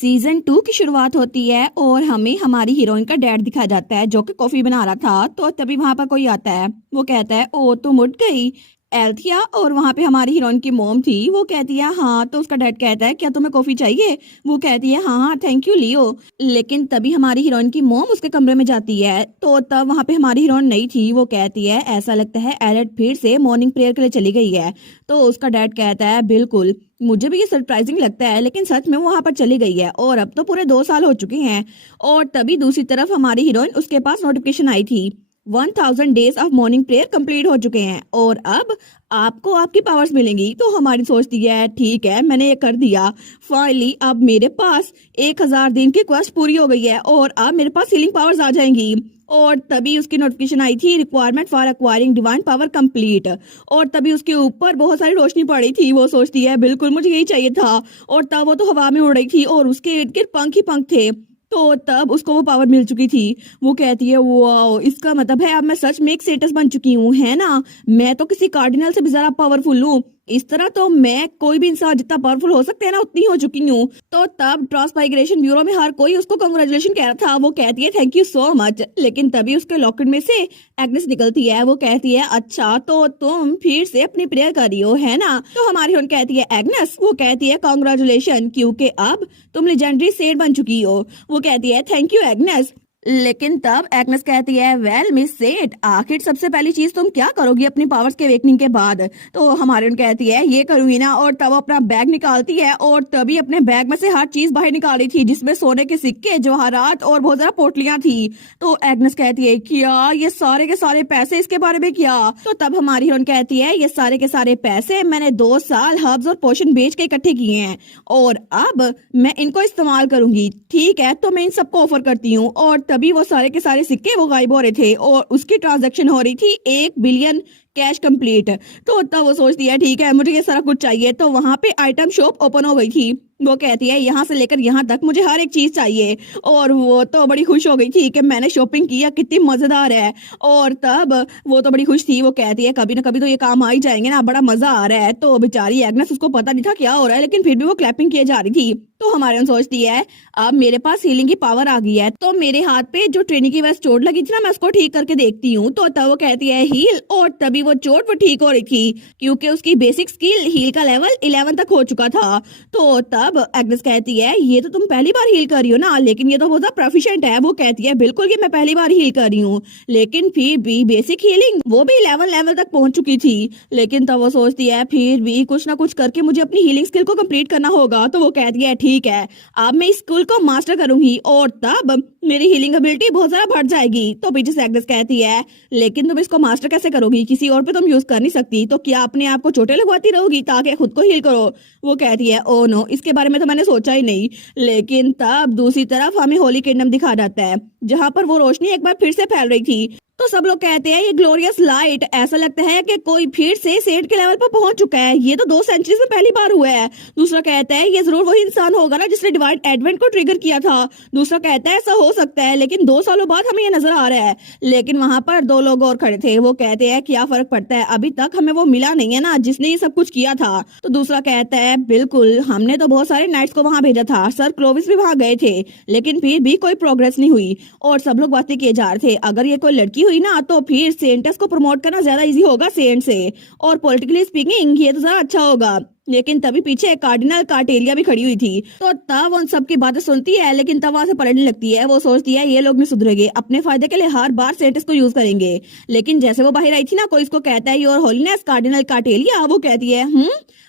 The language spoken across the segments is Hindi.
सीजन 2 की शुरुआत होती है और हमें हमारी हीरोइन का डैड दिखाया जाता है जो कि कॉफी बना रहा था। तो तभी वहां पर कोई आता है, वो कहता है ओ तुम उठ गई एल्थिया। और वहां पे हमारी हीरोइन की मॉम थी, वो कहती है हाँ। तो उसका डैड कहता है क्या तुम्हें कॉफी चाहिए? वो कहती है हाँ हाँ थैंक यू लियो। लेकिन तभी हमारी हीरोइन की मॉम उसके कमरे में जाती है, तो तब वहां पे हमारी हीरोइन नहीं थी। वो कहती है ऐसा लगता है एलेट फिर से मॉर्निंग प्रेयर के लिए चली गई है। तो उसका डैड कहता है बिल्कुल, मुझे भी ये सरप्राइजिंग लगता है, लेकिन सच में वो वहां पर चली गई है और अब तो पूरे 2 साल हो चुके हैं। और तभी दूसरी तरफ हमारी हीरोइन, उसके पास नोटिफिकेशन आई थी 1000 days of morning prayer complete हो चुके हैं और अब आपको आपकी पावर्स मिलेंगी। तो हमारी सोचती है ठीक है मैंने ये कर दिया, फाइनली अब मेरे पास 1000 दिन की क्वेस्ट पूरी हो गई है और अब मेरे पास हीलिंग पावर्स आ जाएंगी। और तभी उसकी नोटिफिकेशन आई थी requirement for acquiring divine power complete. और तभी उसके ऊपर बहुत सारी रोशनी पड़ी थी। वो सोचती है बिल्कुल मुझे यही चाहिए था। और तब वो तो हवा में उड़ रही थी और उसके इर्द गिर्द पंख ही पंख थे। तो तब उसको वो पावर मिल चुकी थी। वो कहती है वाओ, इसका मतलब है अब मैं सच में एक सेटस बन चुकी हूँ, है ना? मैं तो किसी कार्डिनल से भी ज्यादा पावरफुल हूँ। इस तरह तो मैं कोई भी इंसान जितना पावरफुल हो सकते हैं ना उतनी हो चुकी हूँ। तो तब ट्रांसमाइग्रेशन ब्यूरो में हर कोई उसको कांग्रेचुलेशन कह रहा था। वो कहती है थैंक यू सो मच। लेकिन तभी उसके लॉकेट में से एग्नेस निकलती है। वो कहती है अच्छा तो तुम फिर से अपनी प्रेयर कर रही हो, है ना? तो हमारी हीरोइन कहती है एग्नेस, वो कहती है कांग्रेचुलेशन क्योंकि अब तुम लेजेंडरी सेठ बन चुकी हो। वो कहती है थैंक यू एग्नेस। लेकिन तब एग्नेस कहती है वेल मिस सेठ, आखिर सबसे पहली चीज तुम क्या करोगी अपनी पावर्स के वेकनिंग के बाद? तो हमारे कहती है ये करूंगी ना। और तब अपना बैग निकालती है और तभी अपने बैग में से हर चीज बाहर निकाली थी जिसमें सोने के सिक्के, जवाहरात और बहुत ज्यादा पोटलियां थी। तो एग्नेस कहती है क्या ये सारे के सारे पैसे इसके बारे में क्या? तो तब हमारी हीरोइन कहती है ये सारे के सारे पैसे मैंने 2 साल हर्ब्स और पोशन बेच के इकट्ठे किए हैं और अब मैं इनको इस्तेमाल करूंगी। ठीक है तो मैं इन सबको ऑफर करती हूँ। और तभी वो सारे के सारे सिक्के वो गायब हो रहे थे और उसकी ट्रांजैक्शन हो रही थी 1 बिलियन कैश कंप्लीट। तो तब वो सोचती है ठीक है मुझे ये सारा कुछ चाहिए। तो वहां पे आइटम शॉप ओपन हो गई थी। वो कहती है यहाँ से लेकर यहाँ तक मुझे हर एक चीज चाहिए। और वो तो बड़ी खुश हो गई थी कि मैंने शॉपिंग किया, कितनी मजेदार है। और तब वो तो बड़ी खुश थी। वो कहती है कभी ना कभी तो ये काम आ ही जाएंगे ना, बड़ा मजा आ रहा है। तो बेचारी एग्नेस, उसको पता नहीं था क्या हो रहा है, लेकिन फिर भी वो क्लैपिंग किए जा रही थी। तो हमारे सोचती है अब मेरे पास हीलिंग की पावर आ गई है, तो मेरे हाथ पे जो ट्रेनी की वजह से चोट लगी थी ना, मैं उसको ठीक करके देखती हूँ। तो तब वो कहती है हील। और तभी वो चोट वो ठीक हो रही थी क्योंकि उसकी बेसिक स्किल हील का लेवल 11 तक हो चुका था। तो तब एग्नेस कहती है ये तो तुम पहली बार हील कर रही हो ना, लेकिन ये तो बहुत प्रोफिशिएंट है। वो कहती है बिल्कुल कि मैं पहली बार हील कर रही हूँ, लेकिन फिर भी बेसिक हीलिंग वो भी 11 लेवल तक पहुंच चुकी थी। लेकिन तब वो सोचती है फिर भी कुछ ना कुछ करके मुझे अपनी हीलिंग स्किल को कंप्लीट करना होगा। तो वो कहती है ठीक है अब मैं इस स्किल को मास्टर करूंगी और तब मेरी हीलिंग एबिलिटी बहुत ज्यादा बढ़ जाएगी। तो पीछे से एग्नेस कहती है लेकिन तुम इसको मास्टर कैसे करोगी, किसी और पे तुम यूज कर नहीं सकती, तो क्या अपने आप को चोटें लगवाती रहोगी ताकि खुद को हील करो? वो कहती है ओ नो, इसके बारे में तो मैंने सोचा ही नहीं। लेकिन तब दूसरी तरफ हमें होली किंगडम दिखा जाता है जहां पर वो रोशनी एक बार फिर से फैल रही थी। तो सब लोग कहते हैं ये ग्लोरियस लाइट, ऐसा लगता है कि कोई फिर से सेठ के लेवल पर पहुंच चुका है, ये तो 2 सेंचुरीज में पहली बार हुआ है। दूसरा कहता है ये जरूर वही इंसान होगा ना जिसने डिवाइन एडवेंट को ट्रिगर किया था। दूसरा कहता है ऐसा हो सकता है, लेकिन 2 सालों बाद हमें ये नजर आ रहा है। लेकिन वहां पर 2 लोग और खड़े थे। वो कहते हैं क्या फर्क पड़ता है, अभी तक हमें वो मिला नहीं है ना जिसने ये सब कुछ किया था। तो दूसरा कहता है बिल्कुल, हमने तो बहुत सारे नाइट्स को वहां भेजा था, सर क्लोविस भी वहां गए थे, लेकिन फिर भी कोई प्रोग्रेस नहीं हुई। और सब लोग बातें किए जा रहे थे अगर ये कोई लड़की हुई ना तो फिर सेंटस को प्रमोट करना ज्यादा इजी होगा सेंट से, और पॉलिटिकली स्पीकिंग ये तो ज्यादा अच्छा होगा। लेकिन तभी पीछे कार्डिनल कार्टेलिया भी खड़ी हुई थी। तो तब उन सबकी बातें सुनती है, लेकिन तब वहां से पलटने लगती है। वो सोचती है ये लोग नहीं सुधरेंगे, अपने फायदे के लिए हर बार सेंटस को यूज करेंगे। लेकिन जैसे वो बाहर आई थी ना, कोई इसको कहता है योर होलीनेस कार्डिनल कार्टेलिया। वो कहती है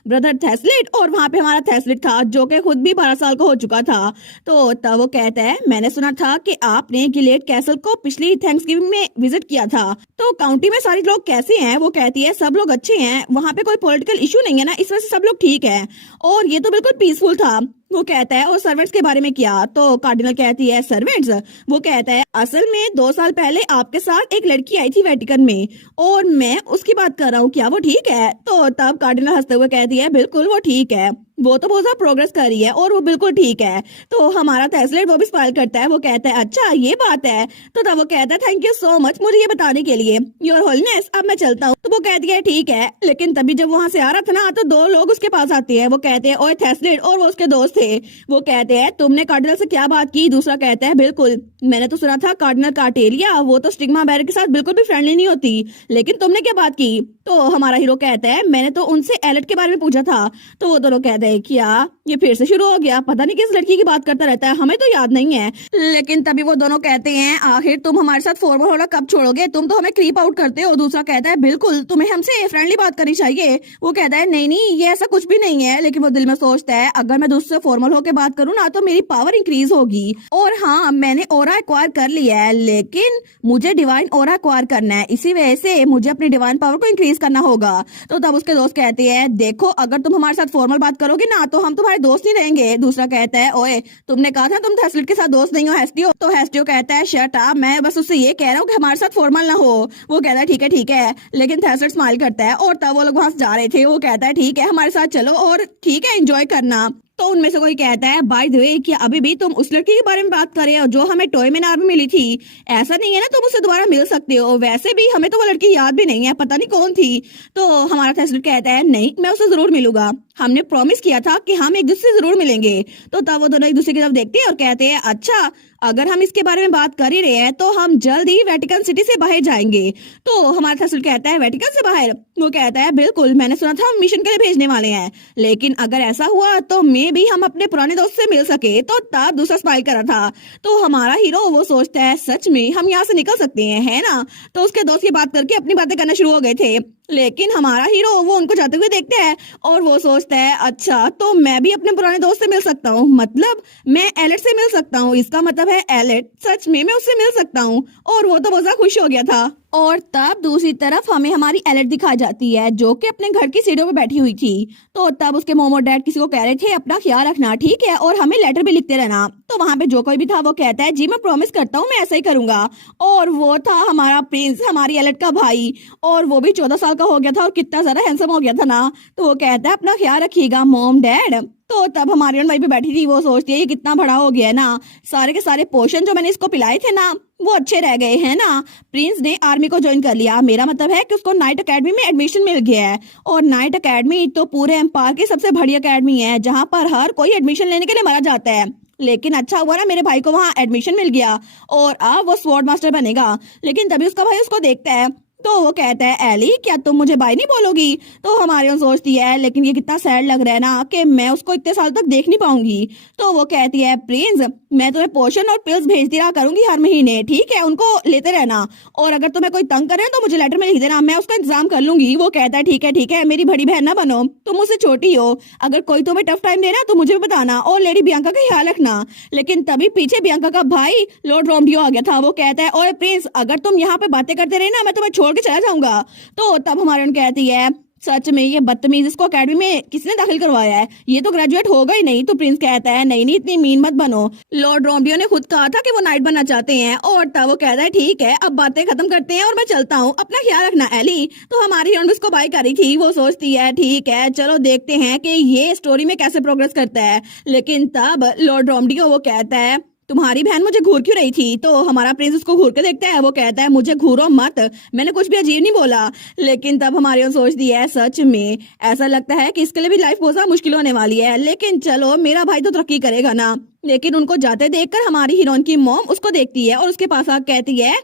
ब्रदर थेस्लिट। और वहां पे हमारा थेस्लिट था जो कि खुद भी 12 साल का हो चुका था। तो तब वो कहता है मैंने सुना था कि आपने गिलेड कैसल को पिछली थैंक्सगिविंग में विजिट किया था, तो काउंटी में सारे लोग कैसे हैं? वो कहती है सब लोग अच्छे हैं, वहां पे कोई पॉलिटिकल इशू नहीं है ना, इस वजह से सब लोग ठीक है और ये तो बिल्कुल पीसफुल था। वो कहता है और सर्वेंट्स के बारे में क्या? तो कार्डिनल कहती है सर्वेंट्स। वो कहता है असल में 2 साल पहले आपके साथ एक लड़की आई थी वेटिकन में और मैं उसकी बात कर रहा हूँ, क्या वो ठीक है? तो तब कार्डिनल हंसते हुए कहती है बिल्कुल वो ठीक है। वो तो बहुत ज्यादा प्रोग्रेस कर रही है और वो बिल्कुल ठीक है। तो हमारा थैसलेट वो भी स्माइल करता है, वो कहता है अच्छा ये बात है। तो तब वो कहता है थैंक यू सो मच मुझे ये बताने के लिए, योर होलनेस अब मैं चलता हूँ। तो वो कहती है ठीक है, लेकिन तभी जब वहां से आ रहा था ना तो दो लोग उसके पास आते हैं। वो कहते हैं ओए थैसलेट, और वो उसके दोस्त थे। वो कहते हैं तुमने कार्डिनल से क्या बात की? दूसरा कहता है बिल्कुल, मैंने तो सुना था कार्डिनल कार्टेलिया वो तो स्टिग्मा बैरर के साथ बिल्कुल भी फ्रेंडली नहीं होती, लेकिन तुमने क्या बात की? तो हमारा हीरो कहता है मैंने तो उनसे एलेट के बारे में पूछा था। तो वो दोनों कहते हैं क्या ये फिर से शुरू हो गया, पता नहीं किस लड़की की बात करता रहता है, हमें तो याद नहीं है। लेकिन तभी वो दोनों कहते हैं आखिर तुम हमारे साथ फॉर्मल होना कब छोड़ोगे, तुम तो हमें क्रीप आउट करते हो। दूसरा कहता है बिल्कुल तुम्हें हमसे फ्रेंडली बात करनी चाहिए। वो कहता है नहीं नहीं ये ऐसा कुछ भी नहीं है, लेकिन वो दिल में सोचता है अगर मैं दूसरे फॉर्मल होकर बात करूँ ना तो मेरी पावर इंक्रीज होगी। और हाँ मैंने ओरा एक्वायर कर लिया है, लेकिन मुझे डिवाइन ओरा एक्वायर करना है, इसी वजह से मुझे अपनी डिवाइन पावर को इंक्रीज करना होगा। तो तब उसके दोस्त कहते हैं देखो अगर तुम हमारे साथ फॉर्मल बात करोगे ना तो हम तुम्हारे दोस्त नहीं रहेंगे। दूसरा कहता है ओए तुमने कहा था तुम थैसलेट के साथ दोस्त नहीं हो हेस्टियो। तो हेस्टियो कहता है शट अप, मैं बस उससे ये कह रहा हूँ कि हमारे साथ फॉर्मल ना हो। वो कहता है ठीक है, लेकिन थैसलेट स्माइल करता है। और तब वो लोग वहां से जा रहे थे, वो कहता है ठीक है हमारे साथ चलो और ठीक है एंजॉय करना। तो उनमें से कोई कहता है बाय द वे कि अभी भी तुम उस लड़की के बारे में बात कर रहे हो जो हमें टॉय मीनार में मिली थी, ऐसा नहीं है ना तुम उससे दोबारा मिल सकते हो? वैसे भी हमें तो वो लड़की याद भी नहीं है, पता नहीं कौन थी। तो हमारा थैसलेट कहता है नहीं मैं उससे जरूर मिलूंगा, हमने प्रॉमिस किया था कि हम एक दूसरे से जरूर मिलेंगे। तो तब वो दोनों एक दूसरे की तरफ देखते हैं और कहते हैं अच्छा अगर हम इसके बारे में बात कर ही रहे हैं तो हम जल्द ही वेटिकन सिटी से बाहर जाएंगे। तो हमारा थैसलेट कहता है वेटिकन से बाहर? वो कहता है बिल्कुल, मैंने सुना था हम मिशन के लिए भेजने वाले हैं, लेकिन अगर ऐसा हुआ तो मे भी हम अपने पुराने दोस्त से मिल सके। तो तब दूसरा स्माइल कर रहा था। तो हमारा हीरो वो सोचता है सच में हम यहाँ से निकल सकते हैं, है ना? तो उसके दोस्त ये बात करके अपनी बातें करना शुरू हो गए थे, लेकिन हमारा हीरो वो उनको जाते हुए देखते हैं और वो सोचता है अच्छा तो मैं भी अपने पुराने दोस्त से मिल सकता हूँ, मतलब मैं एलेट से मिल सकता हूँ, इसका मतलब है एलेट सच में मैं उससे मिल सकता हूँ। और वो तो बहुत ज्यादा खुश हो गया था। और तब दूसरी तरफ हमें हमारी एलेट दिखा जाती है जो कि अपने घर की सीढ़ियों पे बैठी हुई थी। तो तब उसके मोम और डैड किसी को कह रहे थे अपना ख्याल रखना ठीक है, और हमें लेटर भी लिखते रहना। तो वहां पे जो कोई भी था वो कहता है जी मैं प्रॉमिस करता हूँ मैं ऐसा ही करूंगा। और वो था हमारा प्रिंस, हमारी एलेट का भाई, और वो भी 14 साल का हो गया था और कितना ज्यादा हैंडसम हो गया था ना। तो वो कहता है अपना ख्याल रखिएगा मॉम डैड। तो तब हमारी वहीं पे बैठी थी, वो सोचती है ये कितना बड़ा हो गया है ना, सारे के सारे पोषण जो मैंने इसको पिलाए थे ना वो अच्छे रह गए हैं ना। प्रिंस ने आर्मी को ज्वाइन कर लिया, मेरा मतलब है कि उसको नाइट अकेडमी में एडमिशन मिल गया है। और नाइट अकेडमी तो पूरे एम्पायर की सबसे बड़ी अकेडमी है जहाँ पर हर कोई एडमिशन लेने के लिए मरा जाता है। लेकिन अच्छा हुआ ना मेरे भाई को वहाँ एडमिशन मिल गया और अब वो स्वॉर्ड मास्टर बनेगा। लेकिन तभी उसका भाई उसको देखता है तो वो कहता है एली क्या तुम मुझे बाय नहीं बोलोगी? तो हमारी ओर सोचती है लेकिन ये कितना सैड लग रहा है ना कि मैं उसको इतने साल तक देख नहीं पाऊंगी। तो वो कहती है प्रिंस मैं तुम्हें पोषण और पिल्स भेजती रहा करूंगी हर महीने, ठीक है उनको लेते रहना, और अगर तुम्हें कोई तंग करे तो मुझे लेटर में लिख देना, मैं उसका इंतजाम कर लूंगी। वो कहता है ठीक है मेरी बड़ी बहन ना बनो, तुम मुझसे छोटी हो, अगर कोई तुम्हें टफ टाइम देना तो मुझे भी बताना और लेडी बियांका का ख्याल रखना। लेकिन तभी पीछे बियांका का भाई लॉर्ड रोमडियो आ गया था। वो कहता है ओए प्रिंस अगर तुम यहाँ पे बातें करते रहे ना मैं तुम्हें छोड़ के चला जाऊंगा। तो तब हमारे कहती है सच में ये बदतमीज इसको एकेडमी में किसने दाखिल करवाया है, ये तो ग्रेजुएट होगा ही नहीं। तो प्रिंस कहता है नहीं इतनी मीन मत बनो, लॉर्ड रोमडियो ने खुद कहा था कि वो नाइट बनना चाहते हैं। और तब वो कहता है ठीक है अब बातें खत्म करते हैं और मैं चलता हूँ, अपना ख्याल रखना एली। तो हमारी हीरोइन उसको बाय कर रही थी, वो सोचती है ठीक है चलो देखते हैं कि ये स्टोरी में कैसे प्रोग्रेस करता है। लेकिन तब लॉर्ड रोमडियो वो कहता है तुम्हारी बहन मुझे घूर क्यों रही थी? तो हमारा प्रिंस उसको घूर के देखता है, वो कहता है मुझे घूरो मत, मैंने कुछ भी अजीब नहीं बोला। लेकिन तब हमारी ओर सोचती है सच में ऐसा लगता है कि इसके लिए भी लाइफ बहुत ज्यादा मुश्किल होने वाली है, लेकिन चलो मेरा भाई तो तरक्की करेगा ना। लेकिन उनको जाते देखकर हमारी हीरोइन की मॉम उसको देखती है और उसके पास आकर कहती है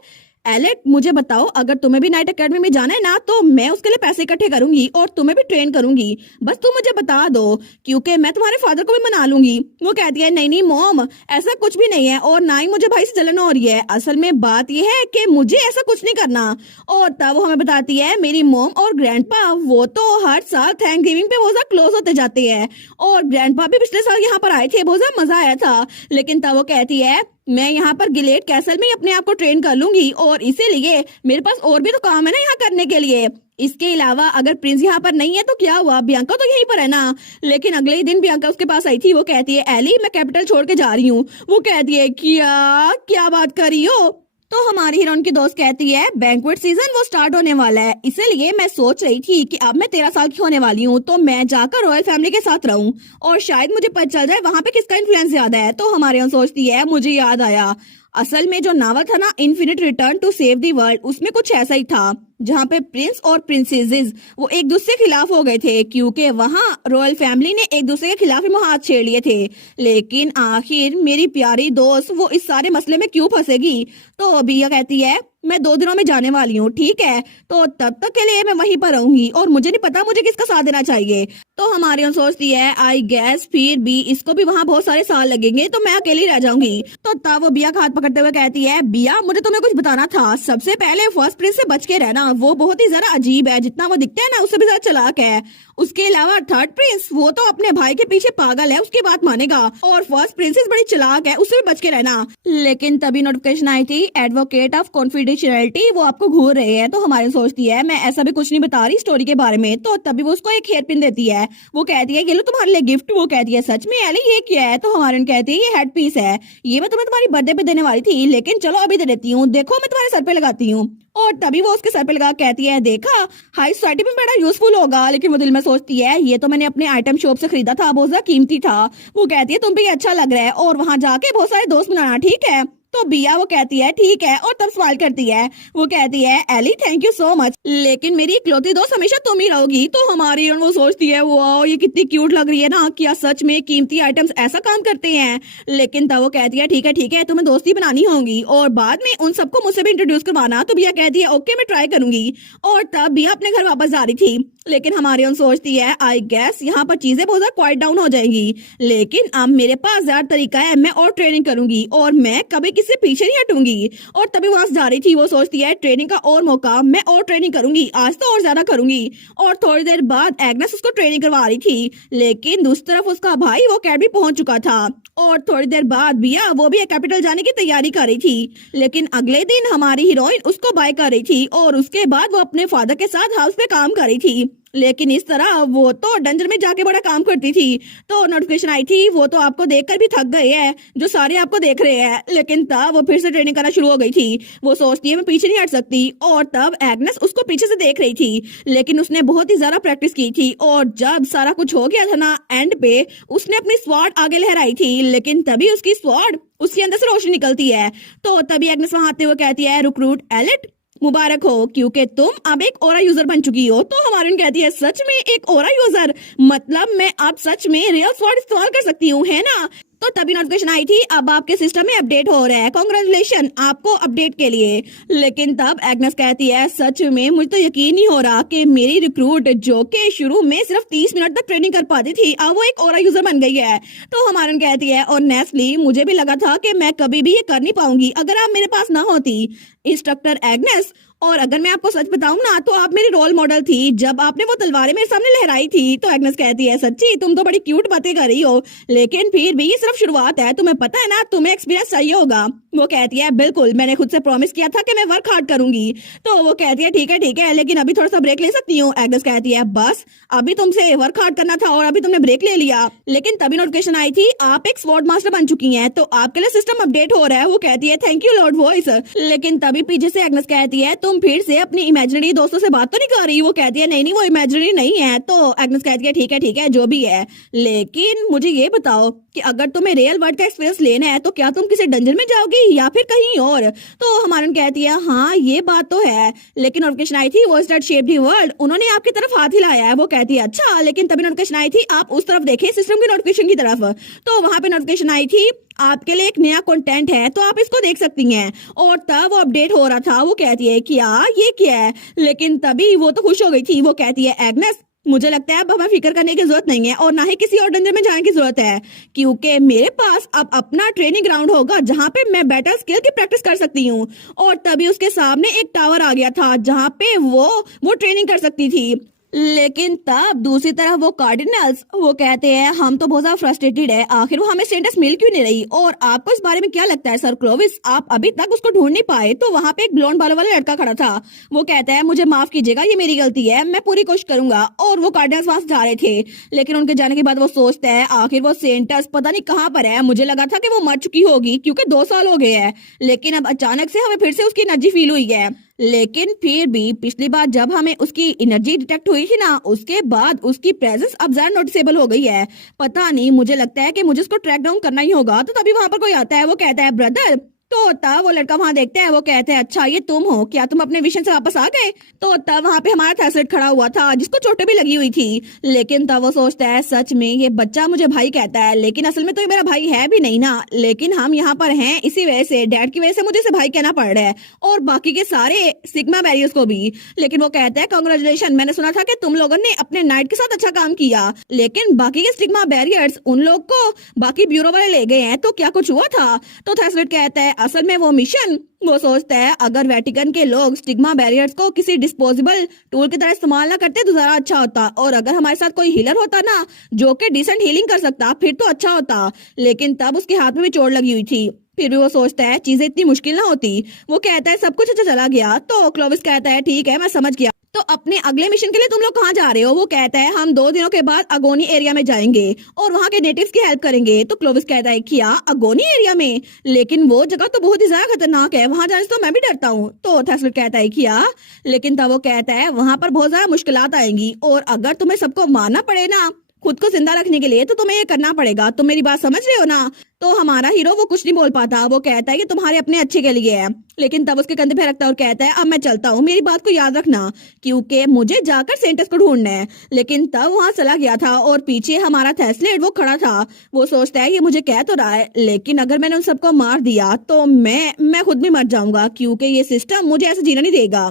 एलेट मुझे बताओ अगर तुम्हें भी नाइट एकेडमी में जाना है ना तो मैं उसके लिए पैसे इकट्ठे करूंगी और तुम्हें भी ट्रेन करूंगी, बस तुम मुझे बता दो क्योंकि मैं तुम्हारे फादर को भी मना लूंगी। वो कहती है नहीं मॉम ऐसा कुछ भी नहीं है और ना ही मुझे भाई से जलन हो रही है, असल में बात यह है कि मुझे ऐसा कुछ नहीं करना। और तब वो हमें बताती है मेरी मॉम और ग्रैंडपा वो तो हर साल थैंक्स गिविंग पे बहुत ज्यादा क्लोज होते जाते हैं और ग्रैंडपा भी पिछले साल यहाँ पर आए थे, बहुत ज्यादा मजा आया था। लेकिन तब वो कहती है मैं यहाँ पर गिलेट कैसल में ही अपने आप को ट्रेन कर लूंगी और इसीलिए मेरे पास और भी तो काम है ना यहाँ करने के लिए। इसके अलावा अगर प्रिंस यहाँ पर नहीं है तो क्या हुआ, बियांका तो यहीं पर है ना। लेकिन अगले ही दिन बियांका उसके पास आई थी, वो कहती है एली मैं कैपिटल छोड़ के जा रही हूँ। वो कहती है क्या क्या बात कर रही हो? तो हमारी हीरोइन की दोस्त कहती है बैंक्वेट सीजन वो स्टार्ट होने वाला है, इसीलिए मैं सोच रही थी कि अब मैं 13 साल की होने वाली हूँ तो मैं जाकर रॉयल फैमिली के साथ रहूं और शायद मुझे पता चल जाए वहां पे किसका इन्फ्लुएंस ज्यादा है। तो हमारी हीरोइन सोचती है मुझे याद आया, असल में जो नावल था ना infinite return to save the world, उसमें कुछ ऐसा ही था जहाँ पे प्रिंस और प्रिंसेसेस वो एक दूसरे के खिलाफ हो गए थे क्योंकि वहाँ रॉयल फैमिली ने एक दूसरे के खिलाफ ही हाथ छेड़ लिए थे। लेकिन आखिर मेरी प्यारी दोस्त वो इस सारे मसले में क्यों फंसेगी। तो बिया कहती है मैं 2 दिनों में जाने वाली हूँ, ठीक है, तो तब तक के लिए मैं वहीं पर रहूंगी और मुझे नहीं पता मुझे किसका साथ देना चाहिए। तो हमारी हम सोचती है आई गैस फिर भी इसको भी वहाँ बहुत सारे साल लगेंगे तो मैं अकेली रह जाऊंगी। तो तब वो बिया का हाथ पकड़ते हुए कहती है बिया मुझे तुम्हें कुछ बताना था, सबसे पहले फर्स्ट प्रिंस से बच के रहना, वो बहुत ही ज्यादा अजीब है, जितना वो दिखता है ना उससे भी ज्यादा चालाक है। उसके अलावा थर्ड प्रिंस वो तो अपने भाई के पीछे पागल है, उसकी बात मानेगा, और फर्स्ट प्रिंसेस बड़ी चालाक है, उससे भी बच के रहना। लेकिन तभी नोटिफिकेशन आई थी एडवोकेट ऑफ कॉन्फिडेंशियलिटी वो आपको घूर रहे हैं। तो हमारी सोचती है मैं ऐसा भी कुछ नहीं बता रही स्टोरी के बारे में। तो तभी वो उसको एक हेयर पिन देती है, वो कहती है ये लो तुम्हारे लिए गिफ्ट। वो कहती है सच में एली ये क्या है। तो हमारी कहती है ये हेड पीस है, ये मैं तुम्हें तुम्हारी बर्थडे पे देने वाली थी लेकिन चलो अभी दे देती हूँ, देखो मैं तुम्हारे सर पे लगाती हूँ। और तभी वो उसके सर पे लगा कहती है देखा हाई सोसाइटी में बड़ा यूजफुल होगा। लेकिन वो दिल में सोचती है ये तो मैंने अपने आइटम शॉप से खरीदा था, बहुत ज्यादा कीमती था। वो कहती है तुम पे ये अच्छा लग रहा है और वहां जाके बहुत सारे दोस्त बनाना, ठीक है। तो बिया वो कहती है ठीक है और तब स्माइल करती है, वो कहती है Ellie thank you so much, लेकिन मेरी इकलौती दोस्त हमेशा तुम ही रहोगी। तो हमारी वो सोचती है वाओ ये कितनी क्यूट लग रही है ना, क्या सच में कीमती आइटम्स ऐसा काम करते हैं। लेकिन तब वो कहती है ठीक है तुम्हें दोस्ती बनानी होगी और बाद में उन सबको मुझसे भी इंट्रोड्यूस करवाना। तो बिया कहती है ओके मैं ट्राई करूंगी। और तब बिया अपने घर वापस जा रही थी, लेकिन हमारी उन सोचती है आई गैस यहाँ पर चीजें बहुत ज्यादा क्वाइट डाउन हो जाएंगी, लेकिन अब मेरे पास ज्यादा तरीका है, मैं और ट्रेनिंग करूंगी और मैं कभी किसी से पीछे नहीं हटूंगी। और तभी वहां से जा रही थी, वो सोचती है ट्रेनिंग का और मौका, मैं और ट्रेनिंग करूंगी, आज तो और ज्यादा करूंगी। और थोड़ी देर बाद एग्नेस उसको ट्रेनिंग करवा रही थी, लेकिन दूसरी तरफ उसका भाई वो अकेडमी पहुंच चुका था। और थोड़ी देर बाद बिया वो भी कैपिटल जाने की तैयारी कर रही थी, लेकिन अगले दिन हमारी हीरोइन उसको बाय कर रही थी और उसके बाद वो अपने फादर के साथ हाउस पे काम कर रही थी। लेकिन इस तरह वो तो डंजर में जाके बड़ा काम करती थी। तो नोटिफिकेशन आई थी वो तो आपको देखकर भी थक गए हैं, जो सारे आपको देख रहे हैं। लेकिन तब वो फिर से ट्रेनिंग करना शुरू हो गई थी, वो सोचती है मैं पीछे नहीं हट सकती। और तब एग्नेस उसको पीछे से देख रही थी, लेकिन उसने बहुत ही ज्यादा प्रैक्टिस की थी और जब सारा कुछ हो गया था ना एंड पे उसने अपनी स्वॉर्ड आगे लहराई थी, लेकिन तभी उसकी स्वॉर्ड उसके अंदर से रोशनी निकलती है। तो तभी एग्नेस वहां आते हुए कहती है रिक्रूट एलिट मुबारक हो क्योंकि तुम अब एक ओरा यूजर बन चुकी हो। तो हमारी कहती है सच में एक ओरा यूजर, मतलब मैं अब सच में रियल स्वॉर्ड इस्तेमाल कर सकती हूँ, है ना। तो तभी नोटिफिकेशन आई थी अब आपके सिस्टम में अपडेट हो रहा है, कांग्रेचुलेशन आपको अपडेट के लिए। लेकिन तब एग्नेस कहती है सच में मुझे तो यकीन नहीं हो रहा कि मेरी रिक्रूट जो कि शुरू में सिर्फ 30 मिनट तक ट्रेनिंग कर पाती थी अब वो एक ओरा यूजर बन गई है। तो हमारन कहती है और नेस्ली मुझे भी लगा था कि मैं कभी भी ये कर नहीं पाऊंगी अगर आप मेरे पास ना होती इंस्ट्रक्टर एग्नेस, और अगर मैं आपको सच बताऊं ना तो आप मेरी रोल मॉडल थी जब आपने वो तलवारें मेरे सामने लहराई थी। तो एग्नेस कहती है सच्ची तुम तो बड़ी क्यूट बातें कर रही हो, लेकिन फिर भी ये सिर्फ शुरुआत है, तुम्हें पता है ना तुम्हें एक्सपीरियंस चाहिए होगा। वो कहती है बिल्कुल मैंने खुद से प्रॉमिस किया था कि मैं वर्क हार्ड करूंगी। तो वो कहती है ठीक है लेकिन अभी थोड़ा सा ब्रेक ले सकती हूँ। एग्नेस कहती है बस अभी तुमसे वर्क हार्ड करना था और अभी तुमने ब्रेक ले लिया। लेकिन तभी नोटिफिकेशन आई थी आप एक स्वॉर्ड मास्टर बन चुकी हैं तो आपके लिए सिस्टम अपडेट हो रहा है। वो कहती है थैंक यू लॉर्ड वॉइस। लेकिन तभी पीछे से एग्नेस कहती है तुम फिर से अपनी इमेजिनरी दोस्तों से बात तो नहीं कर रही। वो कहती है नहीं वो इमेजिनरी नहीं है। तो एग्नेस कहती है ठीक है जो भी है, लेकिन मुझे ये बताओ कि अगर तुम्हें रियल वर्ल्ड का एक्सपीरियंस लेना है तो क्या तुम किसी डंजन में जाओगी या फिर कहीं और। तो हमारन कहती है हाँ ये बात तो है, लेकिन नोटिफिकेशन आई थी वो स्टार्ट शेप दी वर्ल्ड, उन्होंने आपकी तरफ हाथ हिलाया है। वो कहती है अच्छा, लेकिन तभी नोटिफिकेशन आई थी आप उस तरफ देखें सिस्टम की नोटिफिकेशन की तरफ। तो वहां पे नोटिफिकेशन आई थी आपके लिए एक नया कंटेंट है तो आप इसको देख सकती हैं। और तब वो अपडेट हो रहा था, वो कहती है क्या ये क्या है, लेकिन तभी वो तो खुश हो गई थी। वो कहती है एग्नेस मुझे लगता है अब हमें फिक्र करने की जरूरत नहीं है और ना ही किसी और डंजन में जाने की जरूरत है, क्योंकि मेरे पास अब अपना ट्रेनिंग ग्राउंड होगा जहां पे मैं बैटल स्किल की प्रैक्टिस कर सकती हूँ। और तभी उसके सामने एक टावर आ गया था जहां पे वो ट्रेनिंग कर सकती थी। लेकिन तब दूसरी तरफ वो कार्डिनल्स वो कहते हैं हम तो बहुत ज्यादा फ्रस्ट्रेटेड है, आखिर वो हमें सेंटेंस मिल क्यों नहीं रही, और आपको इस बारे में क्या लगता है सर क्लोविस, आप अभी तक उसको ढूंढ नहीं पाए। तो वहां पे एक ब्लॉन्ड बालों वाला लड़का खड़ा था, वो कहता है मुझे माफ कीजिएगा, ये मेरी गलती है, मैं पूरी कोशिश करूंगा। और वो कार्डिनल्स वहां से जा रहे थे, लेकिन उनके जाने के बाद वो सोचता है आखिर वो सेंटस पता नहीं कहाँ पर है, मुझे लगा था कि वो मर चुकी होगी क्योंकि 2 साल हो गए हैं, लेकिन अब अचानक से हमें फिर से उसकी एनर्जी फील हुई है। लेकिन फिर भी पिछली बार जब हमें उसकी एनर्जी डिटेक्ट हुई थी ना, उसके बाद उसकी प्रेजेंस अब ज्यादा नोटिसेबल हो गई है। पता नहीं, मुझे लगता है कि मुझे उसको ट्रैक डाउन करना ही होगा। तो तभी वहां पर कोई आता है, वो कहता है ब्रदर। तो तब वो लड़का वहां देखता है, वो कहते हैं अच्छा ये तुम हो क्या, तुम अपने मिशन से वापस आ गए। तो तब वहां पे हमारा थैसलेट खड़ा हुआ था जिसको चोटें भी लगी हुई थी, लेकिन तब वो सोचता है सच में ये बच्चा मुझे भाई कहता है, लेकिन असल में तो ये मेरा भाई है भी नहीं ना, लेकिन हम यहाँ पर हैं इसी वजह से, डैड की वजह से मुझे इसे भाई कहना पड़ रहा है, और बाकी के सारे सिग्मा बैरियर्स को भी। लेकिन वो कहता है कांग्रेचुलेशन, मैंने सुना था कि तुम लोगों ने अपने नाइट के साथ अच्छा काम किया, लेकिन बाकी के स्टिग्मा बैरियर्स उन लोग को बाकी ब्यूरो वाले ले गए हैं, तो क्या कुछ हुआ था। तो थैसलेट कहता है असल में वो मिशन, वो सोचता है अगर वेटिकन के लोग स्टिग्मा बैरियर्स को किसी डिस्पोजेबल टूल की तरह इस्तेमाल ना करते तो ज्यादा अच्छा होता, और अगर हमारे साथ कोई हीलर होता ना जो कि डिसेंट हीलिंग कर सकता फिर तो अच्छा होता, लेकिन तब उसके हाथ में भी चोट लगी हुई थी। फिर भी वो सोचता है चीजें इतनी मुश्किल ना होती। वो कहता है सब कुछ अच्छा चला गया। तो क्लोविस कहता है ठीक है मैं समझ गया, तो अपने अगले मिशन के लिए तुम लोग कहाँ जा रहे हो। वो कहता है हम 2 दिनों के बाद अगोनी एरिया में जाएंगे और वहाँ के नेटिव्स की हेल्प करेंगे। तो क्लोविस कहता है क्या अगोनी एरिया में, लेकिन वो जगह तो बहुत ही ज्यादा खतरनाक है, वहां जाने से तो मैं भी डरता हूँ। तो थैसलेट कहता है क्या, लेकिन तब वो कहता है वहां पर बहुत ज्यादा मुश्किलात आएंगी, और अगर तुम्हें सबको मारना पड़े ना खुद को जिंदा रखने के लिए तो तुम्हें ये करना पड़ेगा, तुम मेरी बात समझ रहे हो ना। तो हमारा हीरो वो कुछ नहीं बोल पाता, वो कहता है कि तुम्हारे अपने अच्छे के लिए है, लेकिन तब उसके कंधे पे रखता है और कहता है अब मैं चलता हूँ, मेरी बात को याद रखना क्योंकि मुझे जाकर सेंटस को ढूंढना है। लेकिन तब वहां चला गया था और पीछे हमारा थैसलेट वो खड़ा था। वो सोचता है ये मुझे कह तो रहा है, लेकिन अगर मैंने उन सबको मार दिया तो मैं खुद भी मर जाऊंगा क्योंकि ये सिस्टम मुझे ऐसे जीना नहीं देगा।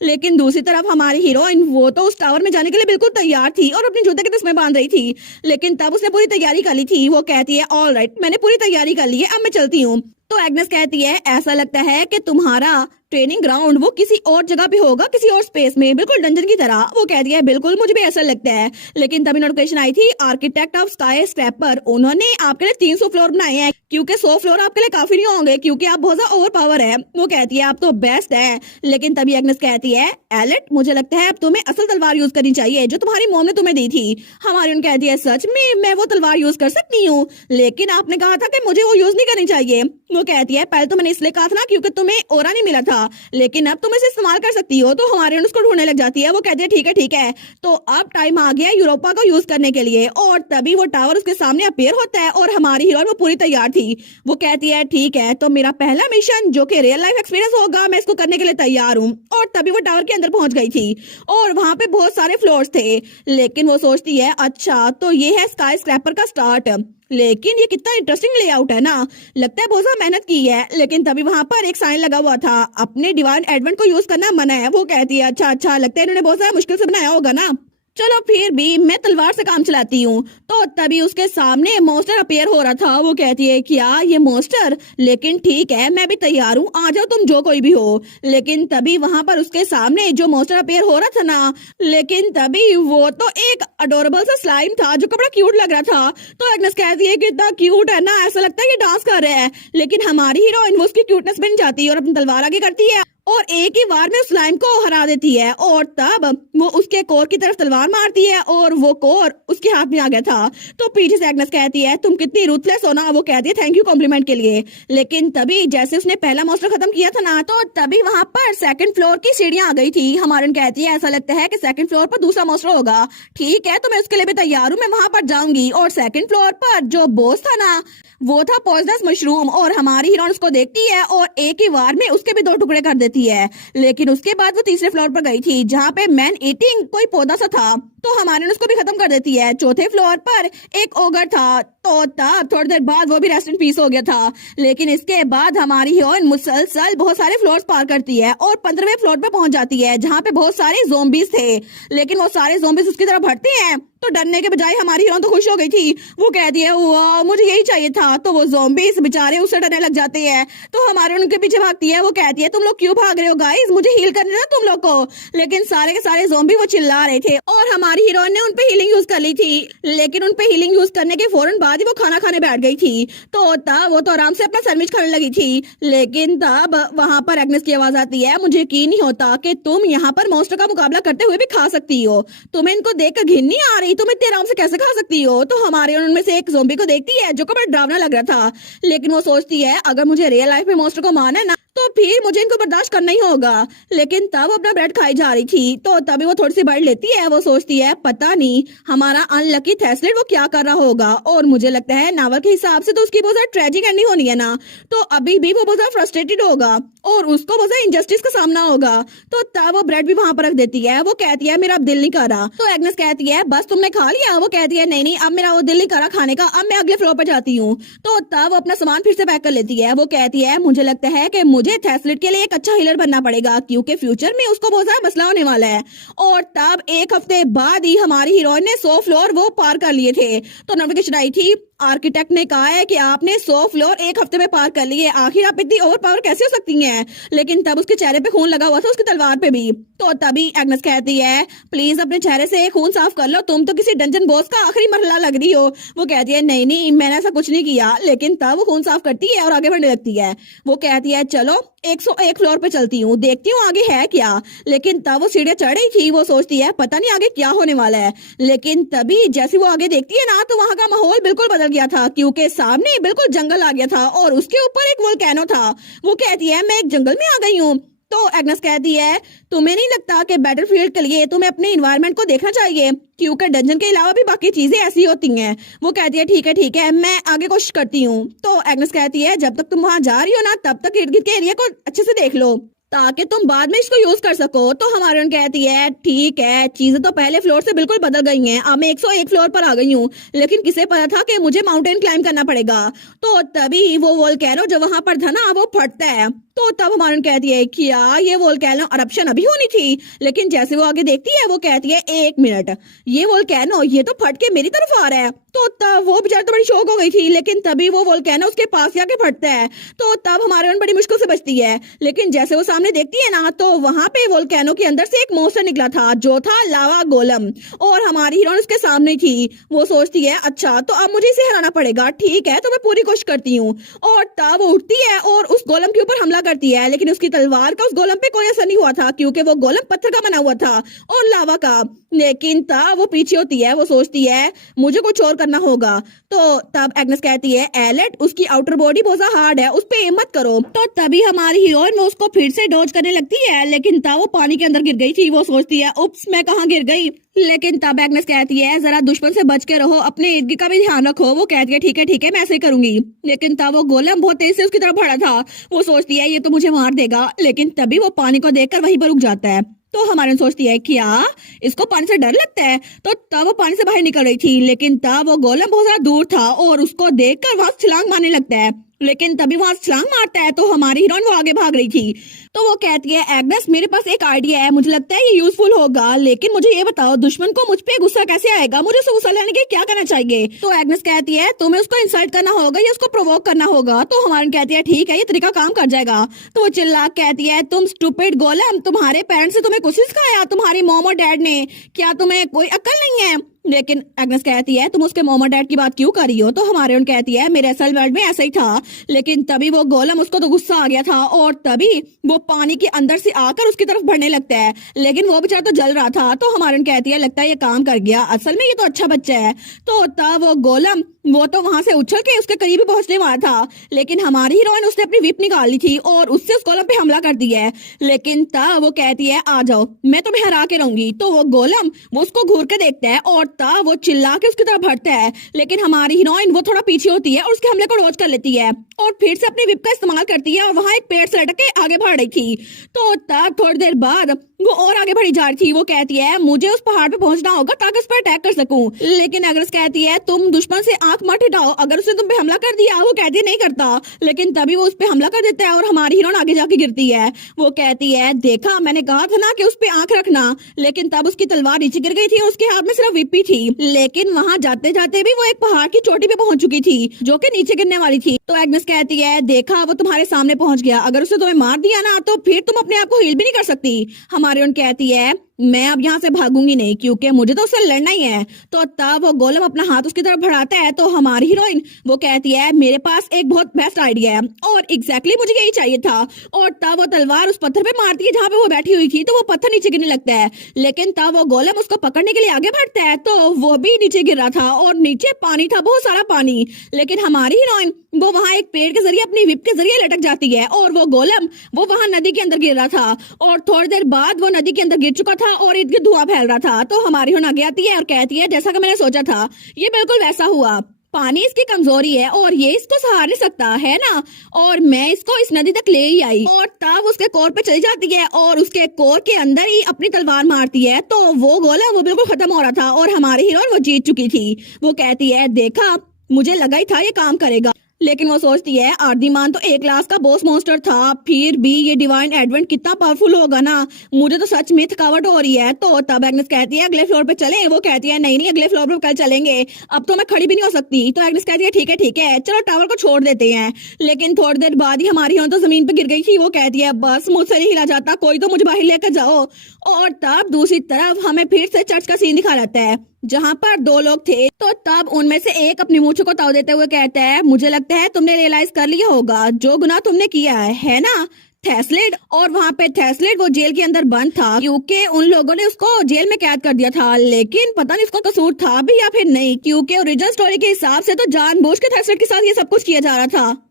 लेकिन दूसरी तरफ हमारी हीरोइन वो तो उस टावर में जाने के लिए बिल्कुल तैयार थी और अपनी जूते के तस्मे बांध रही थी, लेकिन तब उसने पूरी तैयारी कर ली थी। वो कहती है ऑल राइट मैंने पूरी तैयारी कर ली है, अब मैं चलती हूँ। तो एग्नेस कहती है ऐसा लगता है कि तुम्हारा ट्रेनिंग ग्राउंड वो किसी और जगह पे होगा, किसी और स्पेस में, बिल्कुल डंजन की तरह। वो कहती है बिल्कुल मुझे भी ऐसा लगता है। लेकिन तभी नोटिफिकेशन आई थी आर्किटेक्ट ऑफ स्काई स्क्रैपर, उन्होंने आपके लिए 300 फ्लोर बनाए हैं क्योंकि 100 फ्लोर आपके लिए काफी नहीं होंगे क्योंकि आप बहुत ज्यादा ओवर पावर है। वो कहती है आप तो बेस्ट है। लेकिन तभी एग्नेस कहती है एलेट मुझे लगता है अब तुम्हें असल तलवार यूज करनी चाहिए जो तुम्हारी मॉम ने तुम्हें दी थी। हमारी उन कहती है सच में मैं वो तलवार यूज कर सकती हूँ, लेकिन आपने कहा था कि मुझे वो यूज नहीं करनी चाहिए। वो कहती है पहले तो मैंने इसलिए कहा था ना क्योंकि तुम्हें ओरा नहीं मिला था, लेकिन अब तुम इसे इस्तेमाल कर सकती हो। तो हमारे उसको ढूंढने लग जाती है। वो कहती है ठीक है तो अब टाइम आ गया यूरोपा को यूज करने के लिए। और तभी वो टावर उसके सामने अपीयर होता है और हमारी हीरोइन वो पूरी तैयार थी। वो कहती है ठीक है तो मेरा पहला मिशन जो कि रियल लाइफ एक्सपीरियंस होगा मैं इसको करने के लिए तैयार हूँ। और तभी वो टावर के अंदर पहुंच गई थी और वहां पे बहुत सारे फ्लोर्स थे, लेकिन वो सोचती है अच्छा तो ये है स्काई स्क्रैपर का स्टार्ट, लेकिन ये कितना इंटरेस्टिंग लेआउट है ना, लगता है बहुत ज्यादा मेहनत की है। लेकिन तभी वहां पर एक साइन लगा हुआ था अपने डिवाइन एडवेंट को यूज करना मना है। वो कहती है अच्छा लगता है इन्होंने बहुत ज्यादा मुश्किल से बनाया होगा ना, चलो फिर भी मैं तलवार से काम चलाती हूँ। तो तभी उसके सामने मॉन्स्टर अपीयर हो रहा था। वो कहती है क्या ये मॉन्स्टर, लेकिन ठीक है मैं भी तैयार हूँ, आ जाओ तुम जो कोई भी हो। लेकिन तभी वहां पर उसके सामने जो मॉन्स्टर अपीयर हो रहा था ना, लेकिन तभी वो तो एक अडोरेबल सा स्लाइम था जो बड़ा क्यूट लग रहा था। तो एग्नेस कहती है कितना क्यूट है ना, ऐसा लगता है ये डांस कर रहा है। लेकिन हमारी हीरोइन वो उसकी क्यूटनेस बन जाती है और अपनी तलवार आगे करती है और एक ही वार में उस स्लाइम को हरा देती है। और तब वो उसके कोर की तरफ तलवार मारती है और वो कोर उसके हाथ में आ गया था। तो पीछे से एग्नेस कहती है तुम कितनी रूथलेस हो ना। वो कहती है थैंक यू कॉम्प्लीमेंट के लिए। लेकिन तभी जैसे उसने पहला मॉन्स्टर खत्म किया था ना, तो तभी वहां पर सेकंड फ्लोर की सीढ़ियां आ गई थी। हमारे कहती है ऐसा लगता है कि सेकंड फ्लोर पर दूसरा मॉन्स्टर होगा। ठीक है तो मैं उसके लिए भी तैयार हूँ, मैं वहां पर जाऊंगी। और सेकंड फ्लोर पर जो बॉस था ना वो था पॉइजनस मशरूम, और हमारी हीरोइन उसको देखती है और एक ही वार में उसके भी 2 टुकड़े कर देती है। लेकिन उसके बाद वो तीसरे फ्लोर पर गई थी जहाँ पे मैन ईटिंग कोई पौधा सा था, तो हमारे उसको भी खत्म कर देती है। चौथे फ्लोर पर एक ओगर था, तो तब थोड़ी देर बाद वो भी रेस्ट इन पीस हो गया था। लेकिन इसके बाद हमारी हीरोइन मुसलसल बहुत सारे फ्लोर्स पार करती है और 15वें फ्लोर पे पहुंच जाती है जहाँ पे बहुत सारे ज़ोंबीज थे। लेकिन वो सारे ज़ोंबीज उसकी तरफ बढ़ते हैं तो डरने के बजाय हमारी हीरोइन तो खुश हो गई थी। वो कहती है वाह मुझे यही चाहिए था, तो वो ज़ॉम्बीज़ बेचारे उससे डरने लग जाते हैं। तो हमारे उनके पीछे भागती है। वो कहती है तुम लोग क्यों भाग रहे हो गाइस, मुझे हील करने ना तुम लोग को। लेकिन सारे के सारे ज़ॉम्बी वो चिल्ला रहे थे और हमारी हीरोइन ने उनपे हीलिंग यूज कर ली थी। लेकिन उनपे हीलिंग यूज करने के फौरन बाद ही वो खाना खाने बैठ गई थी। तो तब वो तो आराम से अपना सैंडविच खाने लगी थी। लेकिन तब वहां पर एग्नेस की आवाज आती है, मुझे यकीन नहीं होता कि तुम यहाँ पर मॉन्स्टर का मुकाबला करते हुए भी खा सकती हो। तुम्हें इनको देखकर घिन नहीं आ रही? तुम इतने आराम से कैसे खा सकती हो? तो हमारे उनमें से एक ज़ॉम्बी को देखती है जो कि बड़ा डरावना लग रहा था। लेकिन वो सोचती है अगर मुझे रियल लाइफ में मॉन्स्टर को मारना है ना तो फिर मुझे इनको बर्दाश्त करना ही होगा। लेकिन तब वो अपना ब्रेड खाई जा रही थी। तो तभी वो थोड़ी सी बढ़ लेती है। वो सोचती है पता नहीं हमारा अनलकी थेस्लेट वो क्या कर रहा होगा। और मुझे लगता है नावल के हिसाब से तो उसकी बहुत ज्यादा ट्रेजिक एंडिंग होनी है ना, तो अभी भी वो बहुत ज्यादा फ्रस्ट्रेटेड होगा और उसको बहुत ज्यादा इंजस्टिस का सामना होगा। तो तब वो ब्रेड भी वहां पर रख देती है। वो कहती है मेरा अब दिल नहीं कर रहा। तो एग्नेस कहती है बस तुमने खा लिया? वो कहती है नहीं नहीं, अब मेरा वो दिल नहीं कर रहा खाने का, अब मैं अगले फ्लोर पर जाती हूँ। तो तब वो अपना सामान फिर से पैक कर लेती है। वो कहती है मुझे लगता है कि मुझे थेस्लेट के लिए एक अच्छा हीलर बनना पड़ेगा क्योंकि फ्यूचर में उसको बहुत ज्यादा मसला होने वाला है। और तब एक हफ्ते बाद ही हमारी हीरोइन ने 100 फ्लोर वो पार कर लिए थे। तो नोटिफिकेशन आई थी, आर्किटेक्ट ने कहा है कि आपने 100 फ्लोर एक हफ्ते में पार कर लिए, आखिर आप इतनी ओवर पावर कैसे हो सकती हैं? लेकिन तब उसके चेहरे पे खून लगा हुआ था, उसकी तलवार पे भी। तो तभी एग्नेस कहती है प्लीज अपने चेहरे से खून साफ कर लो, तुम तो किसी डंजन बॉस का आखिरी मरहला लग रही हो। वो कहती है नहीं नहीं मैंने ऐसा कुछ नहीं किया। लेकिन तब वो खून साफ करती है और आगे बढ़ने लगती है। वो कहती है चलो 101 फ्लोर पे चलती हूँ, देखती हूँ आगे है क्या। लेकिन तब वो सीढ़ियां चढ़ रही थी। वो सोचती है पता नहीं आगे क्या होने वाला है। लेकिन तभी जैसे वो आगे देखती है ना तो वहां का माहौल बिल्कुल बदल गया था क्योंकि सामने बिल्कुल जंगल आ गया था और उसके ऊपर एक वोल्केनो था। वो कहती है मैं एक जंगल में आ गई हूँ। तो एग्नेस कहती है तुम्हें नहीं लगता कि बैटलफील्ड के लिए तुम्हें अपने इन्वायरमेंट को देखना चाहिए क्योंकि डंजन के अलावा भी बाकी चीजें ऐसी होती हैं। वो कहती है ठीक है मैं आगे कोशिश करती हूँ। तो एग्नेस कहती है जब तक तुम वहां जा रही हो ना तब तक इर्द गिर्द के एरिया को अच्छे से देख लो ताकि तुम बाद में इसको यूज कर सको। तो हमारी उन कहती है ठीक है, चीजें तो पहले फ्लोर से बिल्कुल बदल गई हैं, अब मैं 101 फ्लोर पर आ गई हूँ। लेकिन किसे पता था कि मुझे माउंटेन क्लाइंब करना पड़ेगा। तो तभी वो वोल्केनो जो वहां पर था ना वो फटता है। तो तब हमारी कहती है क्या ये वोल्केनो अरप्शन अभी होनी थी? लेकिन जैसे वो आगे देखती है वो कहती है 1 मिनट, ये वोल्केनो ये तो फट के मेरी तरफ आ रहा है। तो तब वो बेचारी तो बड़ी शौक हो गई थी। लेकिन तभी वो वोल्केनो उसके पास आके फटता है। तो तब हमारे बड़ी मुश्किल से बचती है। लेकिन जैसे वो सामने देखती है ना तो वहां पे वोल्केनो के अंदर से एक मॉन्स्टर निकला था जो था लावा गोलम और हमारी हीरोइन उसके सामने थी। वो सोचती है अच्छा तो अब मुझे इसे हराना पड़ेगा, ठीक है तो मैं पूरी कोशिश करती हूँ। और तब वो उठती है और उस गोलम के ऊपर हमला करती है। लेकिन उसकी तलवार का उस गोलम पे कोई असर नहीं हुआ था क्योंकि वो गोलम पत्थर का बना हुआ था और लावा का। लेकिन तब वो पीछे होती है। वो सोचती है मुझे कुछ और करना होगा। तो तब एग्नेस कहती है एलेट उसकी आउटर बॉडी बहुत हार्ड है, उस पे एम मत करो। तो तभी हमारी हीरोइन वो उसको फिर से डॉज करने लगती है। लेकिन तब वो पानी के अंदर गिर गई थी। वो सोचती है उप्स मैं कहाँ गिर गई। लेकिन तब एग्नेस कहती है जरा दुश्मन से बच के रहो, अपने इर्द गिर्द का भी ध्यान रखो। वो कहती है ठीक है मैं ऐसे ही करूंगी। लेकिन तब वो गोलम बहुत तेज से उसकी तरफ बढ़ा था। वो सोचती है ये तो मुझे मार देगा। लेकिन तभी वो पानी को देखकर वहीं पर रुक जाता है। तो हमारे सोचती है क्या इसको पानी से डर लगता है। तो तब वो पानी से बाहर निकल रही थी। लेकिन तब वो गोलम बहुत ज्यादा दूर था और उसको देखकर वहां छलांग मारने लगता है। लेकिन तभी वहां छलांग मारता है तो हमारी हीरोइन वो आगे भाग रही थी। तो वो कहती है एग्नेस मेरे पास एक आइडिया है, मुझे लगता है ये यूजफुल होगा। लेकिन मुझे ये बताओ दुश्मन को मुझ पे गुस्सा कैसे आएगा, मुझे उससे गुस्सा लेने के क्या करना चाहिए? तो एग्नेस कहती है तुम्हें उसको इंसल्ट करना होगा या उसको प्रोवोक करना होगा। तो हमारी कहती है ठीक है ये तरीका काम कर जाएगा। तो वो चिल्ला कहती है तुम स्टूपिड गोलम, तुम्हारे पेरेंट्स से तुम्हें कुछ सिखाया? तुम्हारी मॉम और डैड ने? क्या तुम्हें कोई अक्ल नहीं है? लेकिन एग्नेस कहती है तुम उसके मॉम और डैड की बात क्यों कर रही हो? तो हमारे उन कहती है मेरे असल वर्ल्ड में ऐसा ही था। लेकिन तभी वो गोलम उसको तो गुस्सा आ गया था और तभी वो पानी के अंदर से आकर उसकी तरफ बढ़ने लगता है। लेकिन वो बेचारा तो जल रहा था। तो हमारे उन कहती है लगता है ये काम कर गया, असल में ये तो अच्छा बच्चा है। तो तब वो गोलम वो तो वहां से उछल के उसके करीब ही पहुंचने वाला था। लेकिन हमारी हीरोइन उसने अपनी विप निकाल ली थी और उससे उस गोलम पे हमला कर दिया है। लेकिन तब वो कहती है आ जाओ मैं तुम्हें हरा के रहूंगी। तो वो गोलम वो उसको घूर के देखता है और तब वो चिल्ला के उसकी तरफ बढ़ता है। लेकिन हमारी हीरोइन वो थोड़ा पीछे होती है और उसके हमले को डॉज कर लेती है और फिर से अपनी विप का इस्तेमाल करती है और वहां एक पेड़ से लटक के आगे बढ़ रही थी। तो तब थोड़ी देर बाद वो और आगे बढ़ी जा रही थी। वो कहती है मुझे उस पहाड़ पे पहुंचना होगा ताकि उस पर अटैक कर सकूं। लेकिन एग्नेस कहती है तुम दुश्मन से आंख मत हटाओ, अगर उसने तुम पे हमला कर दिया। वो कहती है नहीं करता, लेकिन तभी वो उस पे हमला कर देता है और हमारी हीरोइन आगे जाके गिरती है। वो कहती है देखा मैंने कहा था ना कि उस पे आंख रखना, लेकिन तब उसकी तलवार नीचे गिर गई थी और उसके हाथ में सिर्फ विपी थी। लेकिन वहाँ जाते जाते भी वो एक पहाड़ की चोटी पे पहुंच चुकी थी जो कि नीचे गिरने वाली थी। तो एग्नेस कहती है देखा वो तुम्हारे सामने पहुंच गया, अगर उसने तुम्हें मार दिया ना तो फिर तुम अपने आप को हील भी नहीं कर सकती। हमारी हीरोइन कहती है मैं अब यहाँ से भागूंगी नहीं क्योंकि मुझे तो उससे लड़ना ही है। तो तब वो गोलम अपना हाथ उसकी तरफ बढ़ाता है तो हमारी हीरोइन वो कहती है मेरे पास एक बहुत बेस्ट आइडिया है और एग्जैक्टली मुझे यही चाहिए था। और तब वो तलवार उस पत्थर पे मारती है जहाँ पे वो बैठी हुई थी, तो वो पत्थर नीचे गिरने लगता है। लेकिन तब वो गोलम उसको पकड़ने के लिए आगे बढ़ता है तो वो भी नीचे गिर रहा था और नीचे पानी था, बहुत सारा पानी। लेकिन हमारी हीरोइन वो वहाँ एक पेड़ के जरिए अपनी विप के जरिए लटक जाती है और वो गोलम वो वहाँ नदी के अंदर गिर रहा था और थोड़ी देर बाद वो नदी के अंदर गिर चुका था और इधर धुआं फैल रहा था। तो हमारी हीरोइन आगे आती है और कहती है जैसा कि मैंने सोचा था ये बिल्कुल वैसा हुआ, पानी इसकी कमजोरी है और ये इसको सहार नहीं सकता है ना, और मैं इसको इस नदी तक ले ही आई। और तब उसके कोर पे चली जाती है और उसके कोर के अंदर ही अपनी तलवार मारती है तो वो गोला वो बिल्कुल खत्म हो रहा था और हमारी हीरोइन वो जीत चुकी थी। वो कहती है देखा मुझे लगा ही था ये काम करेगा, लेकिन वो सोचती है आर्दिमान तो एक क्लास का बॉस मॉन्स्टर था, फिर भी ये डिवाइन एडवेंट कितना पावरफुल होगा ना, मुझे तो सच में थकावट हो रही है। तो तब एग्नेस कहती है अगले फ्लोर पे चलें। वो कहती है नहीं नहीं अगले फ्लोर पे कल चलेंगे, अब तो मैं खड़ी भी नहीं हो सकती। तो एग्नेस कहती है ठीक है चलो टावर को छोड़ देते हैं। लेकिन थोड़ी देर बाद ही हमारी हीरोइन तो जमीन पे गिर गई थी। वो कहती है बस मुझसे नहीं हिला जाता, कोई तो मुझे बाहर लेकर जाओ। और तब दूसरी तरफ हमें फिर से चर्च का सीन दिखा जाता है जहाँ पर दो लोग थे। तो तब उनमें से एक अपनी मूंछ को ताव देते हुए कहता है मुझे लगता है तुमने रियलाइज कर लिया होगा जो गुनाह तुमने किया है ना थेस्लेट। और वहाँ पे थेस्लेट वो जेल के अंदर बंद था क्योंकि उन लोगों ने उसको जेल में कैद कर दिया था, लेकिन पता नहीं उसका कसूर था भी या फिर नहीं, क्योंकि ओरिजिनल स्टोरी के हिसाब से तो जानबूझ के थेस्लेट के साथ ये सब कुछ किया जा रहा था।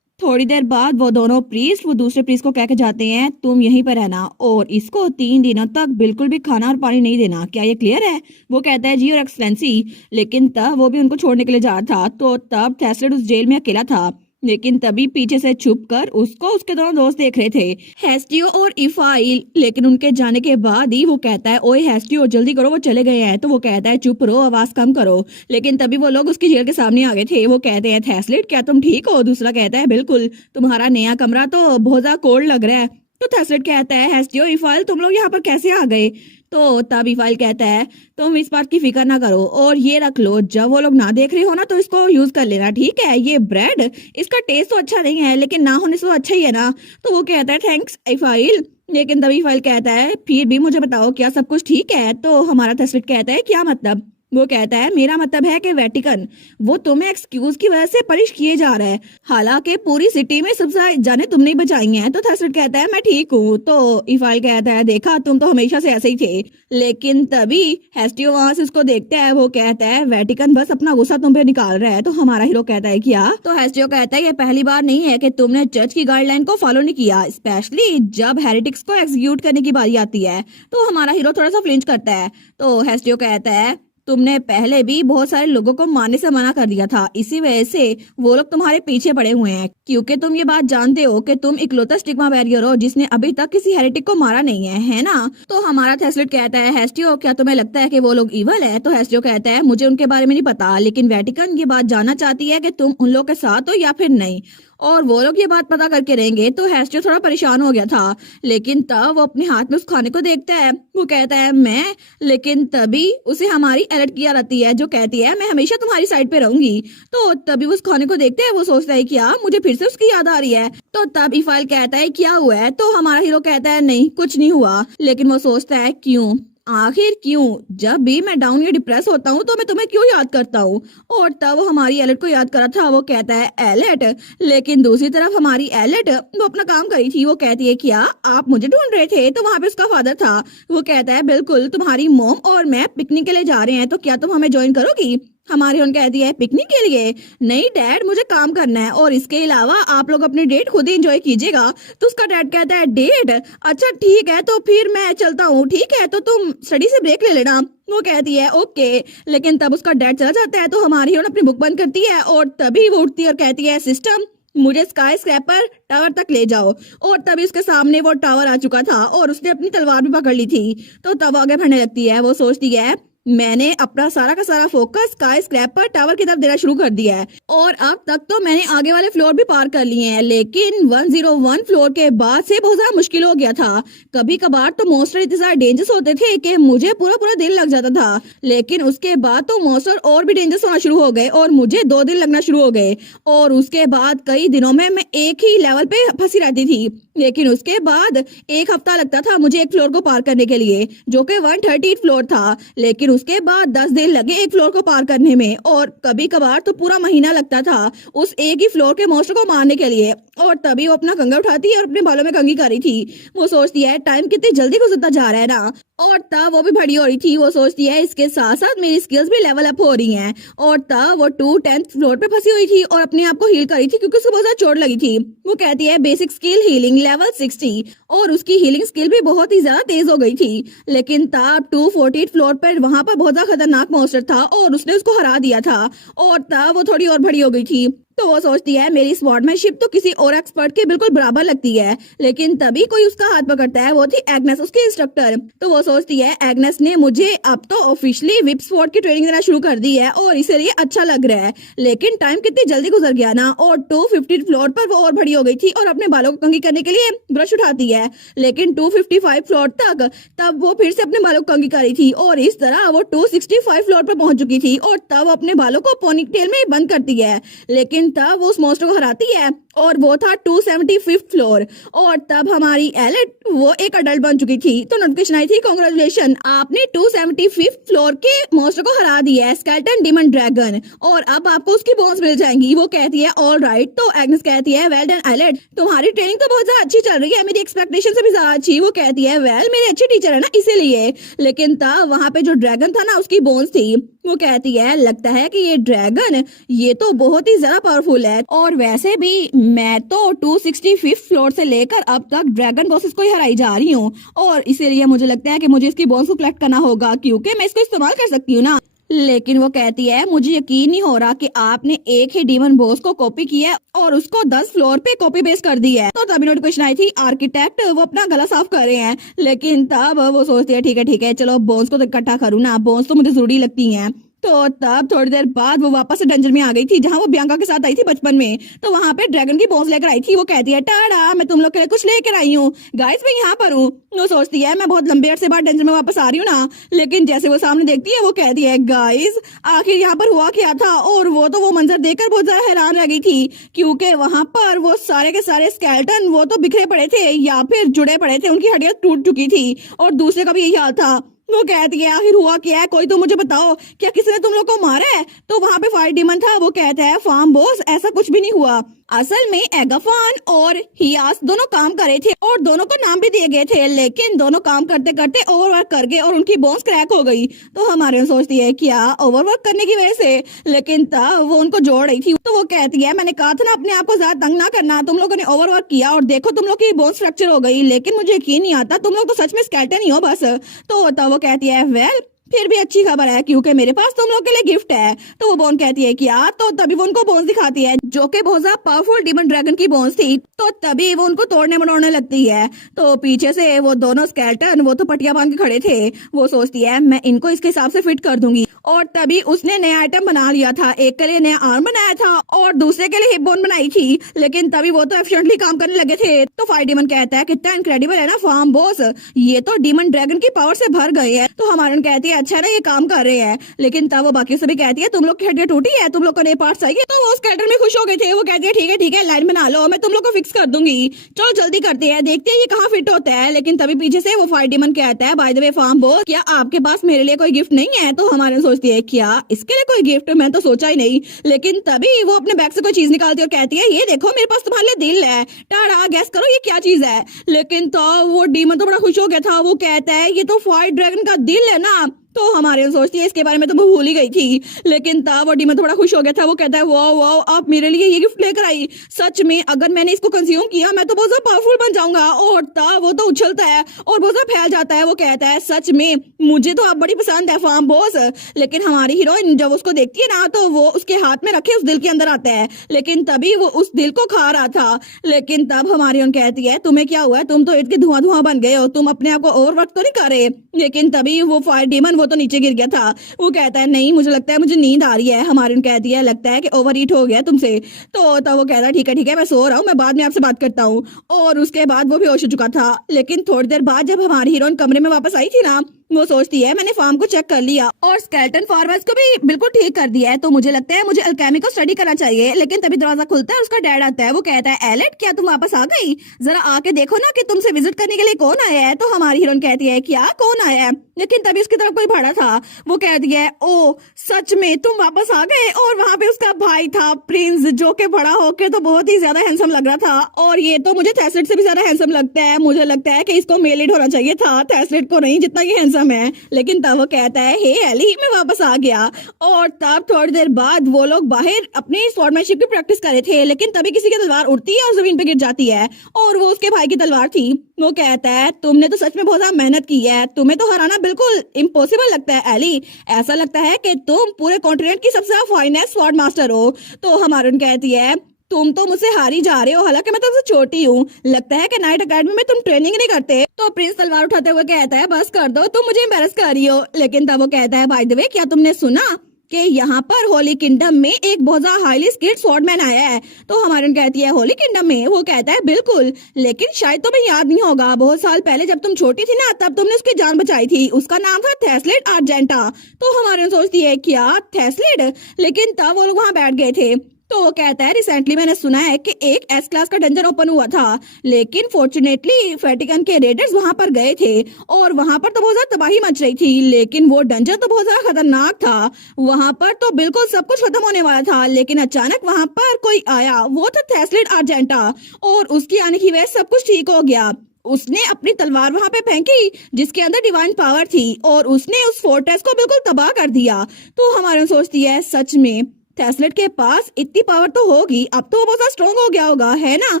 थोड़ी देर बाद वो दोनों प्रीस्ट वो दूसरे प्रीस्ट को कह के जाते हैं तुम यहीं पर रहना और इसको 3 दिनों तक बिल्कुल भी खाना और पानी नहीं देना, क्या ये क्लियर है? वो कहता है जी और एक्सलेंसी। लेकिन तब वो भी उनको छोड़ने के लिए जा रहा था तो तब थेस्लेट उस जेल में अकेला था, लेकिन तभी पीछे से छुप कर उसको उसके दोनों दोस्त देख रहे थे, हेस्टियो और इफाइल। लेकिन उनके जाने के बाद ही वो कहता है ओए हेस्टियो जल्दी करो वो चले गए हैं। तो वो कहता है चुप रहो आवाज कम करो। लेकिन तभी वो लोग उसकी जेल के सामने आ गए थे। वो कहते हैं थेस्लेट क्या तुम ठीक हो? दूसरा कहता है बिल्कुल, तुम्हारा नया कमरा तो बहुत ज्यादा कोल्ड लग रहा है। तो थेस्लेट कहता है हेस्टियो इफाइल तुम लोग यहाँ पर कैसे आ गए? तो तब इफाइल कहता है तुम इस बात की फिक्र ना करो और ये रख लो, जब वो लोग ना देख रहे हो ना तो इसको यूज कर लेना, ठीक है? ये ब्रेड इसका टेस्ट तो अच्छा नहीं है लेकिन ना होने से तो अच्छा ही है ना। तो वो कहता है थैंक्स इफाइल। लेकिन तभी इफाइल कहता है फिर भी मुझे बताओ क्या सब कुछ ठीक है? तो हमारा थेस्लेट कहता है क्या मतलब? वो कहता है मेरा मतलब है कि वेटिकन वो तुम्हें एक्सक्यूज की वजह से पनिश किए जा रहा है, हालांकि पूरी सिटी में सबसे जाने तुमने ही बचाई हैं। तो थेस्लेट कहता है मैं ठीक हूँ। तो इफाइल कहता है देखा तुम तो हमेशा से ऐसे ही थे। लेकिन तभी हेस्टियो वहां से उसको देखता है। वो कहता है वेटिकन बस अपना गुस्सा तुम पे निकाल रहा है। तो हमारा हीरो कहता है क्या? तो हेस्टियो कहता है ये पहली बार नहीं है कि तुमने चर्च की गाइडलाइन को फॉलो नहीं किया, स्पेशली जब हेरेटिक्स को एग्जीक्यूट करने की बारी आती है। तो हमारा हीरो थोड़ा सा फ्लिंच करता है। तो हेस्टियो कहता है तुमने पहले भी बहुत सारे लोगों को मारने से मना कर दिया था, इसी वजह से वो लोग तुम्हारे पीछे पड़े हुए हैं, क्योंकि तुम ये बात जानते हो कि तुम इकलौता स्टिग्मा बैरियर हो जिसने अभी तक किसी हेरेटिक को मारा नहीं है ना? तो हमारा थेस्लेट कहता है हेस्टियो क्या तुम्हें लगता है कि वो लोग इवल है? तो हेस्टियो कहता है मुझे उनके बारे में नहीं पता, लेकिन वेटिकन ये बात जानना चाहती है कि तुम उन लोग के साथ हो या फिर नहीं, और वो लोग ये बात पता करके रहेंगे। तो हेस्टियो थोड़ा परेशान हो गया था, लेकिन तब वो अपने हाथ में उस खाने को देखता है। वो कहता है मैं, लेकिन तभी उसे हमारी अलर्ट किया रहती है जो कहती है मैं हमेशा तुम्हारी साइड पे रहूंगी। तो तभी उस खाने को देखते हैं। वो सोचता है क्या मुझे फिर से उसकी याद आ रही है? तो तब इफाइल कहता है क्या हुआ है? तो हमारा हीरो कहता है नहीं कुछ नहीं हुआ। लेकिन वो सोचता है क्यों, आखिर क्यों? जब भी मैं डाउन या डिप्रेस होता हूँ तो मैं तुम्हें क्यों याद करता हूँ? और तब वो हमारी एलेट को याद करा था। वो कहता है एलेट, लेकिन दूसरी तरफ हमारी एलेट वो अपना काम करी थी। वो कहती है क्या आप मुझे ढूंढ रहे थे? तो वहाँ पे उसका फादर था। वो कहता है बिल्कुल, तुम्हारी मॉम और मैं पिकनिक के लिए जा रहे हैं, तो क्या तुम हमें ज्वाइन करोगी? हमारी उन कहती है पिकनिक के लिए? नहीं डैड मुझे काम करना है और इसके अलावा आप लोग अपनी डेट खुद ही एंजॉय कीजिएगा। तो उसका डैड कहता है डेट? अच्छा ठीक है तो फिर मैं चलता हूँ, ठीक है तो तुम स्टडी से ब्रेक ले लेना। वो कहती है ओके। लेकिन तब उसका डैड चला जाता है। तो हमारी उन अपनी बुक बंद करती है और तभी वो उठती है और कहती है सिस्टम मुझे स्काई स्क्रैपर टावर तक ले जाओ। और तभी उसके सामने वो टावर आ चुका था और उसने अपनी तलवार भी पकड़ ली थी। तो तब आगे बढ़ने लगती है। वो सोचती है मैंने अपना सारा का सारा फोकस स्काई स्क्रैपर टावर की तरफ देना शुरू कर दिया है और अब तक तो मैंने आगे वाले फ्लोर भी पार कर लिए हैं, लेकिन 101 फ्लोर के बाद से बहुत ज्यादा मुश्किल हो गया था। कभी कभार तो मॉन्स्टर इतने ज्यादा डेंजरस होते थे कि मुझे पूरा पूरा दिन लग जाता था, लेकिन उसके बाद तो मॉन्स्टर और भी डेंजरस होना शुरू हो गए और मुझे 2 दिन लगना शुरू हो गए। और उसके बाद कई दिनों में मैं एक ही लेवल पे फंसी रहती थी, लेकिन उसके बाद एक हफ्ता लगता था मुझे एक फ्लोर को पार करने के लिए, जो कि 130 फ्लोर था। लेकिन उसके बाद 10 दिन लगे एक फ्लोर को पार करने में और कभी कभार तो पूरा महीना लगता था उस एक ही फ्लोर के मॉन्स्टर को मारने के लिए। और तभी वो अपना कंघा उठाती है और अपने बालों में कंघी कर रही थी। वो सोचती है टाइम कितनी जल्दी गुजरता जा रहा है ना। और तब वो भी बड़ी हो रही थी। वो सोचती है इसके साथ साथ मेरी स्किल्स भी लेवल अप हो रही हैं। और तब वो 210th फ्लोर पे फंसी हुई थी और अपने आप को हील कर रही थी क्योंकि उसको बहुत ज्यादा चोट लगी थी। वो कहती है बेसिक स्किल हीलिंग लेवल 60 और उसकी हीलिंग स्किल भी बहुत ही ज्यादा तेज हो गई थी। लेकिन तब 240 फ्लोर पर वहां पर बहुत ज्यादा खतरनाक मॉन्स्टर था और उसने उसको हरा दिया था। और तब वो थोड़ी और बड़ी हो गई थी। तो वो सोचती है मेरी स्वॉर्डमैनशिप तो किसी और एक्सपर्ट के बिल्कुल बराबर लगती है। लेकिन तभी कोई उसका हाथ पकड़ता है। वो थी एग्नेस, उसकी इंस्ट्रक्टर। तो वो सोचती है एग्नेस ने मुझे अब तो ऑफिशियली विप स्वॉर्ड की ट्रेनिंग देना शुरू कर दी है और इसीलिए अच्छा लग रहा है। लेकिन टाइम कितनी जल्दी गुजर गया ना। और 250 फ्लोर पर वो और बड़ी हो गई थी और अपने बालों को कंघी करने के लिए ब्रश उठाती है। लेकिन 255 फ्लोर तक तब वो फिर से अपने बालों को कंघी कर रही थी और इस तरह वो 265 फ्लोर पर पहुंच चुकी थी और तब अपने बालों को पोनीटेल में बंद करती है। लेकिन तब वो उस मॉन्स्टर को हराती है और वो था 275 फ्लोर। और तब हमारी एलेट वो एक अडल्ट बन चुकी थी। तो नोटिफिकेशन आई थी कांग्रेचुलेशन, आपने 275 फ्लोर के मॉन्स्टर को हरा दिया है, स्केलेटन डीमन ड्रैगन, और अब आपको उसकी बोन्स मिल जाएंगी। वो कहती है ऑल राइट। तो एग्नेस कहती है वेल डन एलेट, तुम्हारी ट्रेनिंग तो बहुत ज्यादा अच्छी चल रही है, मेरी एक्सपेक्टेशन से भी ज्यादा अच्छी। वो कहती है वेल मेरी अच्छी टीचर है ना इसीलिए। लेकिन तब वहां पे जो ड्रैगन था ना उसकी बोन्स थी। वो कहती है लगता है कि ये ड्रैगन ये तो बहुत ही ज्यादा पावरफुल है और वैसे भी मैं तो 265 फ्लोर से लेकर अब तक ड्रैगन बॉसेस को ही हराई जा रही हूँ और इसीलिए मुझे लगता है कि मुझे इसकी बोन्स को कलेक्ट करना होगा क्योंकि मैं इसको इस्तेमाल कर सकती हूँ ना। लेकिन वो कहती है मुझे यकीन नहीं हो रहा कि आपने एक ही डीमन बॉस को कॉपी किया है और उसको 10 फ्लोर पे कॉपी पेस्ट कर दी है। तो तभी नोटिफिकेशन आई थी आर्किटेक्ट वो अपना गला साफ कर रहे हैं। लेकिन तब वो सोचती है ठीक है चलो बोन्स को तो इकट्ठा करूँ ना, बोन्स तो मुझे जरूरी लगती हैं। तो तब थोड़ी देर बाद वो वापस से डंजन में आ गई थी जहां वो बियांका के साथ आई थी बचपन में। तो वहां पे ड्रैगन की बोन्स लेकर आई थी। वो कहती है टाड़ा मैं तुम लोग के लिए कुछ लेकर आई हूँ गाइस, मैं यहाँ पर हूँ। वो सोचती है मैं बहुत लंबे अरसे बाद डंजन में वापस आ रही हूँ ना। लेकिन जैसे वो सामने देखती है वो कहती है गाइस आखिर यहाँ पर हुआ क्या था। और वो मंजर देखकर बहुत ज्यादा हैरान रह गई थी क्योंकि वहां पर वो सारे के सारे स्केलेटन वो तो बिखरे पड़े थे या फिर जुड़े पड़े थे, उनकी हड्डियां टूट चुकी थी और दूसरे का भी यही हाल था। वो कहती है आखिर हुआ क्या है, कोई तो मुझे बताओ, क्या किसी ने तुम लोग को मारा है। तो वहां पे फायर डीमन था। वो कहता है फार्म बॉस ऐसा कुछ भी नहीं हुआ, असल में एगाफान और हियास दोनों काम कर रहे थे और दोनों को नाम भी दिए गए थे, लेकिन दोनों काम करते करते ओवरवर्क कर गए और उनकी बोन्स क्रैक हो गई। तो हमारे सोचती है क्या ओवरवर्क करने की वजह से, लेकिन तब वो उनको जोड़ रही थी। तो वो कहती है मैंने कहा था ना अपने आप को ज्यादा तंग ना करना, तुम लोगों ने ओवरवर्क किया और देखो तुम लोग की बोन्स फ्रैक्चर हो गई, लेकिन मुझे यकीन नहीं आता तुम लोग तो सच में स्केलेटन ही हो बस। तो तब वो कहती है वेल फिर भी अच्छी खबर है क्योंकि मेरे पास तुम लोग के लिए गिफ्ट है। तो वो बोन कहती है क्या, तो तभी वो उनको बोन्स दिखाती है जो कि बहुत ज्यादा पावरफुल डीमन ड्रैगन की बोन्स थी। तो तभी वो उनको तोड़ने मरोड़ने लगती है। तो पीछे से वो दोनों स्केलेटन वो तो पटिया बांध के खड़े थे। वो सोचती है मैं इनको इसके हिसाब से फिट कर दूंगी और तभी उसने नया आइटम बना लिया था। एक के लिए नया आर्म बनाया था और दूसरे के लिए हिप बोन बनाई थी। लेकिन तभी वो तो एफिशिएंटली काम करने लगे थे। तो फायर डीमन कहता है कितना इनक्रेडिबल है ना फार्म बॉस, ये तो डीमन ड्रैगन की पावर से भर गए हैं। तो हमारे कहती है अच्छा है ना ये काम कर रहे हैं। लेकिन तब वो बाकी से भी कहती है तुम लोग की हड्डियां टूटी है, तुम लोग को नए पार्ट्स चाहिए। तो वो स्केलेटन में खुश हो गए थे। वो कहती है ठीक है लाइन बना लो, मैं तुम लोग को फिक्स कर दूंगी, चलो जल्दी करते हैं देखते हैं ये कहाँ फिट होता है। लेकिन तभी पीछे से वो फायर डीमन कहता है by the way farm boss क्या आपके पास मेरे लिए कोई गिफ्ट नहीं है। तो हमारे सोचती है क्या इसके लिए कोई गिफ्ट, मैं तो सोचा ही नहीं। लेकिन तभी वो अपने बैग से कोई चीज निकालती है और कहती है ये देखो मेरे पास तुम्हारे लिए दिल है, टाड़ा गैस करो ये क्या चीज है। लेकिन तो वो डीमन तो बड़ा खुश हो गया था। वो कहता है ये तो फायर ड्रैगन का दिल है ना। तो हमारे सोचती है इसके बारे में तो मैं भूल ही गई थी। लेकिन तब वो डीमन थोड़ा खुश हो गया था। वो कहता है वाओ वाओ, आप मेरे लिए ये गिफ्ट लेकर आई। सच में अगर मैंने इसको कंज्यूम किया मैं तो बहुत ज्यादा पावरफुल बन जाऊंगा। और तब वो तो उछलता है और बहुत ज्यादा फैल जाता है। वो कहता है सच में मुझे तो आप बड़ी पसंद है फार्म बॉस। लेकिन हमारी हीरोइन जब उसको देखती है ना तो वो उसके हाथ में रखे उस दिल के अंदर आता है। लेकिन तभी वो उस दिल को खा रहा था। लेकिन तब हमारी हीरोइन कहती है तुम्हें क्या हुआ है, तुम तो इर्द के धुआं धुआं बन गए हो, तुम अपने आप को ओवर वर्क तो नहीं कर रहे। लेकिन तभी वो फायर डीमन वो तो नीचे गिर गया था। वो कहता है नहीं मुझे लगता है मुझे नींद आ रही है। हमारी कहती है लगता है कि ओवर ईट हो गया तुमसे। तो तब वो कहता है ठीक है मैं सो रहा हूँ, मैं बाद में आपसे बात करता हूँ। और उसके बाद वो बेहोश हो चुका था। लेकिन थोड़ी देर बाद जब हमारी हीरोइन कमरे में वापस आई थी ना, वो सोचती है मैंने फार्म को चेक कर लिया और स्केलेटन फार्मर्स को भी बिल्कुल ठीक कर दिया है, तो मुझे लगता है मुझे अल्केमी को स्टडी करना चाहिए। लेकिन तभी दरवाजा खुलता है और उसका डैड आता है। वो कहता है एलेट क्या तुम वापस आ गई, जरा आके देखो ना कि तुमसे विजिट करने के लिए कौन आया है। तो हमारी हीरोइन कहती है क्या कौन आया है। लेकिन तभी उसकी तरफ कोई भाड़ा था। वो कहती है ओ सच में तुम वापस आ गए। और वहां पे उसका भाई था प्रिंस, जो कि बड़ा होके तो बहुत ही ज्यादा हैंडसम लग रहा था। और ये तो मुझे थैसलेट से भी ज्यादा हैंडसम लगता है। मुझे लगता है कि इसको मेल लीड होना चाहिए था, थैसलेट को नहीं, जितना ये हैंडसम है। लेकिन तब वो कहता है हे एली मैं वापस आ गया। और तब थोड़ी देर बाद वो लोग बाहर अपनी स्वॉर्डमैनशिप की प्रैक्टिस कर रहे थे। लेकिन तभी किसी की तलवार उड़ती है और जमीन पे गिर जाती है और वो उसके भाई की तलवार थी। वो कहता है तुमने तो सच में बहुत ज्यादा मेहनत की है, तुम्हें तो हराना बिल्कुल इम्पॉसिबल लगता है एली। ऐसा लगता है कि तुम पूरे कॉन्टिनेंट की सबसे फाइनेस्ट स्वॉर्ड मास्टर हो। तो हमारी कहती है तुम तो मुझसे हारी जा रहे हो, हालांकि मैं तुमसे छोटी हूँ। लगता है कि नाइट अकेडमी में तुम ट्रेनिंग नहीं करते। तो प्रिंस तलवार उठाते हुए कहता है बस कर दो, तुम मुझे एम्बैरस कर रही हो। लेकिन तब वो कहता है बाय द वे क्या तुमने सुना कि यहाँ पर होली किंगडम में एक बहुत ज्यादा हाईली स्किल्ड स्वॉर्डमैन आया है। तो हमारी कहती है होली किंगडम में। वो कहता है बिल्कुल, लेकिन शायद तुम्हें याद नहीं होगा बहुत साल पहले जब तुम छोटी थी ना तब तुमने उसकी जान बचाई थी। उसका नाम था थैसलेट आर्जेंटा। तो हमारी सोचती है क्या थैसलेट। लेकिन तब वो लोग वहां बैठ गए थे। तो वो कहता है रिसेंटली मैंने सुना है कि एक एस क्लास का डंजन ओपन हुआ था, लेकिन फॉर्चुनेटली वेटिकन के रेडर्स वहां पर गए थे और वहां पर तो बहुत ज्यादा तबाही मच रही थी। लेकिन वो डंजन तो बहुत ज्यादा खतरनाक था, वहां पर तो बिल्कुल सब कुछ खत्म होने वाला था। लेकिन अचानक वहां पर कोई आया, वो था थैसलेट आर्जेंटा। और उसकी आने की वजह से सब कुछ ठीक हो गया। उसने अपनी तलवार वहां पे फेंकी जिसके अंदर डिवाइन पावर थी और उसने उस फोर्ट्रेस को बिल्कुल तबाह कर दिया। तो हमारे सोचती है सच में थैसलेट के पास इतनी पावर तो होगी, अब तो वो बहुत स्ट्रॉन्ग हो गया होगा, है ना,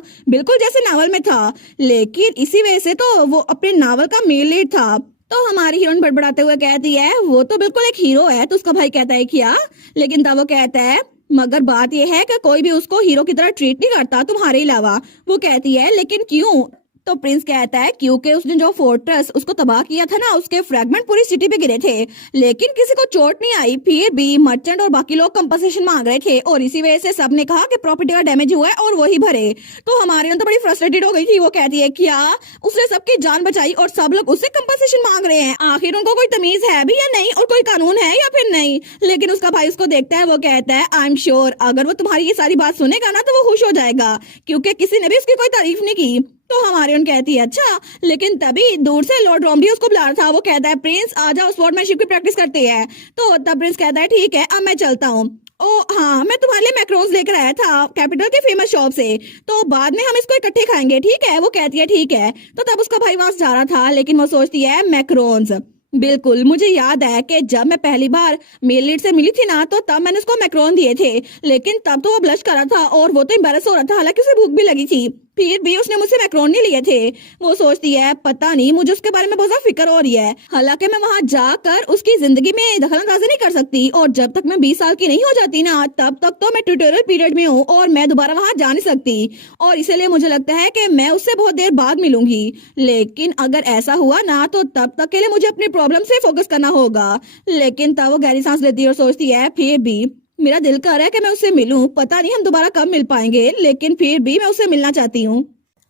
बिल्कुल जैसे नावल में था। लेकिन इसी वजह से तो वो अपने नावल का मेन लीड था। तो हमारी हीरोइन बड़बड़ाते हुए कहती है वो तो बिल्कुल एक हीरो है। तो उसका भाई कहता है क्या। लेकिन तब वो कहता है मगर बात यह है कि कोई भी उसको हीरो की तरह ट्रीट नहीं करता तुम्हारे अलावा। वो कहती है लेकिन क्यों। तो प्रिंस कहता है क्योंकि उसने जो फोर्ट्रेस उसको तबाह किया था ना उसके फ्रैगमेंट पूरी सिटी पे गिरे थे, लेकिन किसी को चोट नहीं आई। फिर भी मर्चेंट और बाकी लोग कंपनसेशन मांग रहे थे और इसी वजह से सबने कहा कि प्रॉपर्टी का डैमेज हुआ है और वही भरे। तो हमारे यहाँ तो बड़ी फ्रस्ट्रेटेड हो गई थी। वो कहती है क्या उसने सबकी जान बचाई और सब लोग उससे कंपनसेशन मांग रहे हैं, आखिर उनको कोई तमीज है भी या नहीं और कोई कानून है या फिर नहीं। लेकिन उसका भाई उसको देखता है। वो कहता है आई एम श्योर अगर वो तुम्हारी ये सारी बात सुनेगा ना तो वो खुश हो जाएगा, क्योंकि किसी ने भी उसकी कोई तारीफ नहीं की। तो हमारी उन कहती है अच्छा। लेकिन तभी दूर से लॉर्ड रॉम्बी उसको बुला रहा था। वो कहता है प्रिंस आ जाओ स्वॉर्डमैनशिप की प्रैक्टिस करते हैं। तो तब प्रिंस कहता है ठीक है अब मैं चलता हूँ। ओ हाँ मैं तुम्हारे लिए मैक्रोन्स लेकर आया था कैपिटल के फेमस शॉप से, तो बाद में हम इसको इकट्ठे खाएंगे ठीक है। वो कहती है ठीक है। तो तब उसका भाई वहां जा रहा था, लेकिन वो सोचती है मैक्रोन्स, बिल्कुल मुझे याद है कि जब मैं पहली बार मेल लीड से मिली थी ना तो तब मैंने उसको मैक्रोन दिए थे। लेकिन तब तो वो ब्लश कर रहा था और वो तो एम्बैरस हो रहा था, हालांकि उसे भूख भी लगी थी। फिर भी उसने मुझसे मैक्रोन नहीं लिए थे। वो सोचती है पता नहीं मुझे उसके बारे में बहुत ज्यादा फिक्र हो रही है, हालांकि मैं वहां जाकर उसकी जिंदगी में दखलंदाजी नहीं कर सकती और जब तक मैं 20 साल की नहीं हो जाती ना तब तक तो मैं ट्यूटोरियल पीरियड में हूँ और मैं दोबारा वहां जा नहीं सकती। और इसलिए मुझे लगता है कि मैं उससे बहुत देर बाद मिलूंगी। लेकिन अगर ऐसा हुआ ना तो तब तक के लिए मुझे अपनी प्रॉब्लम से फोकस करना होगा। लेकिन तब वो गहरी सांस लेती है और सोचती है फिर भी मेरा दिल कर रहा है कि मैं उससे मिलूं, पता नहीं हम दोबारा कब मिल पाएंगे, लेकिन फिर भी मैं उससे मिलना चाहती हूँ।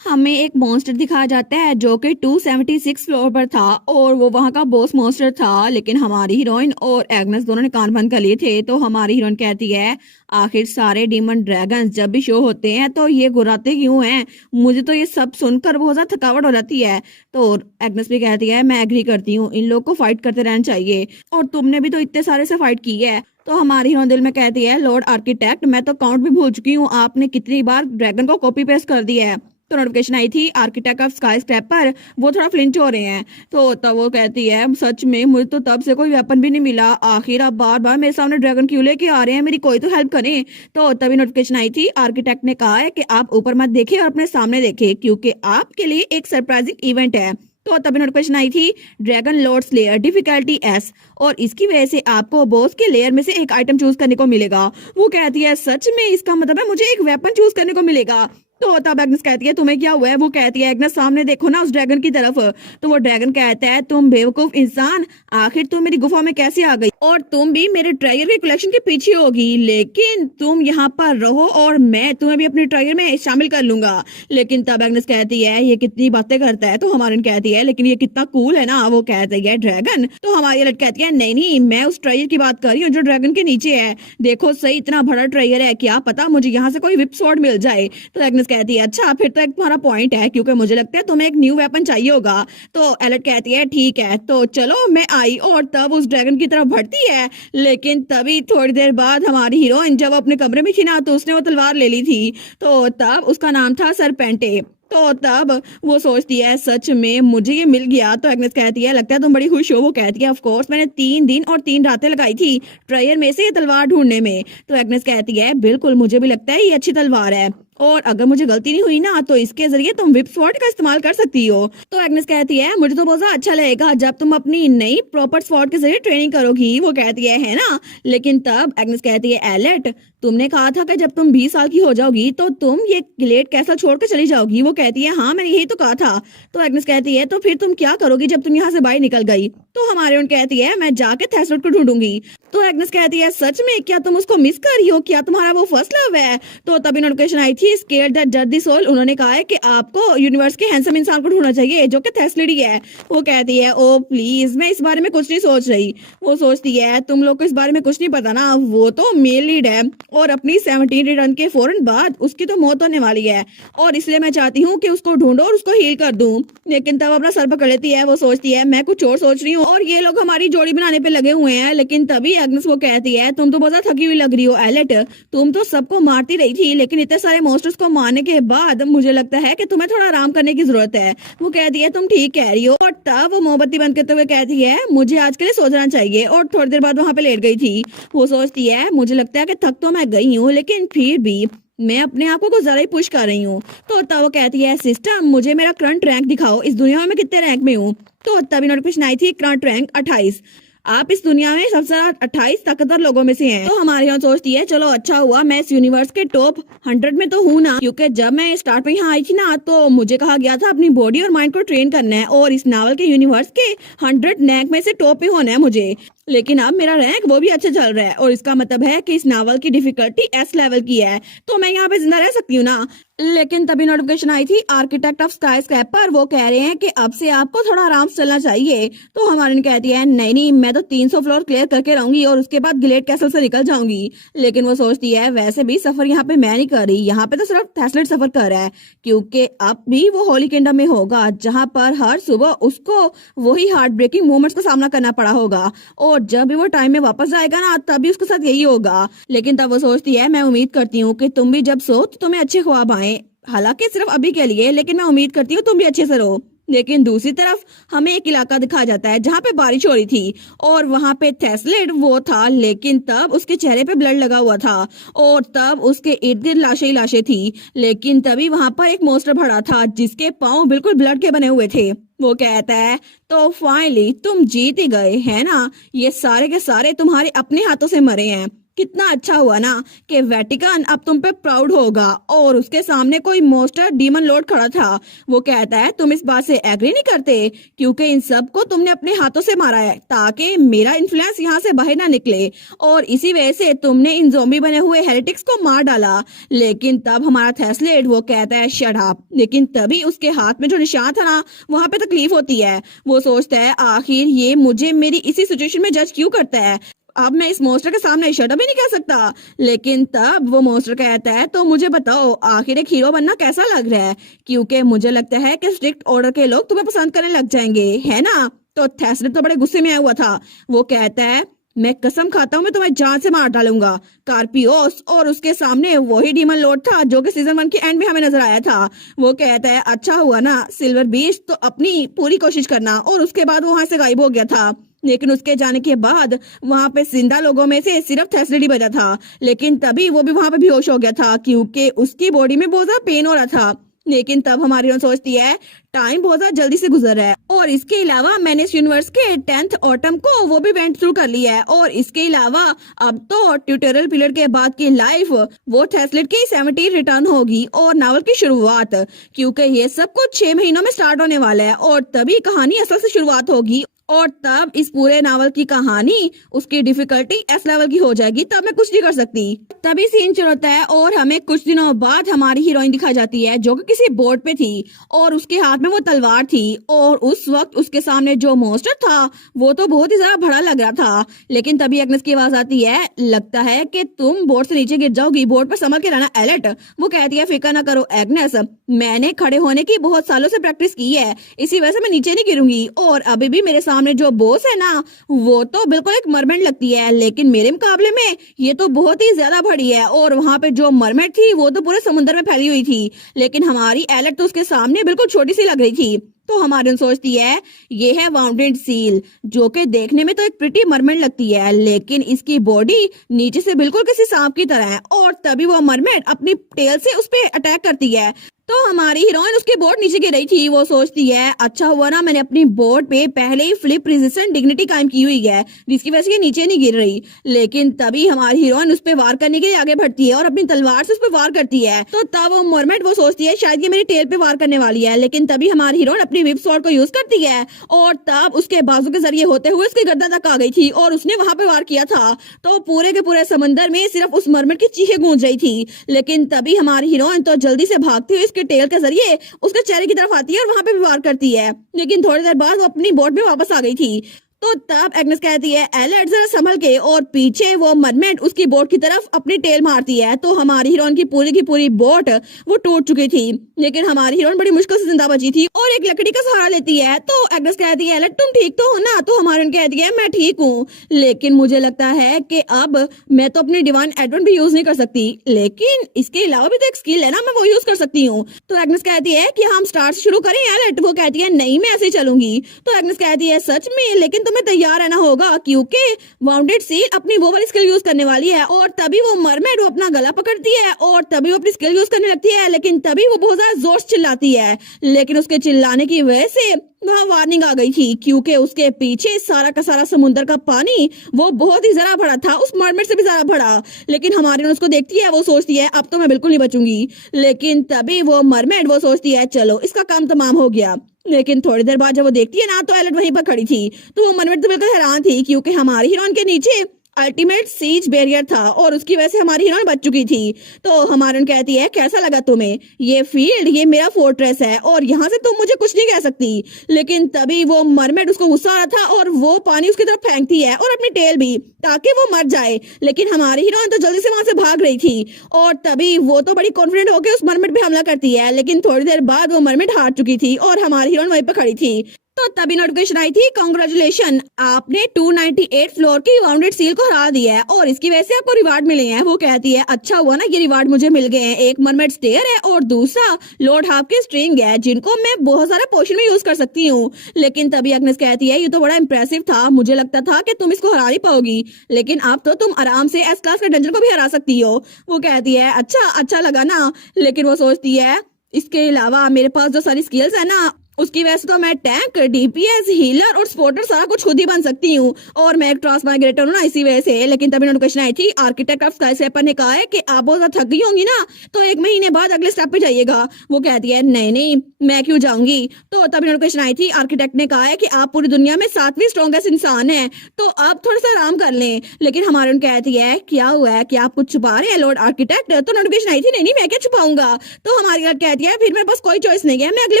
हमें एक मॉन्स्टर दिखाया जाता है जो कि 276 फ्लोर पर था और वो वहां का बॉस मॉन्स्टर था। लेकिन हमारी हीरोइन और एग्नेस दोनों ने कान बंद कर लिए थे। तो हमारी हीरोइन कहती है आखिर सारे डीमन ड्रैगन्स जब भी शो होते हैं तो ये गुर्राते क्यों हैं, मुझे तो ये सब सुनकर बहुत ज्यादा थकावट हो जाती है। तो एग्नेस भी कहती है मैं एग्री करती हूँ, इन लोग को फाइट करते रहना चाहिए और तुमने भी तो इतने सारे से फाइट की है। तो हमारी हीरोइन दिल में कहती है लॉर्ड आर्किटेक्ट मैं तो काउंट भी भूल चुकी हूँ, आपने कितनी बार ड्रैगन को कॉपी पेस्ट कर दिया है। तो नोटिफिकेशन आई थी आर्किटेक्ट ऑफ स्काई स्क्रैपर वो थोड़ा फ्लिंच हो रहे हैं। तो तब वो कहती है सच में मुझे तो तब से कोई वेपन भी नहीं मिला, आखिर आप बार बार मेरे सामने ड्रैगन क्यों लेके आ रहे हैं, मेरी कोई तो हेल्प करें। तो तभी नोटिफिकेशन आई थी आर्किटेक्ट ने कहा है कि आप ऊपर मत देखें और अपने सामने देखें क्योंकि आपके लिए एक सरप्राइजिंग इवेंट है। तो तभी नोटिफिकेशन आई थी dragon lord's lair difficulty S, और इसकी वजह से आपको बॉस के लेयर में से एक आइटम चूज करने को मिलेगा। वो कहती है सच में, इसका मतलब है मुझे एक वेपन चूज करने को मिलेगा। तो तब एग्नेस कहती है तुम्हें क्या हुआ है। वो कहती है एग्नेस सामने देखो ना उस ड्रैगन की तरफ। तो वो ड्रैगन कहता है तुम बेवकूफ इंसान, आखिर तुम मेरी गुफा में कैसे आ गई, और तुम भी मेरे ट्रायर के कलेक्शन के पीछे होगी, लेकिन तुम यहाँ पर रहो और मैं तुम्हें भी अपने ट्रायर में शामिल कर लूंगा। लेकिन तब एग्नेस कहती है ये कितनी बातें करता है। तो हमारी कहती है लेकिन ये कितना कूल है ना। वो कहती है ड्रैगन। तो हमारी लड़की कहती है नहीं नहीं, मैं उस ट्रायर की बात कर रही हूँ जो ड्रैगन के नीचे है, देखो सही इतना बड़ा ट्रायर है, क्या पता मुझे यहाँ से कोई विप स्वॉर्ड मिल जाए। तो एग्नेस कहती है अच्छा फिर तो एक तुम्हारा पॉइंट है, क्योंकि मुझे लगता है तुम्हें एक न्यू वेपन चाहिए होगा। तो एलेट कहती है ठीक है तो चलो मैं आई, और तब उस ड्रैगन की तरफ बढ़ती है। लेकिन तभी थोड़ी देर बाद हमारी हीरोइन जब अपने कमरे में थी ना तो उसने वो तलवार ले ली थी। तो तब उसका नाम था सरपेंटे। तो तब वो सोचती है सच में मुझे ये मिल गया। तो एग्नेस कहती है लगता है तुम बड़ी खुश हो। वो कहती है ऑफ कोर्स, मैंने 3 दिन और 3 रातें लगाई थी ट्रायर में से ये तलवार ढूंढने में। तो एग्नेस कहती है बिल्कुल मुझे भी लगता है ये अच्छी तलवार है, और अगर मुझे गलती नहीं हुई ना तो इसके जरिए तुम विप स्वॉर्ड का इस्तेमाल कर सकती हो। तो एग्नेस कहती है मुझे तो बहुत ज्यादा अच्छा लगेगा जब तुम अपनी नई प्रॉपर स्वॉर्ड के जरिए ट्रेनिंग करोगी। वो कहती है ना। लेकिन तब एग्नेस कहती है एलेट तुमने कहा था कि जब तुम 20 साल की हो जाओगी तो तुम ये ग्लेड कैसल छोड़ कर चली जाओगी। वो कहती है हाँ मैंने यही तो कहा था। तो एग्नेस कहती है तो फिर तुम क्या करोगी जब तुम यहाँ से बाहर निकल गई। तो हमारे उन कहती है मैं जाके थेसलोट को ढूंढूंगी। तो एग्नेस कहती है सच में, क्या तुम उसको मिस कर रही हो, क्या तुम्हारा वो फर्स्ट लव है। तो तभी नोटिफिकेशन आई थी स्केयर दैट जर्दी सोल, उन्होंने कहा है कि आपको यूनिवर्स के हैंडसम इंसान को ढूंढना चाहिए जो कि थेसलिडी है। वो कहती है ओ प्लीज मैं इस बारे में कुछ नहीं सोच रही। वो सोचती है तुम लोग को इस बारे में कुछ नहीं पता ना, वो तो मेल लीड है और अपनी 17 रिटर्न के फौरन बाद उसकी तो मौत होने वाली है, और इसलिए मैं चाहती हूँ कि उसको ढूंढो और उसको हील कर दूं। लेकिन तब अपना सर पकड़ लेती है। वो सोचती है मैं कुछ और सोच रही हूँ और ये लोग हमारी जोड़ी बनाने पे लगे हुए हैं। लेकिन तभी एग्नेस वो कहती है तुम तो बहुत ज्यादा थकी हुई लग रही हो एलेट, तुम तो सबको मारती रही थी, लेकिन इतने सारे मॉन्स्टर्स को मारने के बाद मुझे लगता है कि तुम्हें थोड़ा आराम करने की जरूरत है। वो कहती है तुम ठीक कह रही हो, और तब वो मोमबत्ती बंद करते हुए कहती है मुझे आज के लिए सो जाना चाहिए, और थोड़ी देर बाद वहां पे लेट गई थी। वो सोचती है मुझे लगता है कि थक तो मैं गई हूँ लेकिन फिर भी मैं अपने आप को कुछ ज्यादा ही पुश कर रही हूँ। तो तब वो कहती है सिस्टम मुझे मेरा करंट रैंक दिखाओ, इस दुनिया में मैं कितने रैंक में हूँ। तो तभी नोटिफिकेशन आई थी करंट रैंक 28, आप इस दुनिया में सबसे ज्यादा 28 ताकतवर लोगों में से हैं। तो हमारे यहाँ सोचती है चलो अच्छा हुआ मैं इस यूनिवर्स के टॉप 100 में तो हूँ ना, क्योंकि जब मैं स्टार्ट में यहाँ आई थी ना तो मुझे कहा गया था अपनी बॉडी और माइंड को ट्रेन करना है, और इस नावल के यूनिवर्स के 100 रैंक में से टॉप में होना है मुझे। लेकिन अब मेरा रैंक वो भी अच्छा चल रहा है, और इसका मतलब है कि इस नावल की डिफिकल्टी S लेवल की है, तो मैं यहाँ पे जिंदा रह सकती हूँ ना। लेकिन तभी नोटिफिकेशन आई थी आर्किटेक्ट ऑफ स्काई स्क्रैपर, वो कह रहे हैं कि अब से आपको थोड़ा आराम से चलना चाहिए। तो हमारी कहती है नहीं नहीं मैं तो 300 फ्लोर क्लियर करके रहूंगी और उसके बाद ग्लेड कैसल से निकल जाऊंगी। लेकिन वो सोचती है वैसे भी सफर यहाँ पे मैं नहीं कर रही, यहाँ पे तो सिर्फ थेसलेट सफर कर रहा है, क्योंकि अब भी वो होली किंगडम में होगा जहाँ पर हर सुबह उसको वही हार्ट ब्रेकिंग मोमेंट्स का सामना करना पड़ा होगा, और जब भी वो टाइम में वापस जाएगा ना तभी उसके साथ यही होगा। लेकिन तब वो सोचती है मैं उम्मीद करती हूँ कि तुम भी जब सो तो तुम्हें अच्छे ख्वाब आए, हालांकि सिर्फ अभी के लिए, लेकिन मैं उम्मीद करती हूँ तुम भी अच्छे से रहो। लेकिन दूसरी तरफ हमें एक इलाका दिखाया जाता है जहाँ पे बारिश हो रही थी, और वहां पे थेसलेट वो था, लेकिन तब उसके चेहरे पे ब्लड लगा हुआ था और तब उसके इर्द गिर्द लाशें ही लाशें थी। लेकिन तभी वहां पर एक मॉन्स्टर खड़ा था जिसके पाँव बिल्कुल ब्लड के बने हुए थे। वो कहता है तो फाइनली तुम जीत ही गए है ना, ये सारे के सारे तुम्हारे अपने हाथों से मरे हैं। कितना अच्छा हुआ ना कि वेटिकन अब तुम पे प्राउड होगा। और उसके सामने कोई मॉन्स्टर डीमन लॉर्ड खड़ा था। वो कहता है तुम इस बात से एग्री नहीं करते, क्योंकि इन सब को तुमने अपने हाथों से मारा है ताकि मेरा इन्फ्लुएंस यहाँ से बाहर ना निकले, और इसी वजह से तुमने इन ज़ॉम्बी बने हुए हेरेटिक्स को मार डाला। लेकिन तब हमारा थेसलेट वो कहता है शट अप, लेकिन तभी उसके हाथ में जो निशान था ना वहां पे तकलीफ होती है। वो सोचता है आखिर ये मुझे मेरी इसी सिचुएशन में जज क्यों करता है, अब मैं इस मॉन्स्टर के सामने शट अप भी नहीं कर सकता। लेकिन तब वो मॉन्स्टर कहता है तो मुझे बताओ आखिर एक हीरो बनना कैसा लग रहा है, क्योंकि मुझे लगता है कि स्ट्रिक्ट ऑर्डर के लोग तुम्हें पसंद करने लग जाएंगे है ना। तो थेसलेट तो बड़े गुस्से में आया हुआ था। वो कहता है मैं कसम खाता हूँ मैं तुम्हें जान से मार डालूंगा। कार्पियोस और उसके सामने वही डीमन लॉर्ड था जो कि सीजन 1 के एंड में हमें नजर आया था। वो कहता है अच्छा हुआ ना सिल्वर बीच तो अपनी पूरी कोशिश करना, और उसके बाद वो वहां से गायब हो गया था। लेकिन उसके जाने के बाद वहां पे जिंदा लोगों में से सिर्फ थेस्लेडी बचा था, लेकिन तभी वो भी वहां पे बेहोश हो गया था क्योंकि उसकी बॉडी में बहुत ज्यादा पेन हो रहा था। लेकिन तब हमारी हीरोइन सोचती है टाइम बहुत ज्यादा जल्दी से गुजर रहा है, और इसके अलावा मैंने इस यूनिवर्स के 10th ऑटम को वो भी वेंट थ्रू कर लिया है, और इसके अलावा अब तो ट्यूटोरियल पीरियड के बाद की लाइफ वो थेस्लेट की 70 रिटर्न होगी और नावल की शुरुआत, क्योंकि ये सब कुछ 6 महीनों में स्टार्ट होने वाला है और तभी कहानी असल से शुरुआत होगी। और तब इस पूरे नावल की कहानी उसकी डिफिकल्टी एस लेवल की हो जाएगी, तब मैं कुछ नहीं कर सकती। तभी सीन चलता है और हमें कुछ दिनों बाद हमारी हीरोइन दिखाई जाती है जो कि किसी बोट पे थी और उसके हाथ में वो तलवार थी, और उस वक्त उसके सामने जो मॉन्स्टर था वो तो बहुत ही ज्यादा बड़ा लग रहा था। लेकिन तभी एग्नेस की आवाज आती है, लगता है कि तुम बोट से नीचे गिर जाओगी, बोट पर संभल के रहना एलेट। वो कहती है फिक्र ना करो एग्नेस, मैंने खड़े होने की बहुत सालों से प्रैक्टिस की है, इसी वजह से मैं नीचे नहीं गिरूंगी। और अभी भी मेरे सामने जो बॉस है ना वो तो बिल्कुल एक मरमेड लगती है, लेकिन मेरे मुकाबले में ये तो बहुत ही ज्यादा बड़ी है। और वहां पे जो मरमेड थी वो तो पूरे समुद्र में फैली हुई थी, लेकिन हमारी एलेट तो उसके सामने बिल्कुल छोटी सी लग रही थी। तो हमारी सोचती है ये है वाउंडेड सील जो कि देखने में तो एक प्रिटी मरमेड लगती है, लेकिन इसकी बॉडी नीचे से बिल्कुल किसी सांप की तरह है। और तभी वो मरमेड अपनी टेल से उस पर अटैक करती है। तो हमारी हीरोइन उसकी बोट नीचे गिर रही थी, वो सोचती है अच्छा हुआ ना मैंने अपनी बोट पे पहले ही फ्लिप रेजिस्टेंट डिग्निटी कायम की हुई है जिसकी वजह से ये नीचे नहीं गिर रही। लेकिन तभी हमारी हीरोइन उस पे वार करने के लिए आगे बढ़ती है और अपनी तलवार से उस पे वार करती है। तो तब वो मरमेड वो सोचती है शायद ये मेरी टेल पे वार करने वाली है, लेकिन तभी हमारी हीरोइन अपनी व्हिप स्वॉर्ड को यूज करती है और तब उसके बाजू के जरिए होते हुए उसकी गर्दन तक आ गई थी और उसने वहां पे वार किया था। तो पूरे के पूरे समंदर में सिर्फ उस मरमेड की चीखें गूंज रही थी। लेकिन तभी हमारी हीरोइन तो जल्दी से भागती हुई उसके टेल के जरिए उसके चेहरे की तरफ आती है और वहां पे भी वार करती है। लेकिन थोड़ी देर बाद वो अपनी बोट में वापस आ गई थी। तो तब एग्नेस कहती है एलेट जरा संभल के, और पीछे वो मरमेड उसकी बोट की तरफ अपनी टेल मारती है। तो हमारी हीरोइन की पूरी बोट वो टूट चुकी थी, लेकिन हमारी हीरोइन बड़ी मुश्किल से जिंदा बची थी और एक लकड़ी का सहारा लेती है। तो एग्नेस कहती है एलेट तुम ठीक तो हो ना? तो हमारी हीरोइन कहती है मैं ठीक हूँ, लेकिन मुझे लगता है कि अब मैं तो अपनी डिवाइन एडवांस भी यूज नहीं कर सकती, लेकिन इसके अलावा भी तो एक स्किल है ना, मैं वो यूज कर सकती हूँ। तो एग्नेस कहती है कि हम स्टार्ट शुरू करें एलेट? वो कहती है नहीं मैं ऐसे ही चलूंगी। तो एग्नेस कहती है सच में? लेकिन तुम्हें तैयार रहना होगा क्योंकि वाउंडेड सील अपनी वो वाली स्किल यूज करने वाली है। और तभी वो मरमेड वो अपना गला पकड़ती है और तभी वो अपनी स्किल यूज करने लगती है, लेकिन तभी वो बहुत ज्यादा जोर से चिल्लाती है। लेकिन उसके चिल्लाने की वजह से वहाँ वार्निंग आ गई थी क्योंकि उसके पीछे सारा का सारा समुद्र का पानी वो बहुत ही ज्यादा बड़ा था, उस मरमेड से भी ज्यादा बड़ा। लेकिन हमारी उसको देखती है, वो सोचती है अब तो मैं बिल्कुल नहीं बचूंगी। लेकिन तभी वो मरमेड वो सोचती है चलो इसका काम तमाम हो गया। लेकिन थोड़ी देर बाद जब वो देखती है ना तो एलेट वहीं पर खड़ी थी। तो वो मरमेड तो बिल्कुल हैरान थी क्योंकि हमारी हीरोइन के नीचे अल्टीमेट सीज बैरियर था और उसकी वजह से हमारी हीरोइन बच चुकी थी। तो हमारी कहती है कैसा लगा तुम्हें? ये फील्ड ये मेरा फोर्ट्रेस है और यहाँ से तुम मुझे कुछ नहीं कह सकती। लेकिन तभी वो मरमेड उसको गुस्सा आ रहा था और वो पानी उसकी तरफ फेंकती है और अपनी टेल भी, ताकि वो मर जाए। लेकिन हमारी हीरोइन तो जल्दी से वहां से भाग रही थी और तभी वो तो बड़ी कॉन्फिडेंट होकर उस मरमेड पे हमला करती है। लेकिन थोड़ी देर बाद वो मरमेड हार चुकी थी और हमारी हीरोइन वहीं पर खड़ी थी। तो तभी नोटिफिकेशन आई थी कांग्रेचुलेशन, आपने 298 फ्लोर की वाउंडेड सील को हरा दिया है और इसकी वजह से आपको रिवार्ड मिले हैं। वो कहती है अच्छा हुआ ना ये रिवार्ड मुझे मिल गए हैं, एक मरमेड स्टेयर है और दूसरा लॉर्ड हाफ की स्ट्रिंग है जिनको मैं बहुत सारे पोशन में यूज कर सकती हूँ। लेकिन तभी एग्नेस कहती है ये तो बड़ा इंप्रेसिव था, मुझे लगता था कि तुम इसको हरा नहीं पाओगी, लेकिन अब तो तुम आराम से एस क्लास के डंजन को भी हरा सकती हो। वो कहती है अच्छा लगा ना? लेकिन वो सोचती है इसके अलावा मेरे पास जो सारी स्किल्स है ना उसकी वजह से तो मैं टैंक, डीपीएस, हीलर और स्पॉटर सारा कुछ खुद ही बन सकती हूँ और मैं एक ट्रांसमाइग्रेटर हूँ ना इसी वजह से। लेकिन तभी नोटिफिकेशन आई थी आर्किटेक्ट ऑफ स्काईस्क्रैपर ने कहा है कि आप बहुत ज्यादा थक गई होंगी ना तो 1 महीने बाद अगले स्टेप पे जाइएगा। वो कहती है नहीं मैं क्यों जाऊंगी? तो तभी नोटिफिकेशन आई थी आर्किटेक्ट ने कहा है कि आप पूरी दुनिया में 7वीं स्ट्रॉन्गेस्ट इंसान है तो आप थोड़ा सा आराम कर लें। लेकिन हमारे उन कहती है क्या हुआ है, क्या आप कुछ छुपा रहे हैं लॉर्ड आर्किटेक्ट? तो नोटिफिकेशन आई थी नहीं मैं क्या छुपाऊंगा। तो हमारी कहती है फिर मेरे पास कोई चॉइस नहीं है, मैं अगले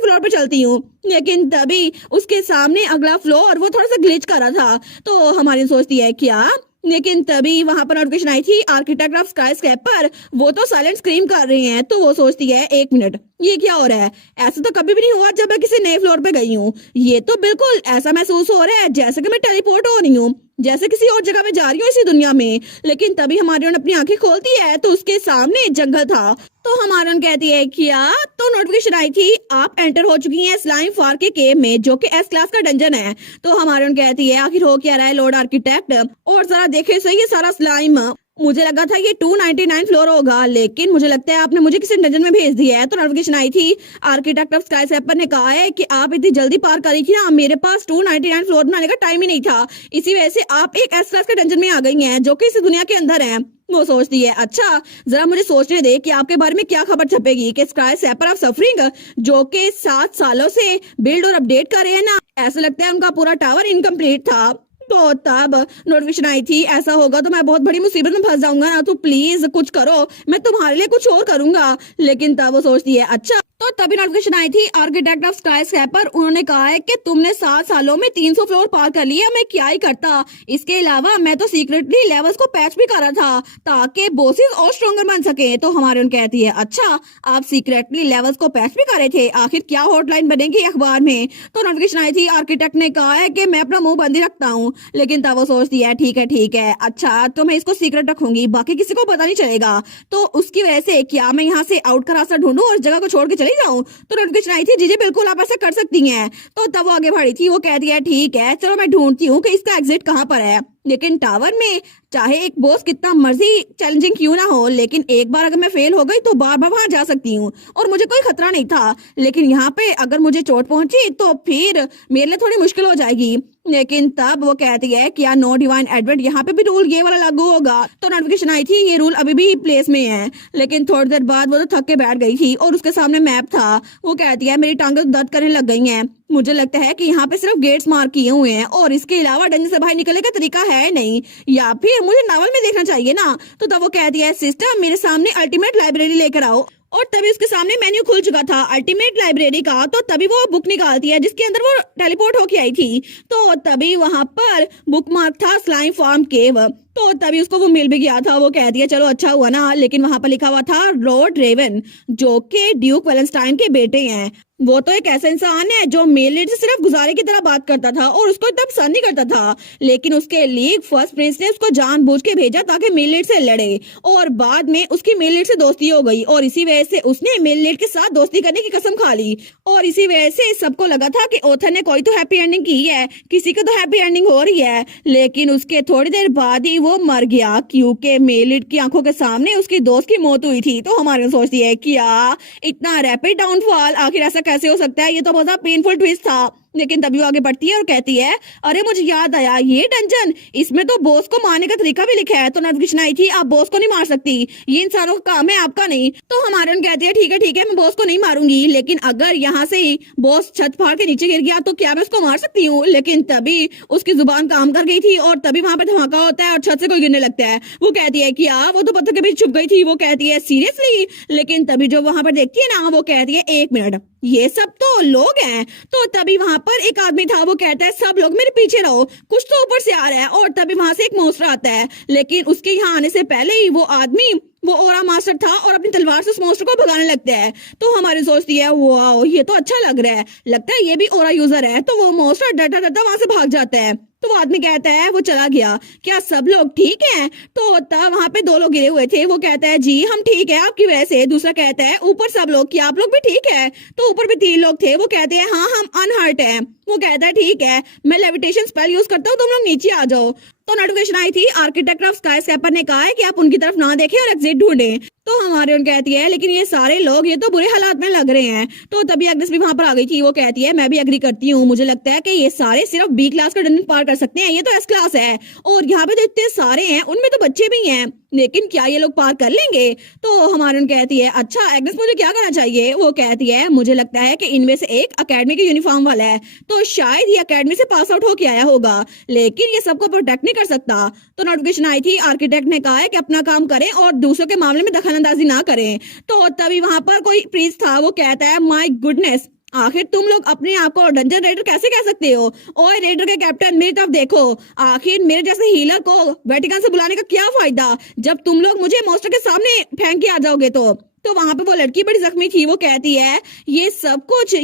फ्लोर पे चलती हूँ। लेकिन तभी उसके सामने अगला फ्लोर वो थोड़ा सा ग्लिच कर रहा था। तो हमारी सोचती है क्या? लेकिन तभी वहां पर नोटिफिकेशन आई थी आर्किटेक्ट ऑफ स्काईस्क्रैपर वो तो साइलेंट स्क्रीम कर रहे हैं। तो वो सोचती है 1 मिनट ये क्या हो रहा है? ऐसा तो कभी भी नहीं हुआ जब मैं किसी नए फ्लोर पे गई हूँ, ये तो बिल्कुल ऐसा महसूस हो रहा है जैसे कि मैं टेलीपोर्ट हो रही हूँ। जैसे किसी और जगह में जा रही हूँ इसी दुनिया में। लेकिन तभी हमारी अपनी आंखें खोलती है तो उसके सामने जंगल था। तो हमारन कहती है क्या तो नोटिफिकेशन आई थी आप एंटर हो चुकी हैं स्लाइम फार के केव में जो कि एस क्लास का डंजन है। तो हमारन कहती है आखिर हो क्या रहा है लॉर्ड आर्किटेक्ट, और जरा देखे सही ये सारा स्लाइम। मुझे लगा था ये 299 फ्लोर होगा, लेकिन मुझे लगता है आपने मुझे किसी डंजन में भेज दिया है। तो नोटिफिकेशन आई थी आर्किटेक्ट ऑफ स्काई सेपर ने कहा है कि आप इतनी जल्दी पार करी थी ना, मेरे पास 299 फ्लोर बनाने का टाइम ही नहीं था, इसी वजह से आप एक एस क्लास के डंजन में आ गई हैं जो कि इस दुनिया के अंदर है। वो सोचती है अच्छा जरा मुझे सोचने दे कि आपके बारे में क्या खबर छपेगी कि स्काई सेपर ऑफ सफरिंग जो कि 7 सालों से बिल्ड और अपडेट कर रहे हैं ना, ऐसा लगता है उनका पूरा टावर इनकम्प्लीट था। तो तब नोटिफिकेशन आई थी ऐसा होगा तो मैं बहुत बड़ी मुसीबत में फंस जाऊंगा ना, तो प्लीज कुछ करो, मैं तुम्हारे लिए कुछ और करूंगा। लेकिन तब वो सोचती है अच्छा। तो तभी नोटिफिकेशन आई थी आर्किटेक्ट ऑफ स्काई स्क्रैपर, उन्होंने कहा है कि तुमने 7 सालों में 300 फ्लोर पार कर लिया, मैं क्या ही करता। इसके अलावा मैं तो सीक्रेटली लेवल्स को पैच भी कर रहा था ताकि बॉसेस और स्ट्रॉन्गर बन सके। तो हमारे उन कहती है अच्छा आप सीक्रेटली लेवल्स को पैच भी कर रहे थे, आखिर क्या हॉटलाइन बनेगी अखबार में। तो नोटिफिकेशन आई थी आर्किटेक्ट ने कहा है कि मैं अपना मुंह बंद ही रखता हूँ। लेकिन तब वो सोचती है ठीक है अच्छा तो मैं इसको सीक्रेट रखूंगी, बाकी किसी को पता नहीं चलेगा। तो उसकी वजह से क्या मैं यहाँ से आउट का रास्ता ढूंढूं और जगह को छोड़ के चली जाऊं। तो नोटिफिकेशन आई थी जी जी बिल्कुल आप ऐसा कर सकती हैं। तो तब वो आगे बढ़ी थी, वो कहती है ठीक है चलो मैं ढूंढती हूँ कि इसका एग्जिट कहाँ पर है। लेकिन टावर में चाहे एक बॉस कितना मर्जी चैलेंजिंग क्यों ना हो, लेकिन एक बार अगर मैं फेल हो गई तो बार बार वहां जा सकती हूँ और मुझे कोई खतरा नहीं था। लेकिन यहाँ पे अगर मुझे चोट पहुंची तो फिर मेरे लिए थोड़ी मुश्किल हो जाएगी। लेकिन तब वो कहती है कि यार नो डिवाइन एडवर्ट यहाँ पे भी रूल ये वाला लागू होगा। तो नोटिफिकेशन आई थी ये रूल अभी भी प्लेस में है। लेकिन थोड़ी देर बाद वो तो थक के बैठ गई थी और उसके सामने मैप था। वो कहती है मेरी टांगें दर्द करने लग गई हैं, मुझे लगता है कि यहाँ पे सिर्फ गेट्स मार्क किए हुए हैं और इसके अलावा डंजन से बाहर निकलने का तरीका है नहीं, या फिर मुझे नावल में देखना चाहिए ना। तो तब वो कहती है सिस्टर मेरे सामने अल्टीमेट लाइब्रेरी लेकर आओ। और तभी उसके सामने मेन्यू खुल चुका था अल्टीमेट लाइब्रेरी का। तो तभी वो बुक निकालती है जिसके अंदर वो टेलीपोर्ट होके आई थी। तो तभी वहां पर बुक मार्क था स्लाइम फार्म केव। तो तभी उसको वो मिल भी गया था। वो कहती है चलो अच्छा हुआ ना, लेकिन वहां पर लिखा हुआ था लॉर्ड रेवन जो कि ड्यूक वेलेंस्टाइन के बेटे हैं। वो तो एक ऐसा इंसान है जो मेल लीड से सिर्फ गुजारे की तरह बात करता था और उसको इतना पसंद नहीं करता था, लेकिन उसके लीग फर्स्ट प्रिंस ने उसको जानबूझ के भेजा ताकि मेल लीड से लड़े और बाद में उसकी मेल लीड से दोस्ती हो गई और इसी वजह से उसने मेल लीड के साथ दोस्ती करने की कसम खा ली। और इसी वजह से सबको लगा था कि ऑथर ने कोई तो हैप्पी एंडिंग की है, किसी को तो हैप्पी एंडिंग हो रही है। लेकिन उसके थोड़ी देर बाद ही वो मर गया क्योंकि मेल लीड की आंखों के सामने उसकी दोस्त की मौत हुई थी। तो हमारे सोचती है क्या इतना रैपिड डाउनफॉल, आखिर ऐसा कैसे हो सकता है, ये तो बहुत पेनफुल ट्विस्ट था। लेकिन तभी वो आगे बढ़ती है और कहती है अरे मुझे याद आया ये डंजन, इसमें तो बॉस को मारने का तरीका भी लिखा है। तो नोटिफिकेशन आई थी आप बॉस को नहीं मार सकती, ये इंसानों का काम है आपका नहीं। तो हमारे कहती है ठीक है मैं बॉस को नहीं मारूंगी, लेकिन अगर यहाँ से ही बॉस छत फाड़ के नीचे गिर गया तो क्या मैं उसको मार सकती हूँ। लेकिन तभी उसकी जुबान काम कर गई थी और तभी वहां पे धमाका होता है और छत से कोई गिरने लगता है। वो कहती है कि वो तो पत्थर के बीच छुप गई थी। वो कहती है सीरियसली, लेकिन तभी जो वहां पर देखती है ना वो कहती है 1 मिनट ये सब तो लोग हैं। तो तभी वहां पर एक आदमी था, वो कहता है सब लोग मेरे पीछे रहो, कुछ तो ऊपर से आ रहा है। और तभी वहां से एक मॉन्स्टर आता है, लेकिन उसके यहाँ आने से पहले ही वो आदमी वो ओरा मास्टर था और अपनी तलवार से उस मॉन्स्टर को भगाने लगता है। तो हमारी सोचती है वाओ ये तो अच्छा लग रहा है, लगता है ये भी ओरा यूजर है। तो वो मॉन्स्टर डरता डरता वहां से भाग जाता है। तो वो आदमी कहता है वो चला गया, क्या सब लोग ठीक हैं? तो तब वहां पे 2 लोग गिरे हुए थे। वो कहता है जी हम ठीक है आपकी वजह से। दूसरा कहता है ऊपर सब लोग, क्या आप लोग भी ठीक है? तो ऊपर भी 3 लोग थे। वो कहते हैं हाँ हम अनहर्ट हैं। वो कहता है ठीक है मैं लेविटेशन स्पेल यूज करता हूँ, तुम लोग नीचे आ जाओ। तो नोटिफिकेशन आई थी आर्किटेक्ट ऑफ स्काई स्क्रैपर ने कहा है कि आप उनकी तरफ ना देखें और एग्जिट ढूंढें। तो हमारे उन कहती है लेकिन ये सारे लोग ये तो बुरे हालात में लग रहे हैं। तो तभी एग्नेस भी वहां पर आ गई थी। वो कहती है मैं भी एग्री करती हूँ, मुझे लगता है कि ये सारे सिर्फ बी क्लास का डंजन पार कर सकते हैं, ये तो एस क्लास है और यहाँ पे जो इतने सारे हैं उनमें तो बच्चे भी हैं, लेकिन क्या ये लोग पार कर लेंगे? तो हमारे उन कहती है अच्छा एग्नेस मुझे क्या करना चाहिए? वो कहती है मुझे लगता है कि इनमें से एक अकेडमी के यूनिफॉर्म वाला है, तो शायद ये अकेडमी से पास आउट होके आया होगा, लेकिन ये सबको प्रोटेक्ट नहीं कर सकता। तो नोटिफिकेशन आई थी आर्किटेक्ट ने कहा है कि अपना काम करें और दूसरों के मामले में दखलंदाजी ना करें। तो तभी वहां पर कोई प्रीस्ट था। वो कहता है माय गुडनेस, आखिर तुम लोग अपने आप को डंजन रेडर कैसे कह सकते हो? ओए रेडर के कैप्टन मेरी तरफ देखो, आखिर मेरे जैसे हीलर को वेटिकन से बुलाने का क्या फायदा जब तुम लोग मुझे मॉन्स्टर के सामने फेंक के आ जाओगे। तो तो वहां पे वो लड़की बड़ी जख्मी थी। वो कहती है ये सब कुछ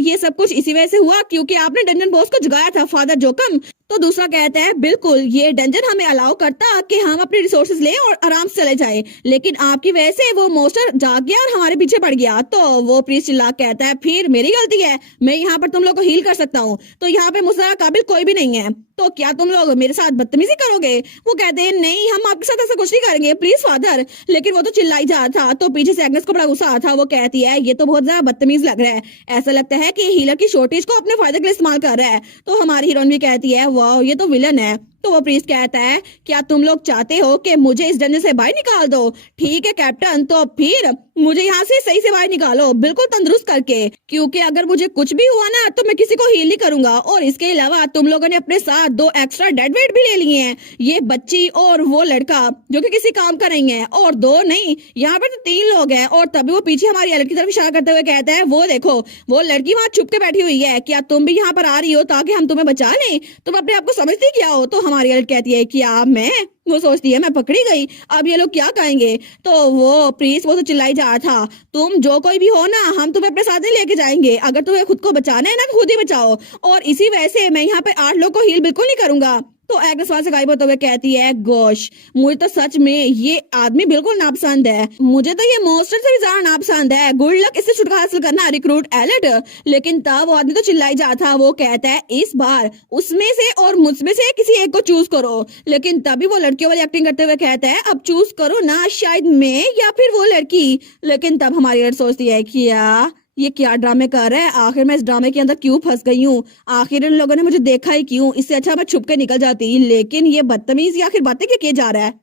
इसी वजह से हुआ क्योंकि आपने डंजन बॉस को जगाया था फादर जोकम। तो दूसरा कहता है बिल्कुल, ये डंजन हमें अलाउ करता कि हम अपने रिसोर्सेज लें और आराम से चले जाएं, लेकिन आपकी वजह से वो मोस्टर जाग गया और हमारे पीछे पड़ गया। तो वो प्रीस्ट चिल्ला कहता है फिर मेरी गलती है, मैं यहाँ पर तुम लोग को हील कर सकता हूँ, तो यहाँ पे मुझसे काबिल कोई भी नहीं है, तो क्या तुम लोग मेरे साथ बदतमीजी करोगे? वो कहते हैं नहीं, हम आपके साथ ऐसा कुछ नहीं करेंगे प्लीज फादर। लेकिन वो तो चिल्लाई जा रहा था। तो पीछे से एग्नेस को बड़ा गुस्सा आता था। वो कहती है ये तो बहुत ज्यादा बदतमीज लग रहा है, ऐसा लगता है कि हीलर की शॉर्टेज को अपने फायदे के लिए इस्तेमाल कर रहा है। तो हमारी हीरोइन भी कहती है वाह ये तो विलन है। तो वो प्रीस्ट कहता है क्या तुम लोग चाहते हो कि मुझे इस डंजन से बाहर निकाल दो? ठीक है कैप्टन, तो फिर मुझे यहाँ से सही से बाहर निकालो, बिल्कुल तंदुरुस्त करके, क्योंकि अगर मुझे कुछ भी हुआ ना तो मैं किसी को हील नहीं करूंगा। और इसके अलावा तुम लोगों ने अपने साथ 2 एक्स्ट्रा डेड वेट भी ले लिए हैं, ये बच्ची और वो लड़का जो कि किसी काम का नहीं है, और 2 नहीं यहाँ पे तो 3 लोग हैं। और तभी वो पीछे हमारी अलग की तरफ इशारा करते हुए कहता है वो देखो वो लड़की वहाँ छुप के बैठी हुई है, क्या तुम भी यहाँ पर आ रही हो ताकि हम तुम्हें बचा लें? तुम अपने आप को समझती क्या हो? तो हमारी अलग कहती है क्या मैं? वो सोचती है मैं पकड़ी गई, अब ये लोग क्या कहेंगे? तो वो प्रीस्ट वो तो चिल्लाई जा रहा था तुम जो कोई भी हो ना, हम तुम्हें अपने साथ नहीं लेके जाएंगे, अगर तुम्हें खुद को बचाना है ना तो खुद ही बचाओ, और इसी वजह से मैं यहाँ पे 8 लोग को हील बिल्कुल नहीं करूंगा। तो एग्नेस वहां से गायब होते हुए कहती है गोश, मुझे तो सच में ये आदमी बिल्कुल नापसंद है, मुझे तो ये मोस्टर से भी ज्यादा नापसंद है, गुड लक इससे छुटकारा हासिल करना रिक्रूट एलेट। लेकिन तब वो आदमी तो चिल्लाई जा था। वो कहता है इस बार उसमें से और मुझमें से किसी एक को चूज करो। लेकिन तभी वो लड़कियों वाली एक्टिंग करते हुए कहता है अब चूज करो ना, शायद मैं या फिर वो लड़की। लेकिन तब हमारी लड़की सोचती है क्या ये क्या ड्रामे कर रहा है, आखिर मैं इस ड्रामे के अंदर क्यों फंस गई हूँ, आखिर इन लोगों ने मुझे देखा ही क्यों, इससे अच्छा मैं छुप के निकल जाती। लेकिन ये बदतमीज आखिर बातें क्या किए जा रहा है?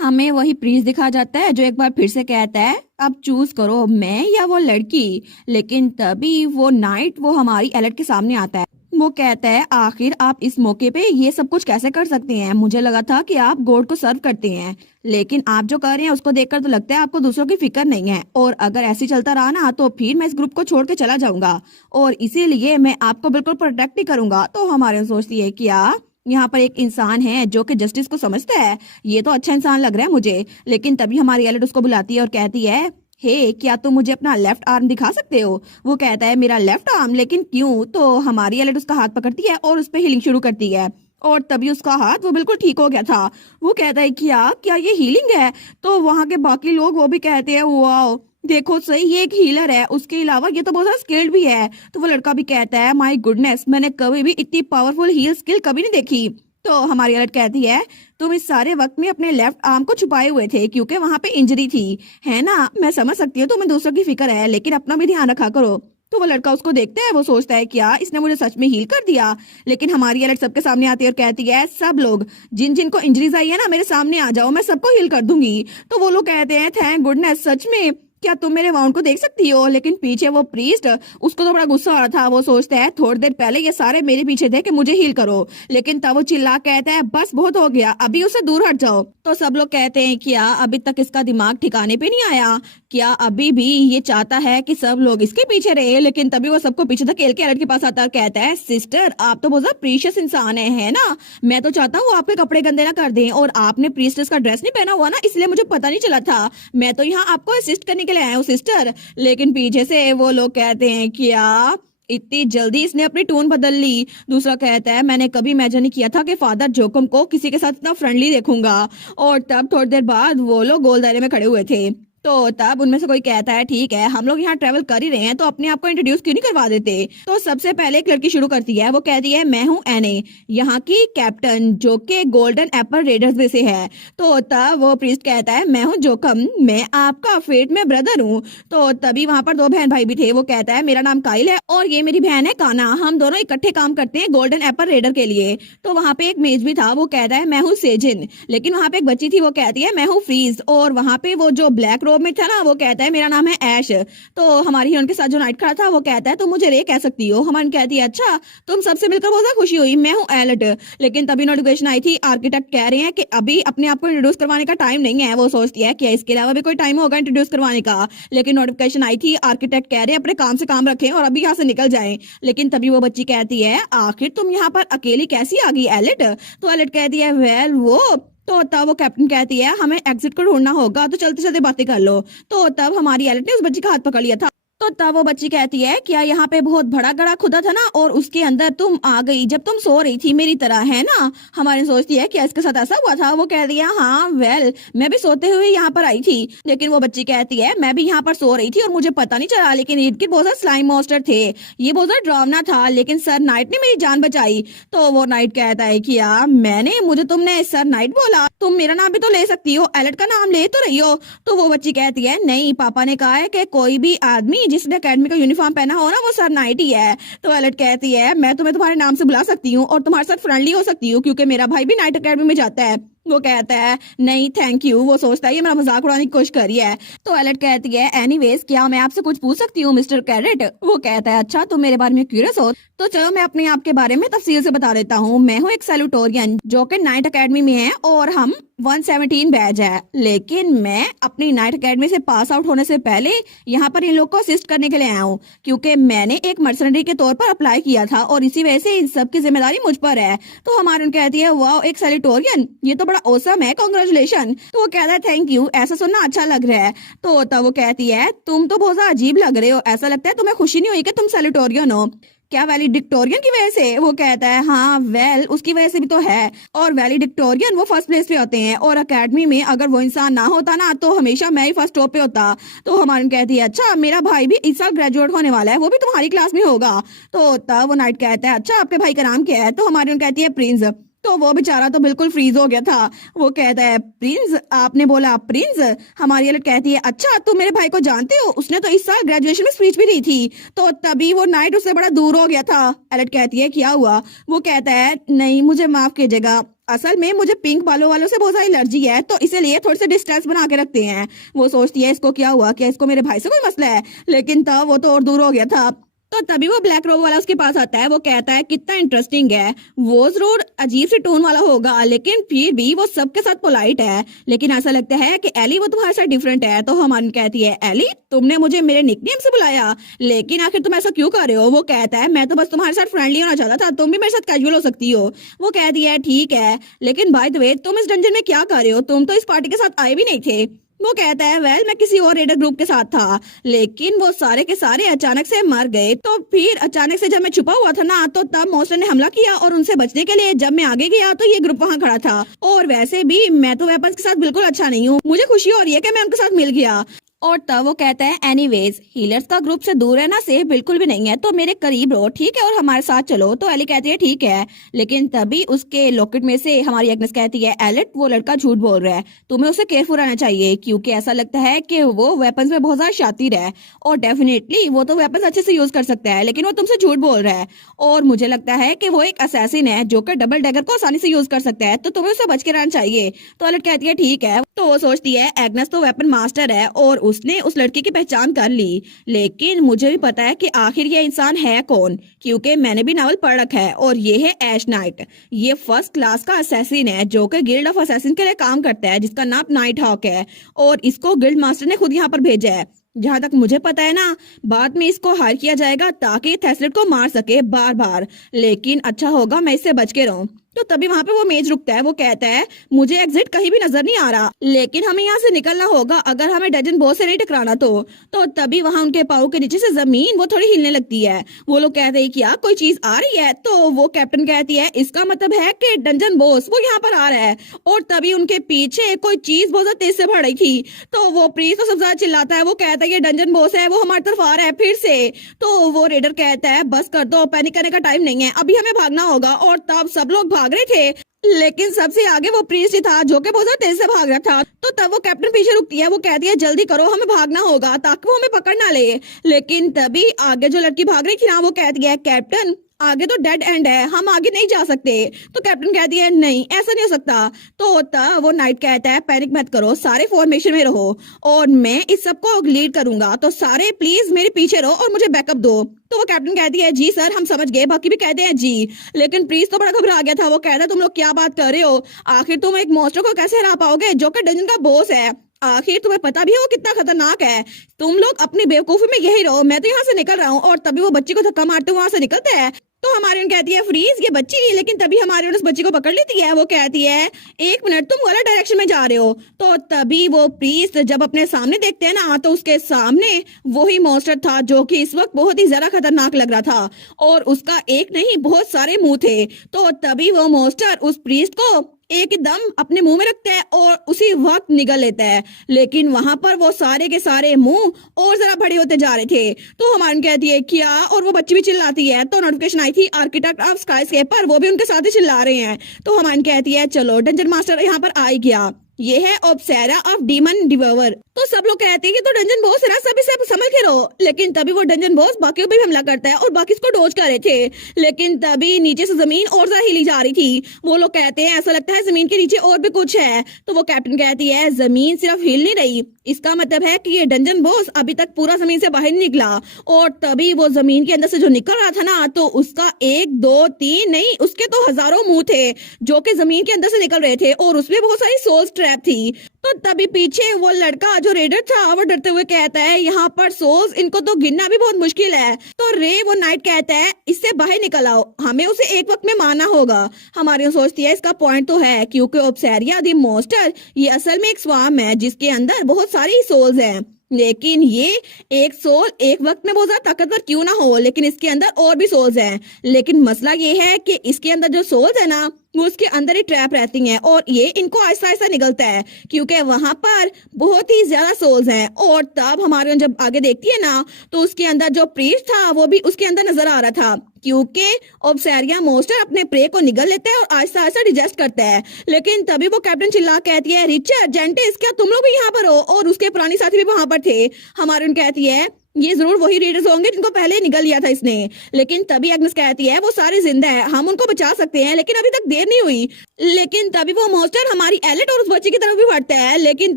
हमें वही प्रीस्ट दिखा जाता है जो एक बार फिर से कहता है अब चूज करो मैं या वो लड़की। लेकिन तभी वो नाइट वो हमारी एलेट के सामने आता है। वो कहता है आखिर आप इस मौके पे ये सब कुछ कैसे कर सकते हैं? मुझे लगा था कि आप गॉड को सर्व करते हैं, लेकिन आप जो कर रहे हैं उसको देखकर तो लगता है आपको दूसरों की फिक्र नहीं है, और अगर ऐसे चलता रहा ना तो फिर मैं इस ग्रुप को छोड़ के चला जाऊंगा, और इसीलिए मैं आपको बिल्कुल प्रोटेक्ट ही करूंगा। तो हमारे सोचती है क्या यहाँ पर एक इंसान है जो कि जस्टिस को समझता है, ये तो अच्छा इंसान लग रहा है मुझे। लेकिन तभी हमारी एलेट उसको बुलाती है और कहती है हे क्या तुम मुझे अपना लेफ्ट आर्म दिखा सकते हो? वो कहता है मेरा लेफ्ट आर्म, लेकिन क्यों? तो हमारी एलेट उसका हाथ पकड़ती है और उस पर हीलिंग शुरू करती है, और तभी उसका हाथ वो बिल्कुल ठीक हो गया था। वो कहता है क्या क्या ये हीलिंग है? तो वहां के बाकी लोग वो भी कहते हैं वाओ देखो सही ये एक हीलर है, उसके अलावा ये तो बहुत ज्यादा स्किल्ड भी है। तो वो लड़का भी कहता है माय गुडनेस, मैंने कभी भी इतनी पावरफुल हील स्किल कभी नहीं देखी। तो हमारी अलर्ट कहती है तुम इस सारे वक्त में अपने लेफ्ट आर्म को छुपाए हुए थे क्योंकि वहां पे इंजरी थी, है ना? मैं समझ सकती हूँ तुम्हें दूसरों की फिक्र है, लेकिन अपना भी ध्यान रखा करो। तो वो लड़का उसको देखता है, वो सोचता है क्या इसने मुझे सच में हील कर दिया। लेकिन हमारी अलर्ट सबके सामने आती है और कहती है सब लोग जिन जिन को इंजरीज आई है ना मेरे सामने आ जाओ, मैं सबको हील कर दूंगी। तो वो लोग कहते हैं थैंक गुडनेस, सच में क्या तुम मेरे वाउंड को देख सकती हो? लेकिन पीछे वो प्रीस्ट उसको तो बड़ा गुस्सा आ रहा था। वो सोचता है थोड़ी देर पहले ये सारे मेरे पीछे थे कि मुझे हील करो, लेकिन तब वो चिल्ला कहता है बस बहुत हो गया, अभी उससे दूर हट जाओ। तो सब लोग कहते हैं क्या अभी तक इसका दिमाग ठिकाने पे नहीं आया? क्या अभी भी ये चाहता है कि सब लोग इसके पीछे रहे? लेकिन तभी वो सबको पीछे धकेल के एलेट के पास आता है और कहता है सिस्टर आप तो बहुत ज्यादा प्रीशियस इंसान है ना? मैं तो चाहता हूँ आपके कपड़े गंदे ना कर दें, और आपने प्रीस्टेस का ड्रेस नहीं पहना हुआ ना, इसलिए मुझे पता नहीं चला था, मैं तो यहाँ आपको असिस्ट करने के लिए आया हूँ सिस्टर। लेकिन पीछे से वो लोग कहते हैं क्या इतनी जल्दी इसने अपनी टोन बदल ली? दूसरा कहता है मैंने कभी इमेजिन नहीं किया था कि फादर जोकम को किसी के साथ इतना फ्रेंडली देखूंगा। और तब थोड़ी देर बाद वो लोग गोल दायरे में खड़े हुए थे। तो तब उनमें से कोई कहता है ठीक है हम लोग यहाँ ट्रेवल कर ही रहे हैं तो अपने आप को इंट्रोड्यूस क्यों नहीं करवा देते? तो सबसे पहले एक लड़की शुरू करती है। वो कहती है मैं हूँ एने, यहाँ की कैप्टन जो कि गोल्डन एप्पल रेडर्स में से है। तो तब वो प्रीस्ट कहता है मैं हूँ जोकम, मैं आपका फेट में ब्रदर हूँ। तो तभी वहां पर 2 बहन भाई भी थे। वो कहता है मेरा नाम काइल है और ये मेरी बहन है काना, हम दोनों इकट्ठे काम करते हैं गोल्डन एप्पल रेडर के लिए। तो वहां पे एक मेज भी था। वो कहता है मैं हूँ सेजिन। लेकिन वहां पे एक बच्ची थी, वो कहती है मैं हूँ फ्रीज। और वहां पे वो जो ब्लैक में था ना, वो कहता है मेरा नाम है ऐश। तो हमारी हीरोइन के साथ जो नाइट खड़ा था वो कहता है तुम मुझे रे कह सकती हो। हमारी कहती है अच्छा तुम सबसे मिलकर बहुत ज्यादा खुशी हुई, मैं हूँ एलेट। लेकिन तभी नोटिफिकेशन आई थी, आर्किटेक्ट कह रहे हैं कि अभी अपने आप को इंट्रोड्यूस करवाने का टाइम नहीं है। वो सोचती है कि इसके अलावा भी कोई टाइम होगा इंट्रोड्यूस करवाने का, लेकिन नोटिफिकेशन आई थी, आर्किटेक्ट कह रहे हैं अपने काम से काम रखें और अभी यहाँ से निकल जाएं। लेकिन तभी वो बच्ची कहती है आखिर तुम यहाँ पर अकेली कैसी आ गई एलेट? तो एलेट कहती है वेल वो तो तब वो कैप्टन कहती है हमें एग्जिट को ढूंढना होगा, तो चलते चलते बातें कर लो। तो तब हमारी एलिट ने उस बच्ची का हाथ पकड़ लिया था। तो तब वो बच्ची कहती है क्या यहाँ पे बहुत बड़ा गड्ढा खुदा था ना और उसके अंदर तुम आ गई जब तुम सो रही थी मेरी तरह, है ना? हमारी सोचती है क्या इसके साथ ऐसा हुआ था? वो कह रही है हाँ वेल मैं भी सोते हुए यहाँ पर आई थी, लेकिन वो बच्ची कहती है मैं भी यहाँ पर सो रही थी और मुझे पता नहीं चला, लेकिन इनके बहुत सारे स्लाइम मॉन्स्टर थे, ये बहुत सारा डरावना था, लेकिन सर नाइट ने मेरी जान बचाई। तो वो नाइट कहता है कि यार मैंने मुझे तुमने सर नाइट बोला, तुम मेरा नाम भी तो ले सकती हो, एलेट का नाम ले तो रही हो। तो वो बच्ची कहती है नहीं पापा ने कहा है कि कोई भी आदमी जिसने अकेडमी का यूनिफॉर्म पहना हो ना वो सर नाइट ही है। तो एलेट कहती है मैं तुम्हें तुम्हारे नाम से बुला सकती हूँ और तुम्हारे साथ फ्रेंडली हो सकती हूँ क्योंकि मेरा भाई भी नाइट अकेडमी में जाता है। वो कहता है नहीं थैंक यू, वो सोचता है ये मेरा मजाक उड़ाने की कोशिश कर रही है। तो एलेट कहती है एनीवेज क्या मैं आपसे कुछ पूछ सकती हूँ मिस्टर कैरेट? वो कहता है अच्छा तुम मेरे बारे में क्यूरियस हो तो चलो मैं अपने आप के बारे में तफसील से बता देता हूँ। मैं हूँ एक सैल्यूटोरियन जो कि नाइट अकेडमी में है और हम 117 बैच है, लेकिन मैं अपनी नाइट अकेडमी से पास आउट होने से पहले यहाँ पर इन लोग को असिस्ट करने के लिए आया हूँ क्योंकि मैंने एक मर्सनरी के तौर पर अप्लाई किया था और इसी वजह से इन सब की जिम्मेदारी मुझ पर है। तो हमारे कहती है वाह एक सैल्यूटोरियन, ये तो बड़ा औसम है, कांग्रेचुलेशन। तो वो कहता है थैंक यू, ऐसा सुनना अच्छा लग रहा है। तो तब वो कहती है तुम तो बहुत अजीब लग रहे हो, ऐसा लगता है तुम्हें खुशी नहीं हुई कि तुम सैल्यूटोरियन हो, क्या वैलिडिक्टोरियन की वजह से? वो कहता है हाँ वेल उसकी वजह से भी तो है, और वैलिडिक्टोरियन वो फर्स्ट प्लेस पे होते हैं और अकेडमी में अगर वो इंसान ना होता ना तो हमेशा मैं ही फर्स्ट टॉप पे होता। तो हमारी कहती है अच्छा मेरा भाई भी इस साल ग्रेजुएट होने वाला है, वो भी तुम्हारी क्लास में होगा। तो तब वो नाइट कहता है अच्छा आपके भाई का नाम क्या है? तो हमारी कहती है प्रिंस। तो वो बेचारा तो बिल्कुल फ्रीज हो गया था। वो कहता है प्रिंस, आपने बोला प्रिंस? हमारी एलिट कहती है अच्छा तुम मेरे भाई को जानते हो, उसने तो इस साल ग्रेजुएशन में स्पीच भी दी थी। तो तभी वो नाइट उससे बड़ा दूर हो गया था। एलिट कहती है क्या हुआ? वो कहता है नहीं मुझे माफ कीजिएगा, असल में मुझे पिंक बालों वालों से बहुत सारी एलर्जी है तो इसीलिए थोड़ी सी डिस्टेंस बना के रखते हैं। वो सोचती है इसको क्या हुआ, क्या इसको मेरे भाई से कोई मसला है, लेकिन तब वो तो और दूर हो गया था। तो तभी वो ब्लैक रोब वाला उसके पास आता है। वो कहता है कितना इंटरेस्टिंग है, वो जरूर अजीब सी टोन वाला होगा लेकिन फिर भी वो सबके साथ पोलाइट है, लेकिन ऐसा लगता है कि एली वो तुम्हारे साथ डिफरेंट है। तो हमारी कहती है एली तुमने मुझे मेरे निकनेम से बुलाया, लेकिन आखिर तुम ऐसा क्यों कर रहे हो? वो कहता है मैं तो बस तुम्हारे साथ फ्रेंडली होना चाहता था, तुम भी मेरे साथ कैजुअल हो सकती हो। वो कहती है ठीक है, लेकिन बाय द वे तुम इस डंजन में क्या कर रहे हो, तुम तो इस पार्टी के साथ आए भी नहीं थे। वो कहता है वेल मैं किसी और रेडर ग्रुप के साथ था, लेकिन वो सारे के सारे अचानक से मर गए। तो फिर अचानक से जब मैं छुपा हुआ था ना तो तब मॉन्स्टर ने हमला किया और उनसे बचने के लिए जब मैं आगे गया तो ये ग्रुप वहां खड़ा था। और वैसे भी मैं तो वेपन्स के साथ बिल्कुल अच्छा नहीं हूँ, मुझे खुशी हो रही है कि मैं उनके साथ मिल गया। और तब वो कहता है एनीवेज हीलर्स का ग्रुप से दूर रहना सेफ बिल्कुल भी नहीं है, तो मेरे करीब रहो ठीक है और हमारे साथ चलो। तो एली कहती है ठीक है, लेकिन तभी उसके लॉकेट में से हमारी एग्नेस कहती है एलेट वो लड़का झूठ बोल रहा है, तुम्हें उसे केयरफुल रहना चाहिए क्योंकि ऐसा लगता है कि वो वेपन्स में बहुत ज्यादा शातिर है और डेफिनेटली वो तो वेपन्स अच्छे से यूज कर सकता है, लेकिन वो तुमसे झूठ बोल रहा है और मुझे लगता है कि वो एक असैसिन है जो कि डबल डैगर को आसानी से यूज कर सकता है, तो तुम्हें उससे बच के रहना चाहिए। तो एलेट कहती है ठीक है। तो वो सोचती है एग्नेस तो वेपन मास्टर है और उसने उस लड़की की पहचान कर ली, लेकिन मुझे भी पता है कि आखिर ये इंसान है कौन क्योंकि मैंने भी नावल पढ़ रखा है और ये है ऐश नाइट। ये फर्स्ट क्लास का असैसिन है जो कि गिल्ड ऑफ असैसिन के लिए काम करता है जिसका नाम नाइट हॉक है और इसको गिल्ड मास्टर ने खुद यहाँ पर भेजा है। जहां तक मुझे पता है ना बाद में इसको हायर किया जाएगा ताकि थेसलेट को मार सके बार बार, लेकिन अच्छा होगा मैं इससे बच के रहूं। तो तभी वहां पे वो मेज रुकता है। वो कहता है मुझे एग्जिट कहीं भी नजर नहीं आ रहा, लेकिन हमें यहाँ से निकलना होगा अगर हमें डजन बॉस से नहीं टकराना। तो तभी वहां उनके पाँव के नीचे से जमीन वो थोड़ी हिलने लगती है। वो लोग कहते हैं क्या कोई चीज आ रही है? तो वो कैप्टन कहती है इसका मतलब है कि डंजन बॉस वो यहाँ पर आ रहा है। और तभी उनके पीछे कोई चीज बहुत ज्यादा तेज से बढ़ रही थी। तो वो प्रीस तो सबसे ज्यादा चिल्लाता है, वो कहता है ये डंजन बॉस है, वो हमारी तरफ आ रहा है फिर से। तो वो रेडर कहता है बस कर दो, पैनिक करने का टाइम नहीं है, अभी हमें भागना होगा। और तब सब लोग भाग रहे थे लेकिन सबसे आगे वो प्रीस्ट था जो कि बहुत तेज से भाग रहा था। तो तब वो कैप्टन पीछे रुकती है। वो कहती है जल्दी करो हमें भागना होगा ताकि वो हमें पकड़ ना ले। लेकिन तभी आगे जो लड़की भाग रही थी ना वो कहती है कैप्टन आगे तो डेड एंड है, हम आगे नहीं जा सकते। तो कैप्टन कहती है नहीं ऐसा नहीं हो सकता। तो तब वो नाइट कहता है पैनिक मत करो, सारे फॉर्मेशन में रहो और मैं इस सबको लीड करूंगा, तो सारे प्लीज मेरे पीछे रहो और मुझे बैकअप दो। तो वो कैप्टन कहती है जी सर हम समझ गए, बाकी भी कहते हैं जी। लेकिन प्रीस तो बड़ा घबरा गया था। वो कहता है तुम लोग क्या बात कर रहे हो, आखिर तुम एक मॉन्स्टर को कैसे हरा पाओगे जो कि डंजन का बॉस है? आखिर तुम्हें पता भी है वो कितना खतरनाक है? तुम लोग अपनी बेवकूफी में यही रहो, मैं तो यहाँ से निकल रहा हूँ। और तभी वो बच्ची को धक्का मारते हुए वहां से निकलता है। तो हमारी कहती है फ्रीज ये बच्ची, लेकिन तभी हमारी उस बच्ची को पकड़ लेती है। वो कहती है 1 मिनट तुम गलत डायरेक्शन में जा रहे हो। तो तभी वो प्रीस्ट जब अपने सामने देखते हैं ना, तो उसके सामने वही मॉन्स्टर था जो कि इस वक्त बहुत ही ज्यादा खतरनाक लग रहा था और उसका एक नहीं बहुत सारे मुंह थे। तो तभी वो मॉन्स्टर उस प्रीस्ट को एकदम अपने मुंह में रखता है और उसी वक्त निगल लेता है, लेकिन वहां पर वो सारे के सारे मुंह और जरा बड़े होते जा रहे थे। तो हमारी कहती है क्या, और वो बच्ची भी चिल्लाती है। तो नोटिफिकेशन आई थी आर्किटेक्ट ऑफ स्काईस्केपर, वो भी उनके साथ ही चिल्ला रहे हैं। तो हमारी कहती है चलो डंजन मास्टर यहाँ पर आ ही गया, ये है ऑब्सेरा ऑफ डीमन डिवोवर। तो सब लोग कहते हैं कि तो डंजन बॉस है ना, सभी सब समझ के रहो। लेकिन तभी वो डंजन बॉस बाकियों पे भी हमला करता है और बाकी इसको डोज कर रहे थे, लेकिन तभी नीचे से जमीन और ज्यादा हिली जा रही थी। वो लोग कहते हैं ऐसा लगता है जमीन के नीचे और भी कुछ है। तो वो कैप्टन कहती है जमीन सिर्फ हिल नहीं रही, इसका मतलब है कि ये डंजन बॉस अभी तक पूरा जमीन से बाहर नहीं निकला। और तभी वो जमीन के अंदर से जो निकल रहा था ना, तो उसका 1 2 3 नहीं, उसके तो हजारों मुंह थे जो कि जमीन के अंदर से निकल रहे थे और उसमें बहुत सारी सोल्स ट्रैप थी। तो तभी पीछे वो लड़का जो रेडर था वो डरते हुए कहता है यहाँ पर सोल्स, इनको तो गिनना भी बहुत मुश्किल है। तो रे वो नाइट कहता है इससे बाहर निकल आओ, हमें उसे एक वक्त में मारना होगा। हमारी सोचती है इसका पॉइंट तो है, क्योंकि ऑब्सेरिया द मॉन्स्टर ये असल में एक स्वाम है जिसके अंदर बहुत सारी सोल्स हैं। लेकिन ये एक सोल एक वक्त में बहुत ज्यादा ताकतवर क्यों ना हो, लेकिन इसके अंदर और भी सोल्स हैं। लेकिन मसला ये है कि इसके अंदर जो सोल्स है ना, वो उसके अंदर ही ट्रैप रहती हैं और ये इनको आहिस्ता आहिस्ता निकलता है, क्योंकि वहां पर बहुत ही ज्यादा सोल्स हैं। और तब हमारे जब आगे देखती है ना, तो उसके अंदर जो प्रीस्ट था वो भी उसके अंदर नजर आ रहा था, क्योंकि ऑब्सेरिया मॉन्स्टर अपने प्रे को निगल लेता है और आहिस्ता आहिस्ता डिजेस्ट करता है। लेकिन तभी वो कैप्टन चिल्ला कहती है रिचर्ड जेंटिस क्या तुम लोग भी यहाँ पर हो, और उसके पुरानी साथी भी वहां पर थे। हमारे कहती है ये जरूर वही रीडर्स होंगे जिनको पहले निगल लिया था इसने। लेकिन तभी एग्नेस कहती है वो सारे जिंदा है, हम उनको बचा सकते हैं, लेकिन अभी तक देर नहीं हुई। लेकिन तभी वो मॉन्स्टर हमारी एलेट और उस बच्ची की तरफ भी बढ़ता है, लेकिन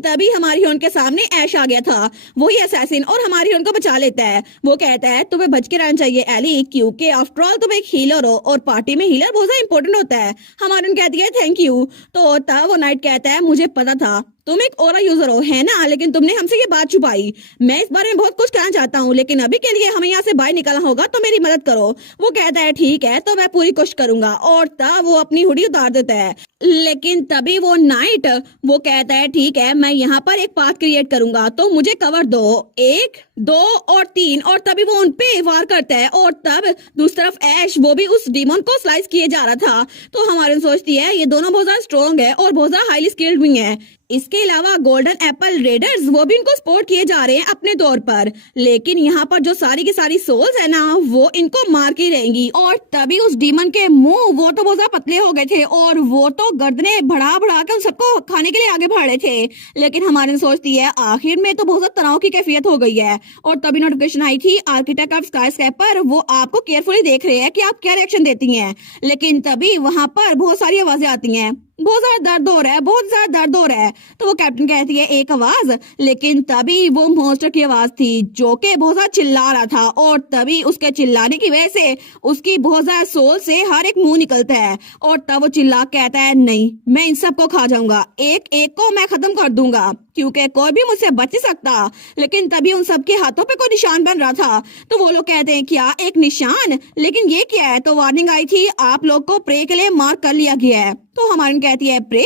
तभी हमारी उनके सामने ऐश आ गया था, वही असैसिन, और हमारी उनको बचा लेता है। वो कहता है तुम्हें बच के रहना चाहिए एली, क्योंकि आफ्टर ऑल तुम एक हीलर हो और पार्टी में हीलर बहुत ज्यादा इंपॉर्टेंट होता है। हमारी कहती है थैंक यू। तो तब वो नाइट कहता है मुझे पता था तुम एक ओरा यूजर हो है ना, लेकिन तुमने हमसे ये बात छुपाई। मैं इस बारे में बहुत कुछ कहना चाहता हूँ, लेकिन अभी के लिए हमें यहाँ से बाहर निकलना होगा, तो मेरी मदद करो। वो कहता है ठीक है, तो मैं पूरी कोशिश करूंगा। और तब वो अपनी हुडी उतार देता है। लेकिन तभी वो नाइट वो कहता है ठीक है, मैं यहाँ पर एक पाथ क्रिएट करूंगा, तो मुझे कवर दो 1 2 और 3। और तभी वो उन पे वार करता है और तब दूसरी तरफ ऐश वो भी उस डीमन को स्लाइस किए जा रहा था। तो हमारे सोचती है ये दोनों बहुत ज्यादा स्ट्रॉन्ग है और बहुत ज्यादा हाईली स्किल्ड भी है। इसके अलावा गोल्डन एप्पल रेडर्स वो भी इनको सपोर्ट किए जा रहे हैं अपने तौर पर, लेकिन यहाँ पर जो सारी की सारी सोल्स है ना, वो इनको मार के रहेंगी। और तभी उस डीमन के मुंह वो तो बहुत ज्यादा पतले हो गए थे और वो तो गर्दने बढ़ा बढ़ा कर सबको खाने के लिए आगे बढ़ रहे थे। लेकिन हमारे सोचती है आखिर में तो बहुत ज्यादा तनाव की कैफियत हो गई है। और तभी नोटिफिकेशन आई थी आर्किटेक्ट ऑफ स्काईस्केपर, वो आपको केयरफुली देख रहे हैं कि आप क्या रिएक्शन देती हैं। लेकिन तभी वहां पर बहुत सारी आवाजें आती हैं, बहुत ज्यादा दर्द हो रहा है, बहुत ज्यादा दर्द हो रहा है। तो वो कैप्टन कहती है एक आवाज, लेकिन तभी वो मॉन्स्टर की आवाज थी जो कि बहुत ज्यादा चिल्ला रहा था। और तभी उसके चिल्लाने की वजह से उसकी बहुत ज्यादा सोल से हर एक मुंह निकलता है। और तब वो चिल्ला कहता है नहीं, मैं इन सबको खा जाऊंगा, एक एक को मैं खत्म कर दूंगा, क्योंकि कोई भी मुझसे बच नहीं सकता। लेकिन तभी उन सबके हाथों पे कोई निशान बन रहा था। तो वो लोग कहते हैं क्या एक निशान, लेकिन ये क्या है। तो वार्निंग आई थी आप लोग को प्रे के लिए मार्क कर लिया गया है। तो हमारी कहती है प्रे।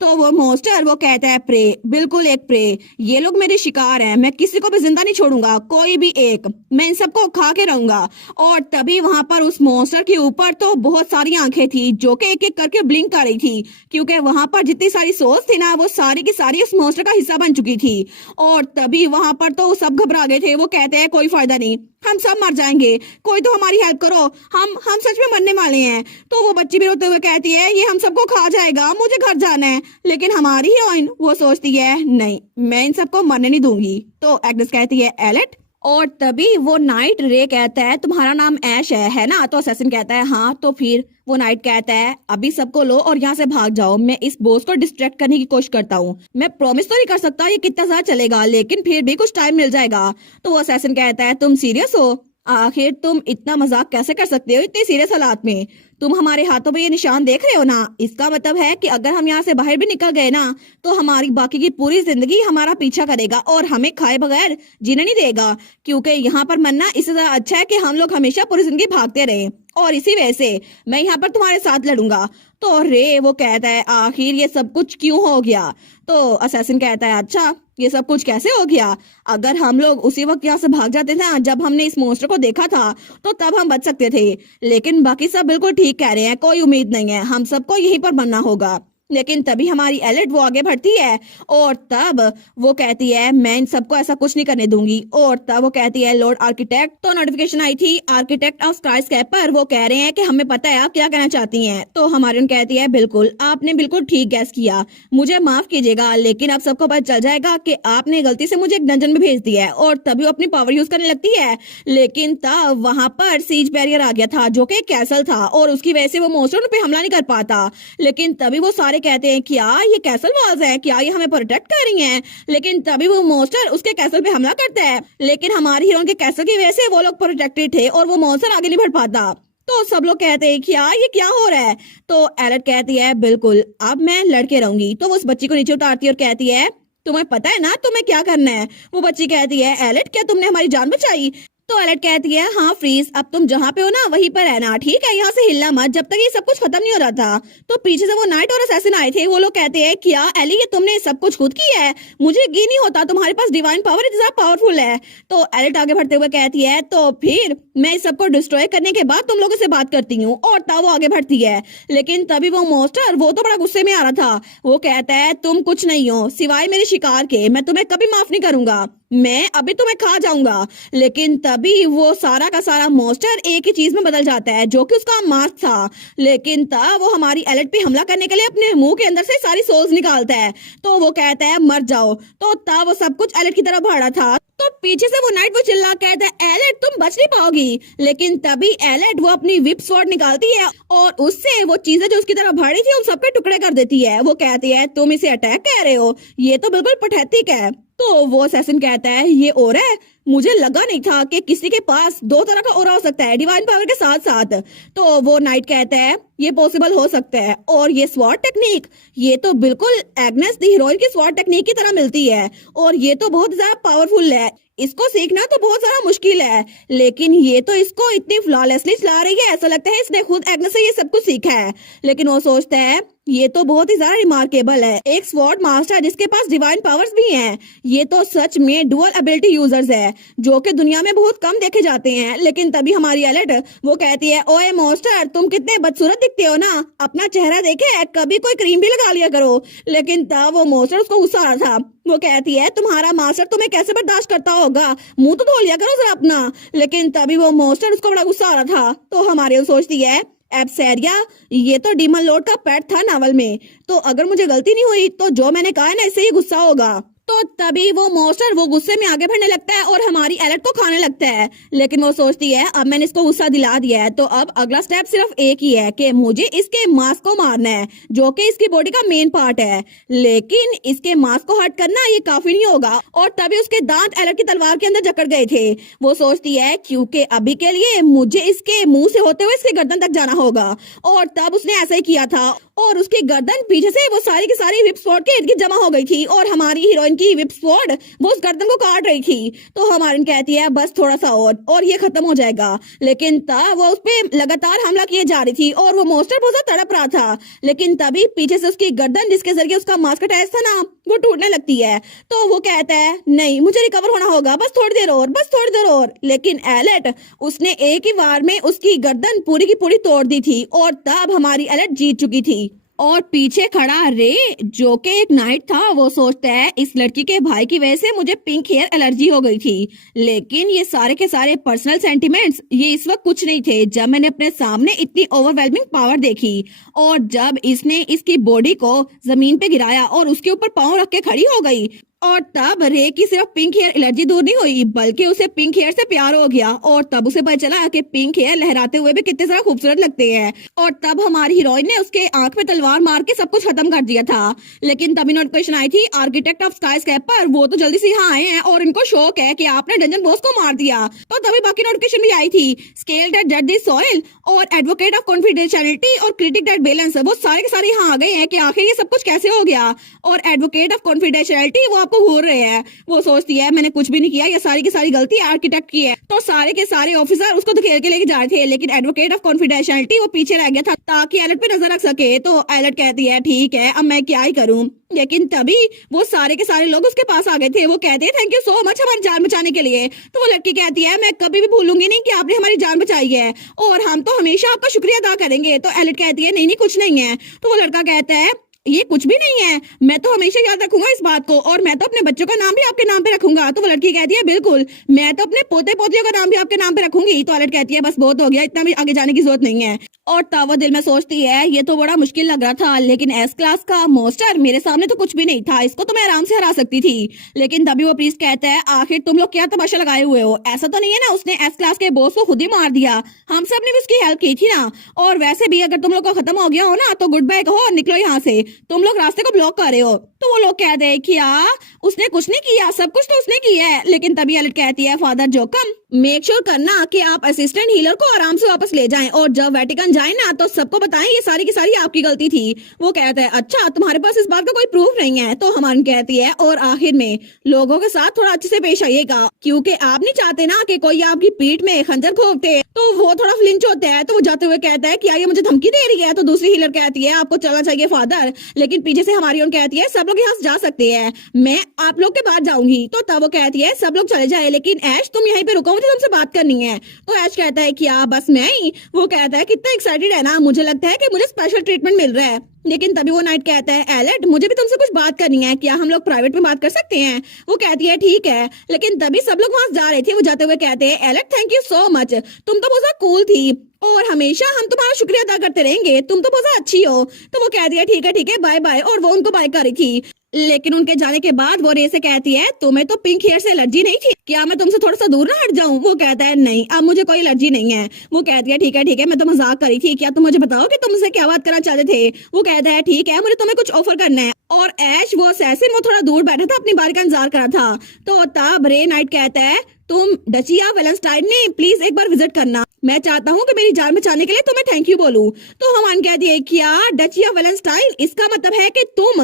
तो वो मॉन्स्टर वो कहता है प्रे, बिल्कुल एक प्रे, ये लोग मेरे शिकार हैं, मैं किसी को भी जिंदा नहीं छोड़ूंगा, कोई भी एक, मैं इन सबको खा के रहूंगा। और तभी वहां पर उस मॉन्स्टर के ऊपर तो बहुत सारी आंखें थी जो कि एक एक करके ब्लिंक कर रही थी, क्योंकि वहां पर जितनी सारी सोल्स थी ना, वो सारी की सारी उस मॉन्स्टर का हिस्सा बन चुकी थी। और तभी वहां पर तो सब घबरा गए थे। वो कहते हैं कोई फायदा नहीं, हम सब मर जाएंगे, कोई तो हमारी हेल्प करो, हम सच में मरने वाले हैं। तो वो बच्ची भी रोते हुए कहती है ये हम सबको खा जाएगा, मुझे घर जाना है। लेकिन हमारी हीरोइन वो सोचती है नहीं, मैं इन सबको मरने नहीं दूंगी। तो एग्नेस कहती है एलेट। और तभी वो नाइट रे कहता है तुम्हारा नाम ऐश है ना। तो असैसिन कहता है हाँ। तो फिर वो नाइट कहता है अभी सबको लो और यहाँ से भाग जाओ, मैं इस बॉस को डिस्ट्रैक्ट करने की कोशिश करता हूँ, मैं प्रॉमिस तो नहीं कर सकता ये कितना ज्यादा चलेगा, लेकिन फिर भी कुछ टाइम मिल जाएगा। तो वो असैसिन कहता है तुम सीरियस हो। आखिर तुम इतना मजाक कैसे कर सकते हो इतने सीरियस हालात में? तुम हमारे हाथों पे ये निशान देख रहे हो ना, इसका मतलब है कि अगर हम यहाँ से बाहर भी निकल गए ना तो हमारी बाकी की पूरी जिंदगी हमारा पीछा करेगा और हमें खाए बगैर जीने नहीं देगा। क्योंकि यहाँ पर मरना इससे ज्यादा अच्छा है कि हम लोग हमेशा पूरी जिंदगी भागते रहे, और इसी वजह से मैं यहाँ पर तुम्हारे साथ लड़ूंगा। तो रे वो कहता है आखिर ये सब कुछ क्यों हो गया? तो असैसिन कहता है अच्छा ये सब कुछ कैसे हो गया? अगर हम लोग उसी वक्त यहाँ से भाग जाते थे ना जब हमने इस मॉन्स्टर को देखा था तो तब हम बच सकते थे, लेकिन बाकी सब बिल्कुल ठीक कह रहे हैं, कोई उम्मीद नहीं है, हम सबको यहीं पर बनना होगा। लेकिन तभी हमारी एलिट वो आगे बढ़ती है और तब वो कहती है मैं इन सबको ऐसा कुछ नहीं करने दूंगी। और तब वो कहती है लॉर्ड आर्किटेक्ट, तो नोटिफिकेशन आई थी आर्किटेक्ट ऑफ स्काईस्केपर, वो कह रहे हैं कि हमें पता है आप क्या कहना चाहती हैं। तो हमारी कहती है बिल्कुल आपने बिल्कुल ठीक गैस किया, मुझे माफ कीजिएगा लेकिन अब सबको पता चल जाएगा कि आपने गलती से मुझे एक डंजन में भेज दिया है। और तभी वो अपनी पावर यूज करने लगती है, लेकिन तब वहां पर सीज बैरियर आ गया था जो कि कैसल था और उसकी वजह से वो मॉन्स्टर पे हमला नहीं कर पाता। लेकिन तभी वो सारे कहते हैं क्या ये कैसल वाज है, क्या ये हमें प्रोटेक्ट कर रही हैं? लेकिन तभी वो मॉन्स्टर उसके कैसल पे हमला करता है, लेकिन हमारी हीरोइन के कैसल की वजह से वो लोग प्रोटेक्टेड थे और वो मॉन्स्टर आगे नहीं बढ़ पाता। तो सब लोग कहते हैं क्या ये क्या हो रहा है? तो एलेट कहती है बिल्कुल अब मैं लड़के रहूंगी। तो वो उस बच्ची को नीचे उतारती है और कहती है तुम्हें पता है ना तुम्हें क्या करना है? वो बच्ची कहती है एलेट क्या तुमने हमारी जान बचाई? तो एलेट कहती है हाँ फ्रीज अब तुम जहाँ पे हो ना वहीं पर रहना, ठीक है? यहाँ से हिलना मत जब तक ये सब कुछ खत्म नहीं हो रहा था। तो पीछे से वो नाइट और असैसिन आए थे, वो लोग कहते हैं क्या एली ये तुमने सब कुछ खुद किया है? मुझे यकीन नहीं होता तुम्हारे पास डिवाइन पावर इतना पावरफुल है। तो एलेट आगे बढ़ते हुए कहती है तो फिर मैं इस सबको डिस्ट्रॉय करने के बाद तुम लोगों से बात करती हूँ। और तब वो आगे बढ़ती है, लेकिन तभी वो मॉन्स्टर वो तो बड़ा गुस्से में आ रहा था, वो कहता है तुम कुछ नहीं हो सिवाय मेरे शिकार के, मैं तुम्हें कभी माफ नहीं करूंगा, मैं अभी तुम्हें खा जाऊंगा। लेकिन तभी वो सारा का सारा मॉन्स्टर एक ही चीज में बदल जाता है जो कि उसका मास्क था। लेकिन तब वो हमारी एलेट पे हमला करने के लिए अपने मुंह के अंदर से सारी सोल्स निकालता है, तो वो कहता है मर जाओ। तो तब वो सब कुछ एलेट की तरफ बढ़ा था, तो पीछे से वो नाइट वो चिल्ला कहता है एलेट तुम बच नहीं पाओगी। लेकिन तभी एलेट वो अपनी विप स्वॉर्ड निकालती है और उससे वो चीजें जो उसकी तरफ भाड़ी थी उन सबके टुकड़े कर देती है। वो कहती है तुम इसे अटैक कह रहे हो, ये तो बिल्कुल पथेटिक है। तो वो असैसिन कहता है ये और है, मुझे लगा नहीं था कि किसी के पास दो तरह का ओरा हो सकता है डिवाइन पावर के साथ साथ। तो वो नाइट कहता है ये पॉसिबल हो सकता है, और ये स्वॉर्ड टेक्निक ये तो बिल्कुल एग्नेस द हीरोइन की स्वॉर्ड टेक्निक की तरह मिलती है और ये तो बहुत ज्यादा पावरफुल है, इसको सीखना तो बहुत ज्यादा मुश्किल है। लेकिन ये तो इसको इतनी फ्लॉलेसली चला रही है, ऐसा लगता है इसने खुद एग्नेस से ये सब कुछ सीखा है। लेकिन वो सोचता है ये तो बहुत ही ज्यादा रिमार्केबल है, एक स्वॉर्ड मास्टर जिसके पास डिवाइन पावर्स भी हैं, ये तो सच में डुअल एबिलिटी यूजर्स है जो कि दुनिया में बहुत कम देखे जाते हैं। लेकिन तभी हमारी एलेट वो कहती है ओए मॉन्स्टर तुम कितने बदसूरत दिखते हो ना, अपना चेहरा देखे कभी कोई क्रीम भी लगा लिया करो। लेकिन तब वो मॉन्स्टर उसको गुस्सा आ रहा था, वो कहती है तुम्हारा मास्टर तुम्हें कैसे बर्दाश्त करता होगा, मुंह तो धो लिया करो जरा अपना। लेकिन तभी वो मॉन्स्टर उसको बड़ा गुस्सा आ रहा था, तो हमारी वो सोचती है एब्सेरिया ये तो डीमन लॉर्ड का पेट था नावल में, तो अगर मुझे गलती नहीं हुई तो जो मैंने कहा है ना इससे ही गुस्सा होगा। तो तभी वो मॉन्स्टर वो गुस्से में आगे बढ़ने लगता है और हमारी एलेट को खाने लगता है। लेकिन वो सोचती है अब मैंने इसको गुस्सा दिला दिया है तो अब अगला स्टेप सिर्फ एक ही है कि मुझे इसके मांस को मारना है जो कि इसकी बॉडी का मेन पार्ट है। लेकिन इसके मांस को हट करना ये काफी नहीं होगा, और तभी उसके दांत एलेट की तलवार के अंदर जकड़ गए थे। वो सोचती है क्योंकि अभी के लिए मुझे इसके मुंह से होते हुए इसके गर्दन तक जाना होगा, और तब उसने ऐसा ही किया था और उसकी गर्दन पीछे से वो सारी की सारी विप स्वॉर्ड के इर्द गिर्द जमा हो गई थी और हमारी हीरोइन की विप स्वॉर्ड वो उस गर्दन को काट रही थी। तो हमारी कहती है बस थोड़ा सा और ये खत्म हो जाएगा। लेकिन तब वो उस पे लगातार हमला किए जा रही थी और वो मॉन्स्टर बहुत ज्यादा तड़प रहा था। लेकिन तभी पीछे से उसकी गर्दन जिसके जरिए उसका मास्क अटैच था ना वो टूटने लगती है। तो वो कहता है नहीं मुझे रिकवर होना होगा, बस थोड़ी देर और, बस थोड़ी देर और। लेकिन एलेट उसने एक ही बार में उसकी गर्दन पूरी की पूरी तोड़ दी थी और तब हमारी एलेट जीत चुकी थी। और पीछे खड़ा रे जो कि एक नाइट था वो सोचता है इस लड़की के भाई की वजह से मुझे पिंक हेयर एलर्जी हो गई थी। लेकिन ये सारे के सारे पर्सनल सेंटिमेंट्स ये इस वक्त कुछ नहीं थे जब मैंने अपने सामने इतनी ओवरवेलमिंग पावर देखी। और जब इसने इसकी बॉडी को जमीन पे गिराया और उसके ऊपर पांव रख के खड़ी हो गई और तब रे की सिर्फ पिंक हेयर एलर्जी दूर नहीं हुई बल्कि उसे पिंक हेयर से प्यार हो गया और तब उसे पता चला कि पिंक हेयर लहराते हुए भी कितने सारा खूबसूरत लगते हैं। और तब हमारी हीरोइन ने उसके आंख में तलवार मार के सब कुछ खत्म कर दिया था। लेकिन तभी नोटिफिकेशन आई थी आर्किटेक्ट ऑफ स्काई स्क्रैपर, वो तो जल्दी से यहाँ आए हैं और इनको शौक है कि आपने डंजन बॉस को मार दिया। तो तभी बाकी नोटिफिकेशन भी आई थी, स्केल दैट जज द सॉइल और एडवोकेट ऑफ कॉन्फिडेंशियलिटी और क्रिटिक दैट बैलेंस, वो सारे के सारे यहाँ आ गए हैं कि आखिर ये सब कुछ कैसे हो गया। और एडवोकेट ऑफ कॉन्फिडेंशियलिटी वो आपको घूर रहे हैं, वो सोचती है मैंने कुछ भी नहीं किया, ये सारी की सारी गलती आर्किटेक्ट की है। तो सारे के सारे ऑफिसर उसको तो खेल के लेके जा रहे थे, लेकिन एडवोकेट ऑफ कॉन्फिडेंशियलिटी वो पीछे रह गया था ताकि एलर्ट पे नजर रख सके। तो एलर्ट कहती है ठीक है अब मैं क्या ही करूं। लेकिन तभी वो सारे के सारे लोग उसके पास आ गए थे, वो कहते हैं थैंक यू सो मच हमारी जान बचाने के लिए। तो वो लड़की कहती है मैं कभी भी भूलूंगी नहीं कि आपने हमारी जान बचाई है और हम तो हमेशा आपका शुक्रिया अदा करेंगे। तो एलर्ट कहती है नहीं नहीं कुछ नहीं है। तो वो लड़का कहता है ये कुछ भी नहीं है, मैं तो हमेशा याद रखूंगा इस बात को और मैं तो अपने बच्चों का नाम भी आपके नाम पे रखूंगा। तो वो लड़की कहती है बिल्कुल, मैं तो अपने पोते पोतियों का नाम भी आपके नाम पे रखूंगी। तो अलर्ट कहती है बस बहुत हो गया, इतना भी आगे जाने की जरूरत नहीं है। और तब वो दिल में सोचती है ये तो बड़ा मुश्किल लग रहा था, लेकिन एस क्लास का मोस्टर मेरे सामने तो कुछ भी नहीं था, इसको तो मैं आराम से हरा सकती थी। लेकिन तभी वो प्रीस्ट कहता है आखिर तुम लोग क्या तमाशा लगाए हुए हो, ऐसा तो नहीं है ना उसने एस क्लास के बॉस को खुद ही मार दिया, हम सब ने भी उसकी हेल्प की थी ना। और वैसे भी अगर तुम लोग को खत्म हो गया हो ना तो गुड बाय कहो और निकलो यहाँ से, तुम लोग रास्ते को ब्लॉक कर रहे हो। तो वो लोग कहते हैं क्या उसने कुछ नहीं किया, सब कुछ तो उसने किया है। लेकिन तभी एलिट कहती है फादर जोकम मेक श्योर करना कि आप असिस्टेंट हीलर को आराम से वापस ले जाएं और जब वेटिकन जाए ना तो सबको बताएं ये सारी की सारी आपकी गलती थी। वो कहता है अच्छा तुम्हारे पास इस बात का कोई प्रूफ नहीं है। तो हमारी कहती है और आखिर में लोगों के साथ थोड़ा अच्छे से पेश आइएगा क्योंकि आप नहीं चाहते ना कि कोई आपकी पीठ में खंजर घोंपते, तो वो थोड़ा फ्लिंच होता है। तो वो जाते हुए कहता है क्या ये मुझे धमकी दे रही है। तो दूसरी हीलर कहती है आपको चलना चाहिए फादर। लेकिन पीछे से हमारी ओन कहती है सब लोग यहाँ से जा सकते हैं, मैं आप लोग के बाद जाऊंगी। तो तब वो कहती है सब लोग चले जाए लेकिन ऐश तुम यहीं पे रुको, मुझे तुमसे बात करनी है। तो ऐश कहता है क्या बस मैं ही। वो कहता है कितना एक्साइटेड है ना, मुझे लगता है कि मुझे स्पेशल ट्रीटमेंट मिल रहा है। लेकिन तभी वो नाइट कहता है एलेट मुझे भी तुमसे कुछ बात करनी है, क्या हम लोग प्राइवेट में बात कर सकते हैं। वो कहती है ठीक है। लेकिन तभी सब लोग वहां जा रहे थे, वो जाते हुए कहते हैं AILET thank you so much, तुम तो बहुत कूल थी और हमेशा हम तुम्हारा शुक्रिया अदा करते रहेंगे, तुम तो बहुत अच्छी हो। तो वो कहती है ठीक है बाय बाय और वो उनको बाय कर रही थी। लेकिन उनके जाने के बाद वो रे से कहती है तुम्हें तो पिंक हेयर से एलर्जी नहीं थी, क्या मैं तुमसे थोड़ा सा दूर ना हट जाऊं। वो कहता है नहीं अब मुझे कोई एलर्जी नहीं है। वो कहती है ठीक है मैं तो मजाक कर रही थी, क्या तुम मुझे बताओ कि तुमसे क्या बात करना चाहते थे। वो कहता है ठीक है मुझे तुम्हें कुछ ऑफर करना है। और ऐश वो असैसिन वो थोड़ा दूर बैठा था, अपनी बारी का इंतजार कर रहा था। तो तब रे नाइट कहता है तुम डचिया वेलेंस्टाइन ने प्लीज एक बार विजिट करना, मैं चाहता हूँ कि मेरी जान बचाने के लिए तुम्हें थैंक यू बोलूं। तो हम कहती है क्या डचिया वेलेंस्टाइन, इसका मतलब है कि तुम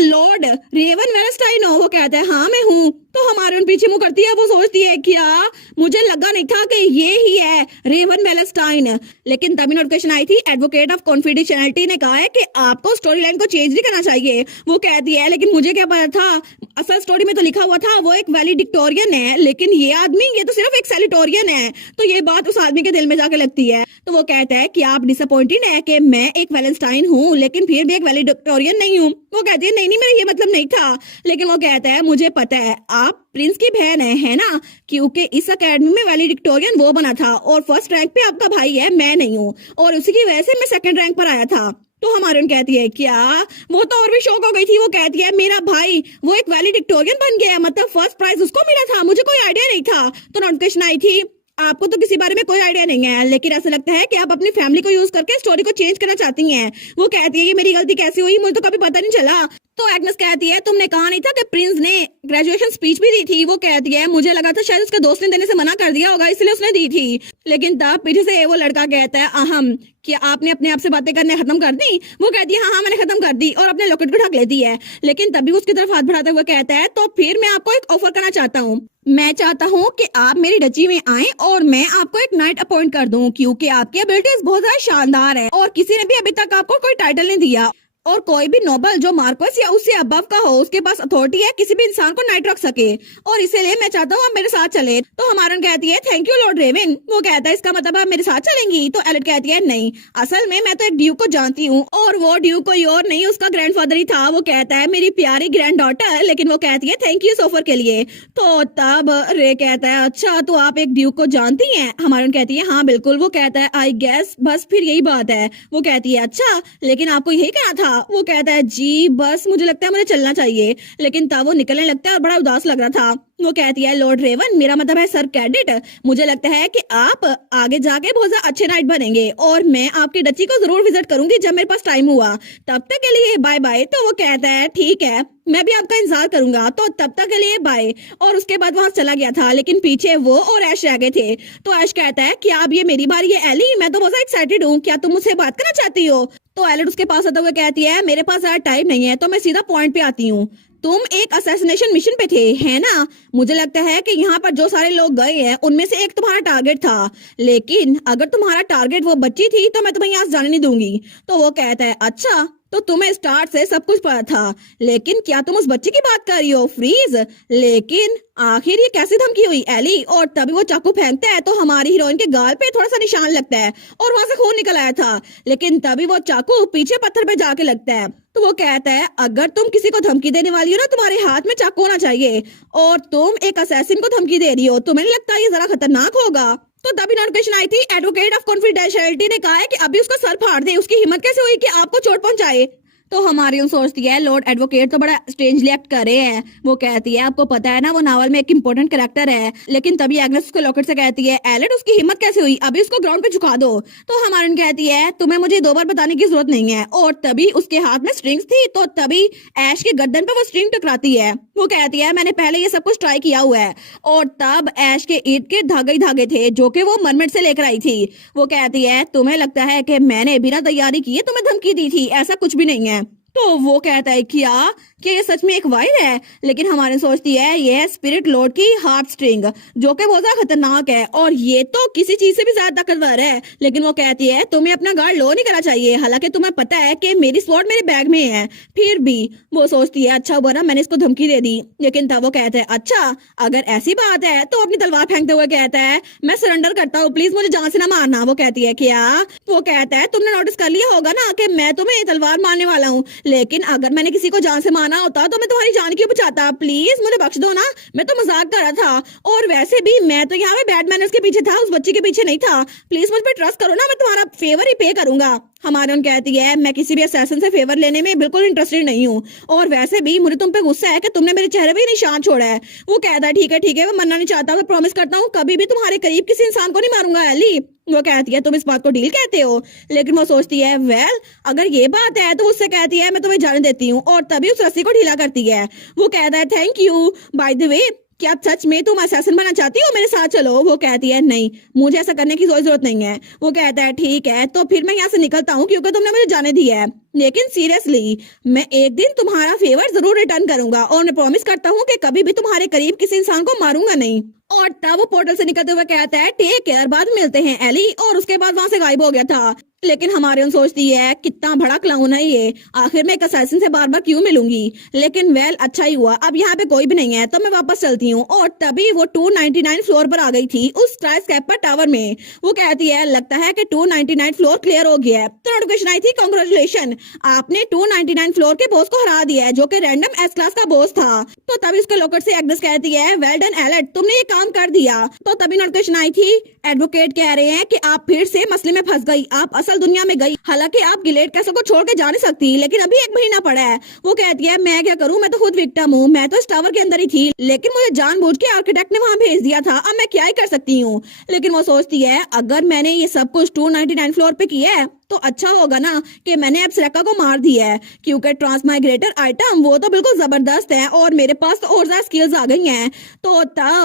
लॉर्ड रेवन वेलेंस्टाइन हो। वो कहता है हाँ मैं हूँ। तो हमारे उन पीछे मुंह करती है, वो सोचती है क्या मुझे लगा नहीं था कि ये ही है रेवन वेलेंस्टाइन। लेकिन तभी नोटिफिकेशन आई थी एडवोकेट ऑफ कॉन्फिडेंशियलिटी ने कहा है कि आपको स्टोरी लाइन को चेंज नहीं करना चाहिए। वो कहती है लेकिन मुझे क्या पता था, असल स्टोरी में तो लिखा हुआ था वो एक वैलिडिक्टोरियन है, लेकिन ये आदमी ये तो सिर्फ एक सैलिटोरियन है। तो ये बात उस आदमी के दिल में जाके लगती है। तो वो कहता है कि आप डिसअपॉइंटेड है कि मैं एक वेलेंस्टाइन हूँ लेकिन फिर भी एक वैलिडिक्टोरियन नहीं हूँ। वो कहती है नहीं मेरा ये मतलब नहीं था। लेकिन वो कहता है मुझे पता है आप प्रिंस की बहन है ना, क्योंकि इस अकेडमी में वैलिडिक्टोरियन वो बना था और फर्स्ट रैंक पे आपका भाई है, मैं नहीं हूँ, और उसी की वजह से मैं सेकंड रैंक पर आया था। तो हमारे कहती है क्या, वो तो और भी शौक हो गई थी। वो कहती है मेरा भाई वो एक वैलिडिक्टोरियन बन गया, मतलब फर्स्ट प्राइज उसको मिला था, मुझे कोई आइडिया नहीं था। तो नोटिफिकेशन आई थी आपको तो किसी बारे में कोई आइडिया नहीं है, लेकिन ऐसा लगता है कि आप अपनी फैमिली को यूज करके स्टोरी को चेंज करना चाहती हैं। वो कहती है ये मेरी गलती कैसे हुई, मुझे तो कभी पता नहीं चला। तो एग्नेस कहती है तुमने कहा नहीं था कि प्रिंस ने ग्रेजुएशन स्पीच भी दी थी। वो कहती है मुझे लगा था शायद उसके दोस्त ने देने से मना कर दिया होगा इसलिए उसने दी थी। लेकिन तब पीछे से वो लड़का कहता है अहम कि आपने अपने आप से बातें करने खत्म कर दी। वो कहती है हाँ मैंने खत्म कर दी और अपने लॉकेट को ढक लेती है। लेकिन तभी उसकी तरफ हाथ बढ़ाते हुए कहता है तो फिर मैं आपको एक ऑफर करना चाहता हूँ, मैं चाहता हूँ कि आप मेरी डची में आए और मैं आपको एक नाइट अपॉइंट कर दूं, क्योंकि आपकी एबिलिटीज बहुत ज्यादा शानदार है और किसी ने भी अभी तक आपको कोई टाइटल नहीं दिया और कोई भी नोबल जो मार्कोस या उससे अबव का हो उसके पास अथॉरिटी है किसी भी इंसान को नाइट रख सके, और इसीलिए मैं चाहता हूँ आप मेरे साथ चले। तो हमारन कहती है थैंक यू लॉर्ड रेवन। वो कहता है इसका मतलब आप मेरे साथ चलेंगी। तो एलिट कहती है नहीं, असल में मैं तो एक ड्यूक को जानती हूँ और वो ड्यूक कोई और नहीं उसका ग्रैंडफादर ही था। वो कहता है मेरी प्यारी ग्रैंड डॉटर। लेकिन वो कहती है थैंक यू इस ऑफर के लिए। तो तब रे कहता है अच्छा तो आप एक ड्यूक को जानती हैं। हमारन कहती है हाँ बिल्कुल। वो कहता है आई गेस बस फिर यही बात है। वो कहती है अच्छा लेकिन आपको यही कहना था। वो कहता है जी बस मुझे लगता है मुझे चलना चाहिए, लेकिन तब वो निकलने लगता है और बड़ा उदास लग रहा था। वो कहती है लॉर्ड रेवन, मेरा मतलब है सर कैडेट, मुझे लगता है कि आप आगे जाके बहुत ज्यादा अच्छे नाइट बनेंगे और मैं आपकी डची को जरूर विजिट करूंगी जब मेरे पास टाइम हुआ। तब तक के लिए बाय बाय। तो वो कहता है ठीक है, मैं भी आपका इंतजार करूंगा, तो तब तक के लिए बाय। और उसके बाद वहां चला गया था, लेकिन पीछे वो और ऐश रह गए थे। तो ऐश कहता है क्या अब ये मेरी बारी है एली? मैं तो बहुत एक्साइटेड हूँ, क्या तुम मुझसे बात करना चाहती हो? तो एलिड उसके पास आता हुआ कहती है मेरे पास ज्यादा टाइम नहीं है, तो मैं सीधा पॉइंट पे आती हूँ। तुम एक असैसिनेशन मिशन पे थे, है ना? मुझे लगता है कि यहाँ पर जो सारे लोग गए हैं उनमें से एक तुम्हारा टारगेट था, लेकिन अगर तुम्हारा टारगेट वो बच्ची थी तो मैं तुम्हें यहाँ से जाने नहीं दूंगी। तो वो कहता है अच्छा, तो तुम्हें स्टार्ट से सब कुछ पता था, लेकिन क्या तुम उस बच्चे की बात कर रही हो? फ्रीज, लेकिन आखिर ये कैसी धमकी हुई एली? और तभी वो चाकू फेंकता है तो हमारी हीरोइन के गाल पे थोड़ा सा निशान लगता है और वहां से खून निकल आया था, लेकिन तभी वो चाकू पीछे पत्थर पे जाके लगता है। तो वो कहता है अगर तुम किसी को धमकी देने वाली हो ना, तुम्हारे हाथ में चाकू होना चाहिए, और तुम एक असैसिन को धमकी दे रही हो, तुम्हें नहीं लगता ये जरा खतरनाक होगा? तो तभी नोटिफिकेशन आई थी, एडवोकेट ऑफ कॉन्फिडेंशियलिटी ने कहा है कि अभी उसका सर फाड़ दे। उसकी हिम्मत कैसे हुई कि आपको चोट पहुंचाए? तो हमारी सोचती है लॉर्ड एडवोकेट तो बड़ा स्ट्रेंजली एक्ट कर रहे हैं। वो कहती है आपको पता है ना वो नावल में एक इंपॉर्टेंट कैरेक्टर है, लेकिन तभी एग्नेस उसको लॉकेट से कहती है एलिड उसकी हिम्मत कैसे हुई, अभी उसको ग्राउंड पे झुका दो। तो हमारी कहती है तुम्हें मुझे 2 बार बताने की जरूरत नहीं है, और तभी उसके हाथ में स्ट्रिंग्स थी, तो तभी ऐश के गर्दन पे वो स्ट्रिंग टकराती है। वो कहती है मैंने पहले ये सब कुछ ट्राई किया हुआ है, और तब ऐश के ईद के धागे ही धागे थे जो कि वो मरमेड से लेकर आई थी। वो कहती है तुम्हें लगता है कि मैंने बिना तैयारी किए तुम्हें धमकी दी थी? ऐसा कुछ भी नहीं है। तो वो कहता है क्या कि ये सच में एक वायर है? लेकिन हमारे सोचती है ये है स्पिरिट लॉर्ड की हार्ट स्ट्रिंग, जो कि बहुत ज्यादा खतरनाक है और ये तो किसी चीज से भी ज्यादा ताकतवर है। लेकिन वो कहती है तुम्हें अपना गार्ड लो नहीं करना चाहिए, हालांकि तुम्हें पता है कि मेरी स्वॉर्ड मेरे बैग में है। फिर भी वो सोचती है अच्छा हुआ ना मैंने इसको धमकी दे दी। लेकिन तब वो कहता है अच्छा अगर ऐसी बात है, तो अपनी तलवार फेंकते हुए कहता है मैं सरेंडर करता हूँ, प्लीज मुझे जान से ना मारना। वो कहती है क्या? वो कहता है तुमने नोटिस कर लिया होगा ना कि मैं तुम्हें तलवार मारने वाला हूँ, लेकिन अगर मैंने किसी को जान से मारना होता तो मैं तुम्हारी जान क्यों बचाता? प्लीज मुझे बख्श दो ना, मैं तो मजाक कर रहा था, और वैसे भी मैं तो यहाँ पे बैड मैनर्स के पीछे था, उस बच्ची के पीछे नहीं था। प्लीज मुझ पर ट्रस्ट करो ना, मैं तुम्हारा फेवर ही पे करूंगा। हमारे कहती है मैं किसी भी असैसिन से फेवर लेने में बिल्कुल इंटरेस्टेड नहीं हूँ, और वैसे भी मुझे तुम पे गुस्सा है कि तुमने मेरे चेहरे पे निशान छोड़ा है। वो कहता है ठीक है मैं मरना नहीं चाहता, मैं प्रॉमिस करता हूँ कभी भी तुम्हारे करीब किसी इंसान को नहीं मारूंगा एली। वो कहती है तुम इस बात को डील कहते हो? लेकिन वो सोचती है वेल अगर ये बात है, तो उससे कहती है मैं तुम्हें जाने देती हूँ, और तभी उस रस्सी को ढीला करती है। वो कहता है थैंक यू, बाय द वे क्या सच में तुम असैसिन बनना चाहती हो? मेरे साथ चलो। वो कहती है नहीं, मुझे ऐसा करने की कोई जरूरत नहीं है। वो कहता है ठीक है, तो फिर मैं यहाँ से निकलता हूँ क्योंकि तुमने मुझे जाने दिया है, लेकिन सीरियसली मैं एक दिन तुम्हारा फेवर जरूर रिटर्न करूंगा, और मैं प्रॉमिस करता हूँ कि कभी भी तुम्हारे करीब किसी इंसान को मारूंगा नहीं। और तब वो पोर्टल से निकलते हुए कहता है टेक केयर, बाद में मिलते हैं एली, और उसके बाद वहां से गायब हो गया था। लेकिन हमारे सोचती है कितना बड़ा क्लाउन है ये, आखिर मैं एक असैसिन से बार बार क्यों मिलूंगी? लेकिन वेल अच्छा ही हुआ, अब यहाँ पे कोई भी नहीं है, तो मैं वापस चलती हूँ। और तभी वो 299 फ्लोर पर आ गई थी, उस स्काईस्क्रैपर टावर में। वो कहती है लगता है कि 299 फ्लोर क्लियर हो गया है। तो नोटिफिकेशन आई थी कांग्रेचुलेशन, आपने 299 फ्लोर के बॉस को हरा दिया है, जो कि रैंडम एस क्लास का बॉस था। तो तभी उसके लॉकर से एग्नेस कहती है वेल डन एलेट, तुमने ये काम कर दिया। तो तभी नोटिफिकेशन आई थी, एडवोकेट कह रहे हैं कि आप फिर से मसले में फंस गई, आप असल दुनिया में गई, हालांकि आप गिलेड कैसल को छोड़ के जा नहीं सकती, लेकिन अभी 1 महीना पड़ा है। वो कहती है मैं क्या करूं, मैं तो खुद विक्टिम हूँ, मैं तो इस टावर के अंदर ही थी, लेकिन मुझे जानबूझ के आर्किटेक्ट ने वहां भेज दिया था, अब मैं क्या ही कर सकती हूँ। लेकिन वो सोचती है अगर मैंने ये सब कुछ 299 फ्लोर पे किया है तो अच्छा होगा ना कि मैंने अब सरेका को मार दिया है, क्योंकि ट्रांसमाइग्रेटर आइटम वो तो बिल्कुल जबरदस्त है और मेरे पास तो और ज्यादा स्किल्स आ गई हैं। तो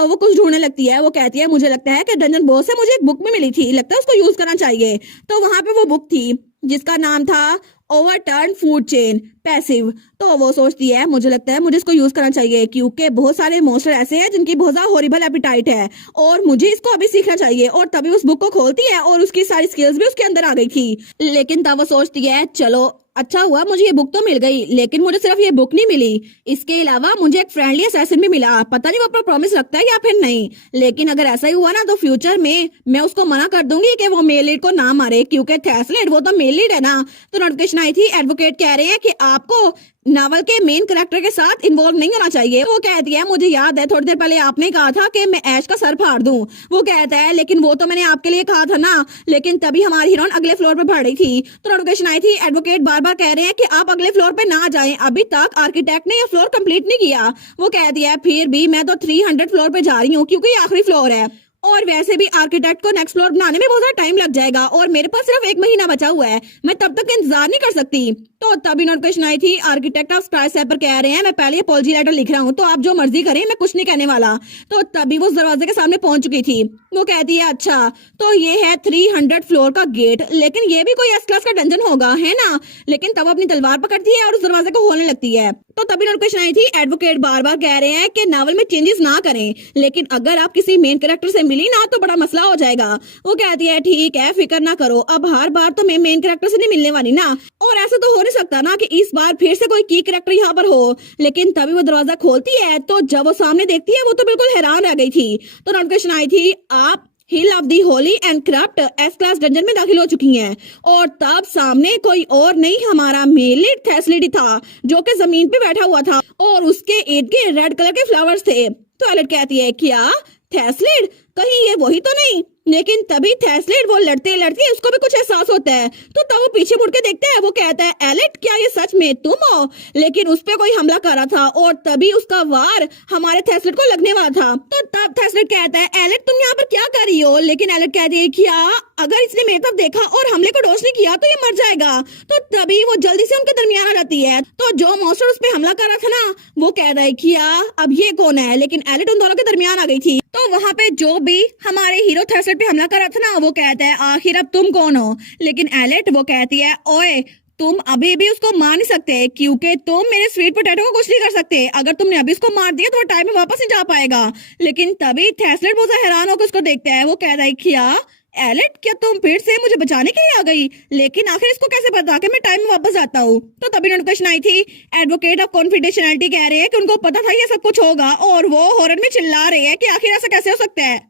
वो कुछ ढूंढने लगती है। वो कहती है मुझे लगता है कि डंजन बॉस से मुझे एक बुक भी मिली थी, लगता है उसको यूज करना चाहिए। तो वहां पे वो बुक थी जिसका नाम था ओवरटर्न फूड चेन पैसिव। तो वो सोचती है मुझे लगता है मुझे इसको यूज करना चाहिए, क्योंकि बहुत सारे मॉन्स्टर ऐसे हैं जिनकी बहुत ज्यादा हॉरिबल एपिटाइट है, और मुझे इसको अभी सीखना चाहिए। और तभी उस बुक को खोलती है और उसकी सारी स्किल्स भी उसके अंदर आ गई थी। लेकिन तब वो सोचती है चलो अच्छा हुआ मुझे ये बुक तो मिल गई, लेकिन मुझे सिर्फ ये बुक नहीं मिली, इसके अलावा मुझे एक फ्रेंडली असैसिन भी मिला। पता नहीं वो अपना प्रॉमिस रखता है या फिर नहीं, लेकिन अगर ऐसा ही हुआ ना तो फ्यूचर में मैं उसको मना कर दूंगी कि वो मेल लीड को ना मारे, क्योंकि थैसलेट वो तो मेल लीड है ना। तो नोटिफिकेशन आई थी, एडवोकेट कह रहे हैं कि आपको नावल के मेन कैरेक्टर के साथ इन्वॉल्व नहीं होना चाहिए। वो कहती है मुझे याद है थोड़ी देर पहले आपने कहा था कि मैं ऐश का सर फाड़ दूं। वो कहता है लेकिन वो तो मैंने आपके लिए कहा था ना। लेकिन तभी हमारी हीरोइन अगले फ्लोर पे बढ़ रही थी तो नोटिफिकेशन आई थी एडवोकेट बार बार कह रहे हैं कि आप अगले फ्लोर पे ना जाएं, अभी तक आर्किटेक्ट ने ये फ्लोर कंप्लीट नहीं किया। वो कहती है फिर भी मैं तो 300 फ्लोर पे जा रही हूँ क्योंकि ये आखिरी फ्लोर है और वैसे भी आर्किटेक्ट को नेक्स्ट फ्लोर बनाने में बहुत सारा टाइम लग जाएगा और मेरे पास सिर्फ 1 महीना बचा हुआ है, मैं तब तक इंतजार नहीं कर सकती। तो तभी नोटिफिकेशन आई थी आर्किटेक्ट ऑफ स्काई सैपर कह रहे हैं मैं पहले अपॉलजी लेटर लिख रहा हूँ तो आप जो मर्जी करें, मैं कुछ नहीं कहने वाला। तो तभी वो उस दरवाजे के सामने पहुंच चुकी थी। वो कहती है अच्छा तो ये है 300 फ्लोर का गेट, लेकिन ये भी कोई एस क्लास का डंजन होगा है ना। लेकिन तब अपनी तलवार पकड़ती है और उस दरवाजे को खोलने लगती है। तो तभी नोटिफिकेशन आई थी एडवोकेट बार बार कह रहे हैं कि नावल में चेंजेस ना करें, लेकिन अगर आप किसी मेन कैरेक्टर से मिली ना तो बड़ा मसला हो जाएगा। वो कहती है ठीक है फिक्र ना करो, अब हर बार तो मैं मेन कैरेक्टर से नहीं मिलने वाली ना, और ऐसा तो हो नहीं सकता ना कि इस बार फिर से कोई की कैरेक्टर यहाँ पर हो। लेकिन तभी वो दरवाजा खोलती है तो जब वो सामने देखती है वो तो बिल्कुल हैरान रह गई थी। तो नोटिफिकेशन आई थी आप hill of the holy and craft S class dungeon में दाखिल हो चुकी हैं। और तब सामने कोई और नहीं हमारा मेलिड थैसलिडी था जो कि जमीन पे बैठा हुआ था और उसके इर्द गिर्द रेड कलर के फ्लावर्स थे। तो एलिट कहती है क्या थैसलिड, कहीं ये वही तो नहीं। लेकिन तभी थैसलिड वो लड़ते लड़ते उसको भी कुछ एहसास होता है तो तब वो पीछे मुड़ के देखता है। वो कहता है एलिट क्या ये सच में तुम हो। लेकिन उस पे कोई हमला कर रहा था और तभी उसका वार हमारे थैसलिड को लगने वाला था। तो तब थैसलिड कहता है एलिट तुम यहाँ पर क्या कर रही हो। लेकिन एलिट कहती है क्या अगर इसने मेरी तरफ देखा और हमले को डॉज नहीं किया तो ये मर जाएगा। तो तभी वो जल्दी से उनके दरमियान आ जाती है। तो जो मॉन्स्टर उस पे हमला कर रहा था ना वो कह रहा है क्या अब ये कौन है। लेकिन एलिट उन दोनों के दरमियान आ गई थी। तो वहां पे जो भी हमारे हीरो थैसलिड पे हमला कर रहा था ना वो कहता है आखिर अब तुम कौन हो। लेकिन एलिट वो कहती है ओए तुम अभी भी उसको मार नहीं सकते क्योंकि तुम मेरे स्वीट पोटैटो को कुछ नहीं कर सकते। अगर तुमने अभी उसको मार दिया तो वो टाइम में वापस नहीं जा पाएगा। लेकिन तभी थैसलिड बहुत हैरान होकर उसको देखता है। वो कहता है क्या एलिट क्या तुम फिर से मुझे बचाने के लिए आ गई। लेकिन आखिर इसको कैसे पता कि मैं टाइम में वापस आता हूँ। तो तभी नोटिफिकेशन आई थी एडवोकेट ऑफ कॉन्फिडेंशियलिटी कह रहे हैं कि उनको पता था ये सब कुछ होगा और वो हॉरर में चिल्ला रहे हैं कि आखिर ऐसा कैसे हो सकता है।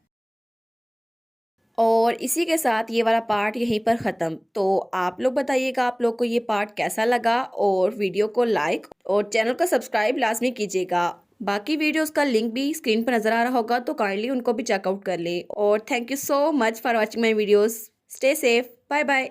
और इसी के साथ ये वाला पार्ट यहीं पर ख़त्म। तो आप लोग बताइएगा आप लोग को ये पार्ट कैसा लगा और वीडियो को लाइक और चैनल को सब्सक्राइब लाजमी कीजिएगा। बाकी वीडियोस का लिंक भी स्क्रीन पर नज़र आ रहा होगा तो काइंडली उनको भी चेकआउट कर ले। और thank you so much for watching my videos. Stay safe, bye bye.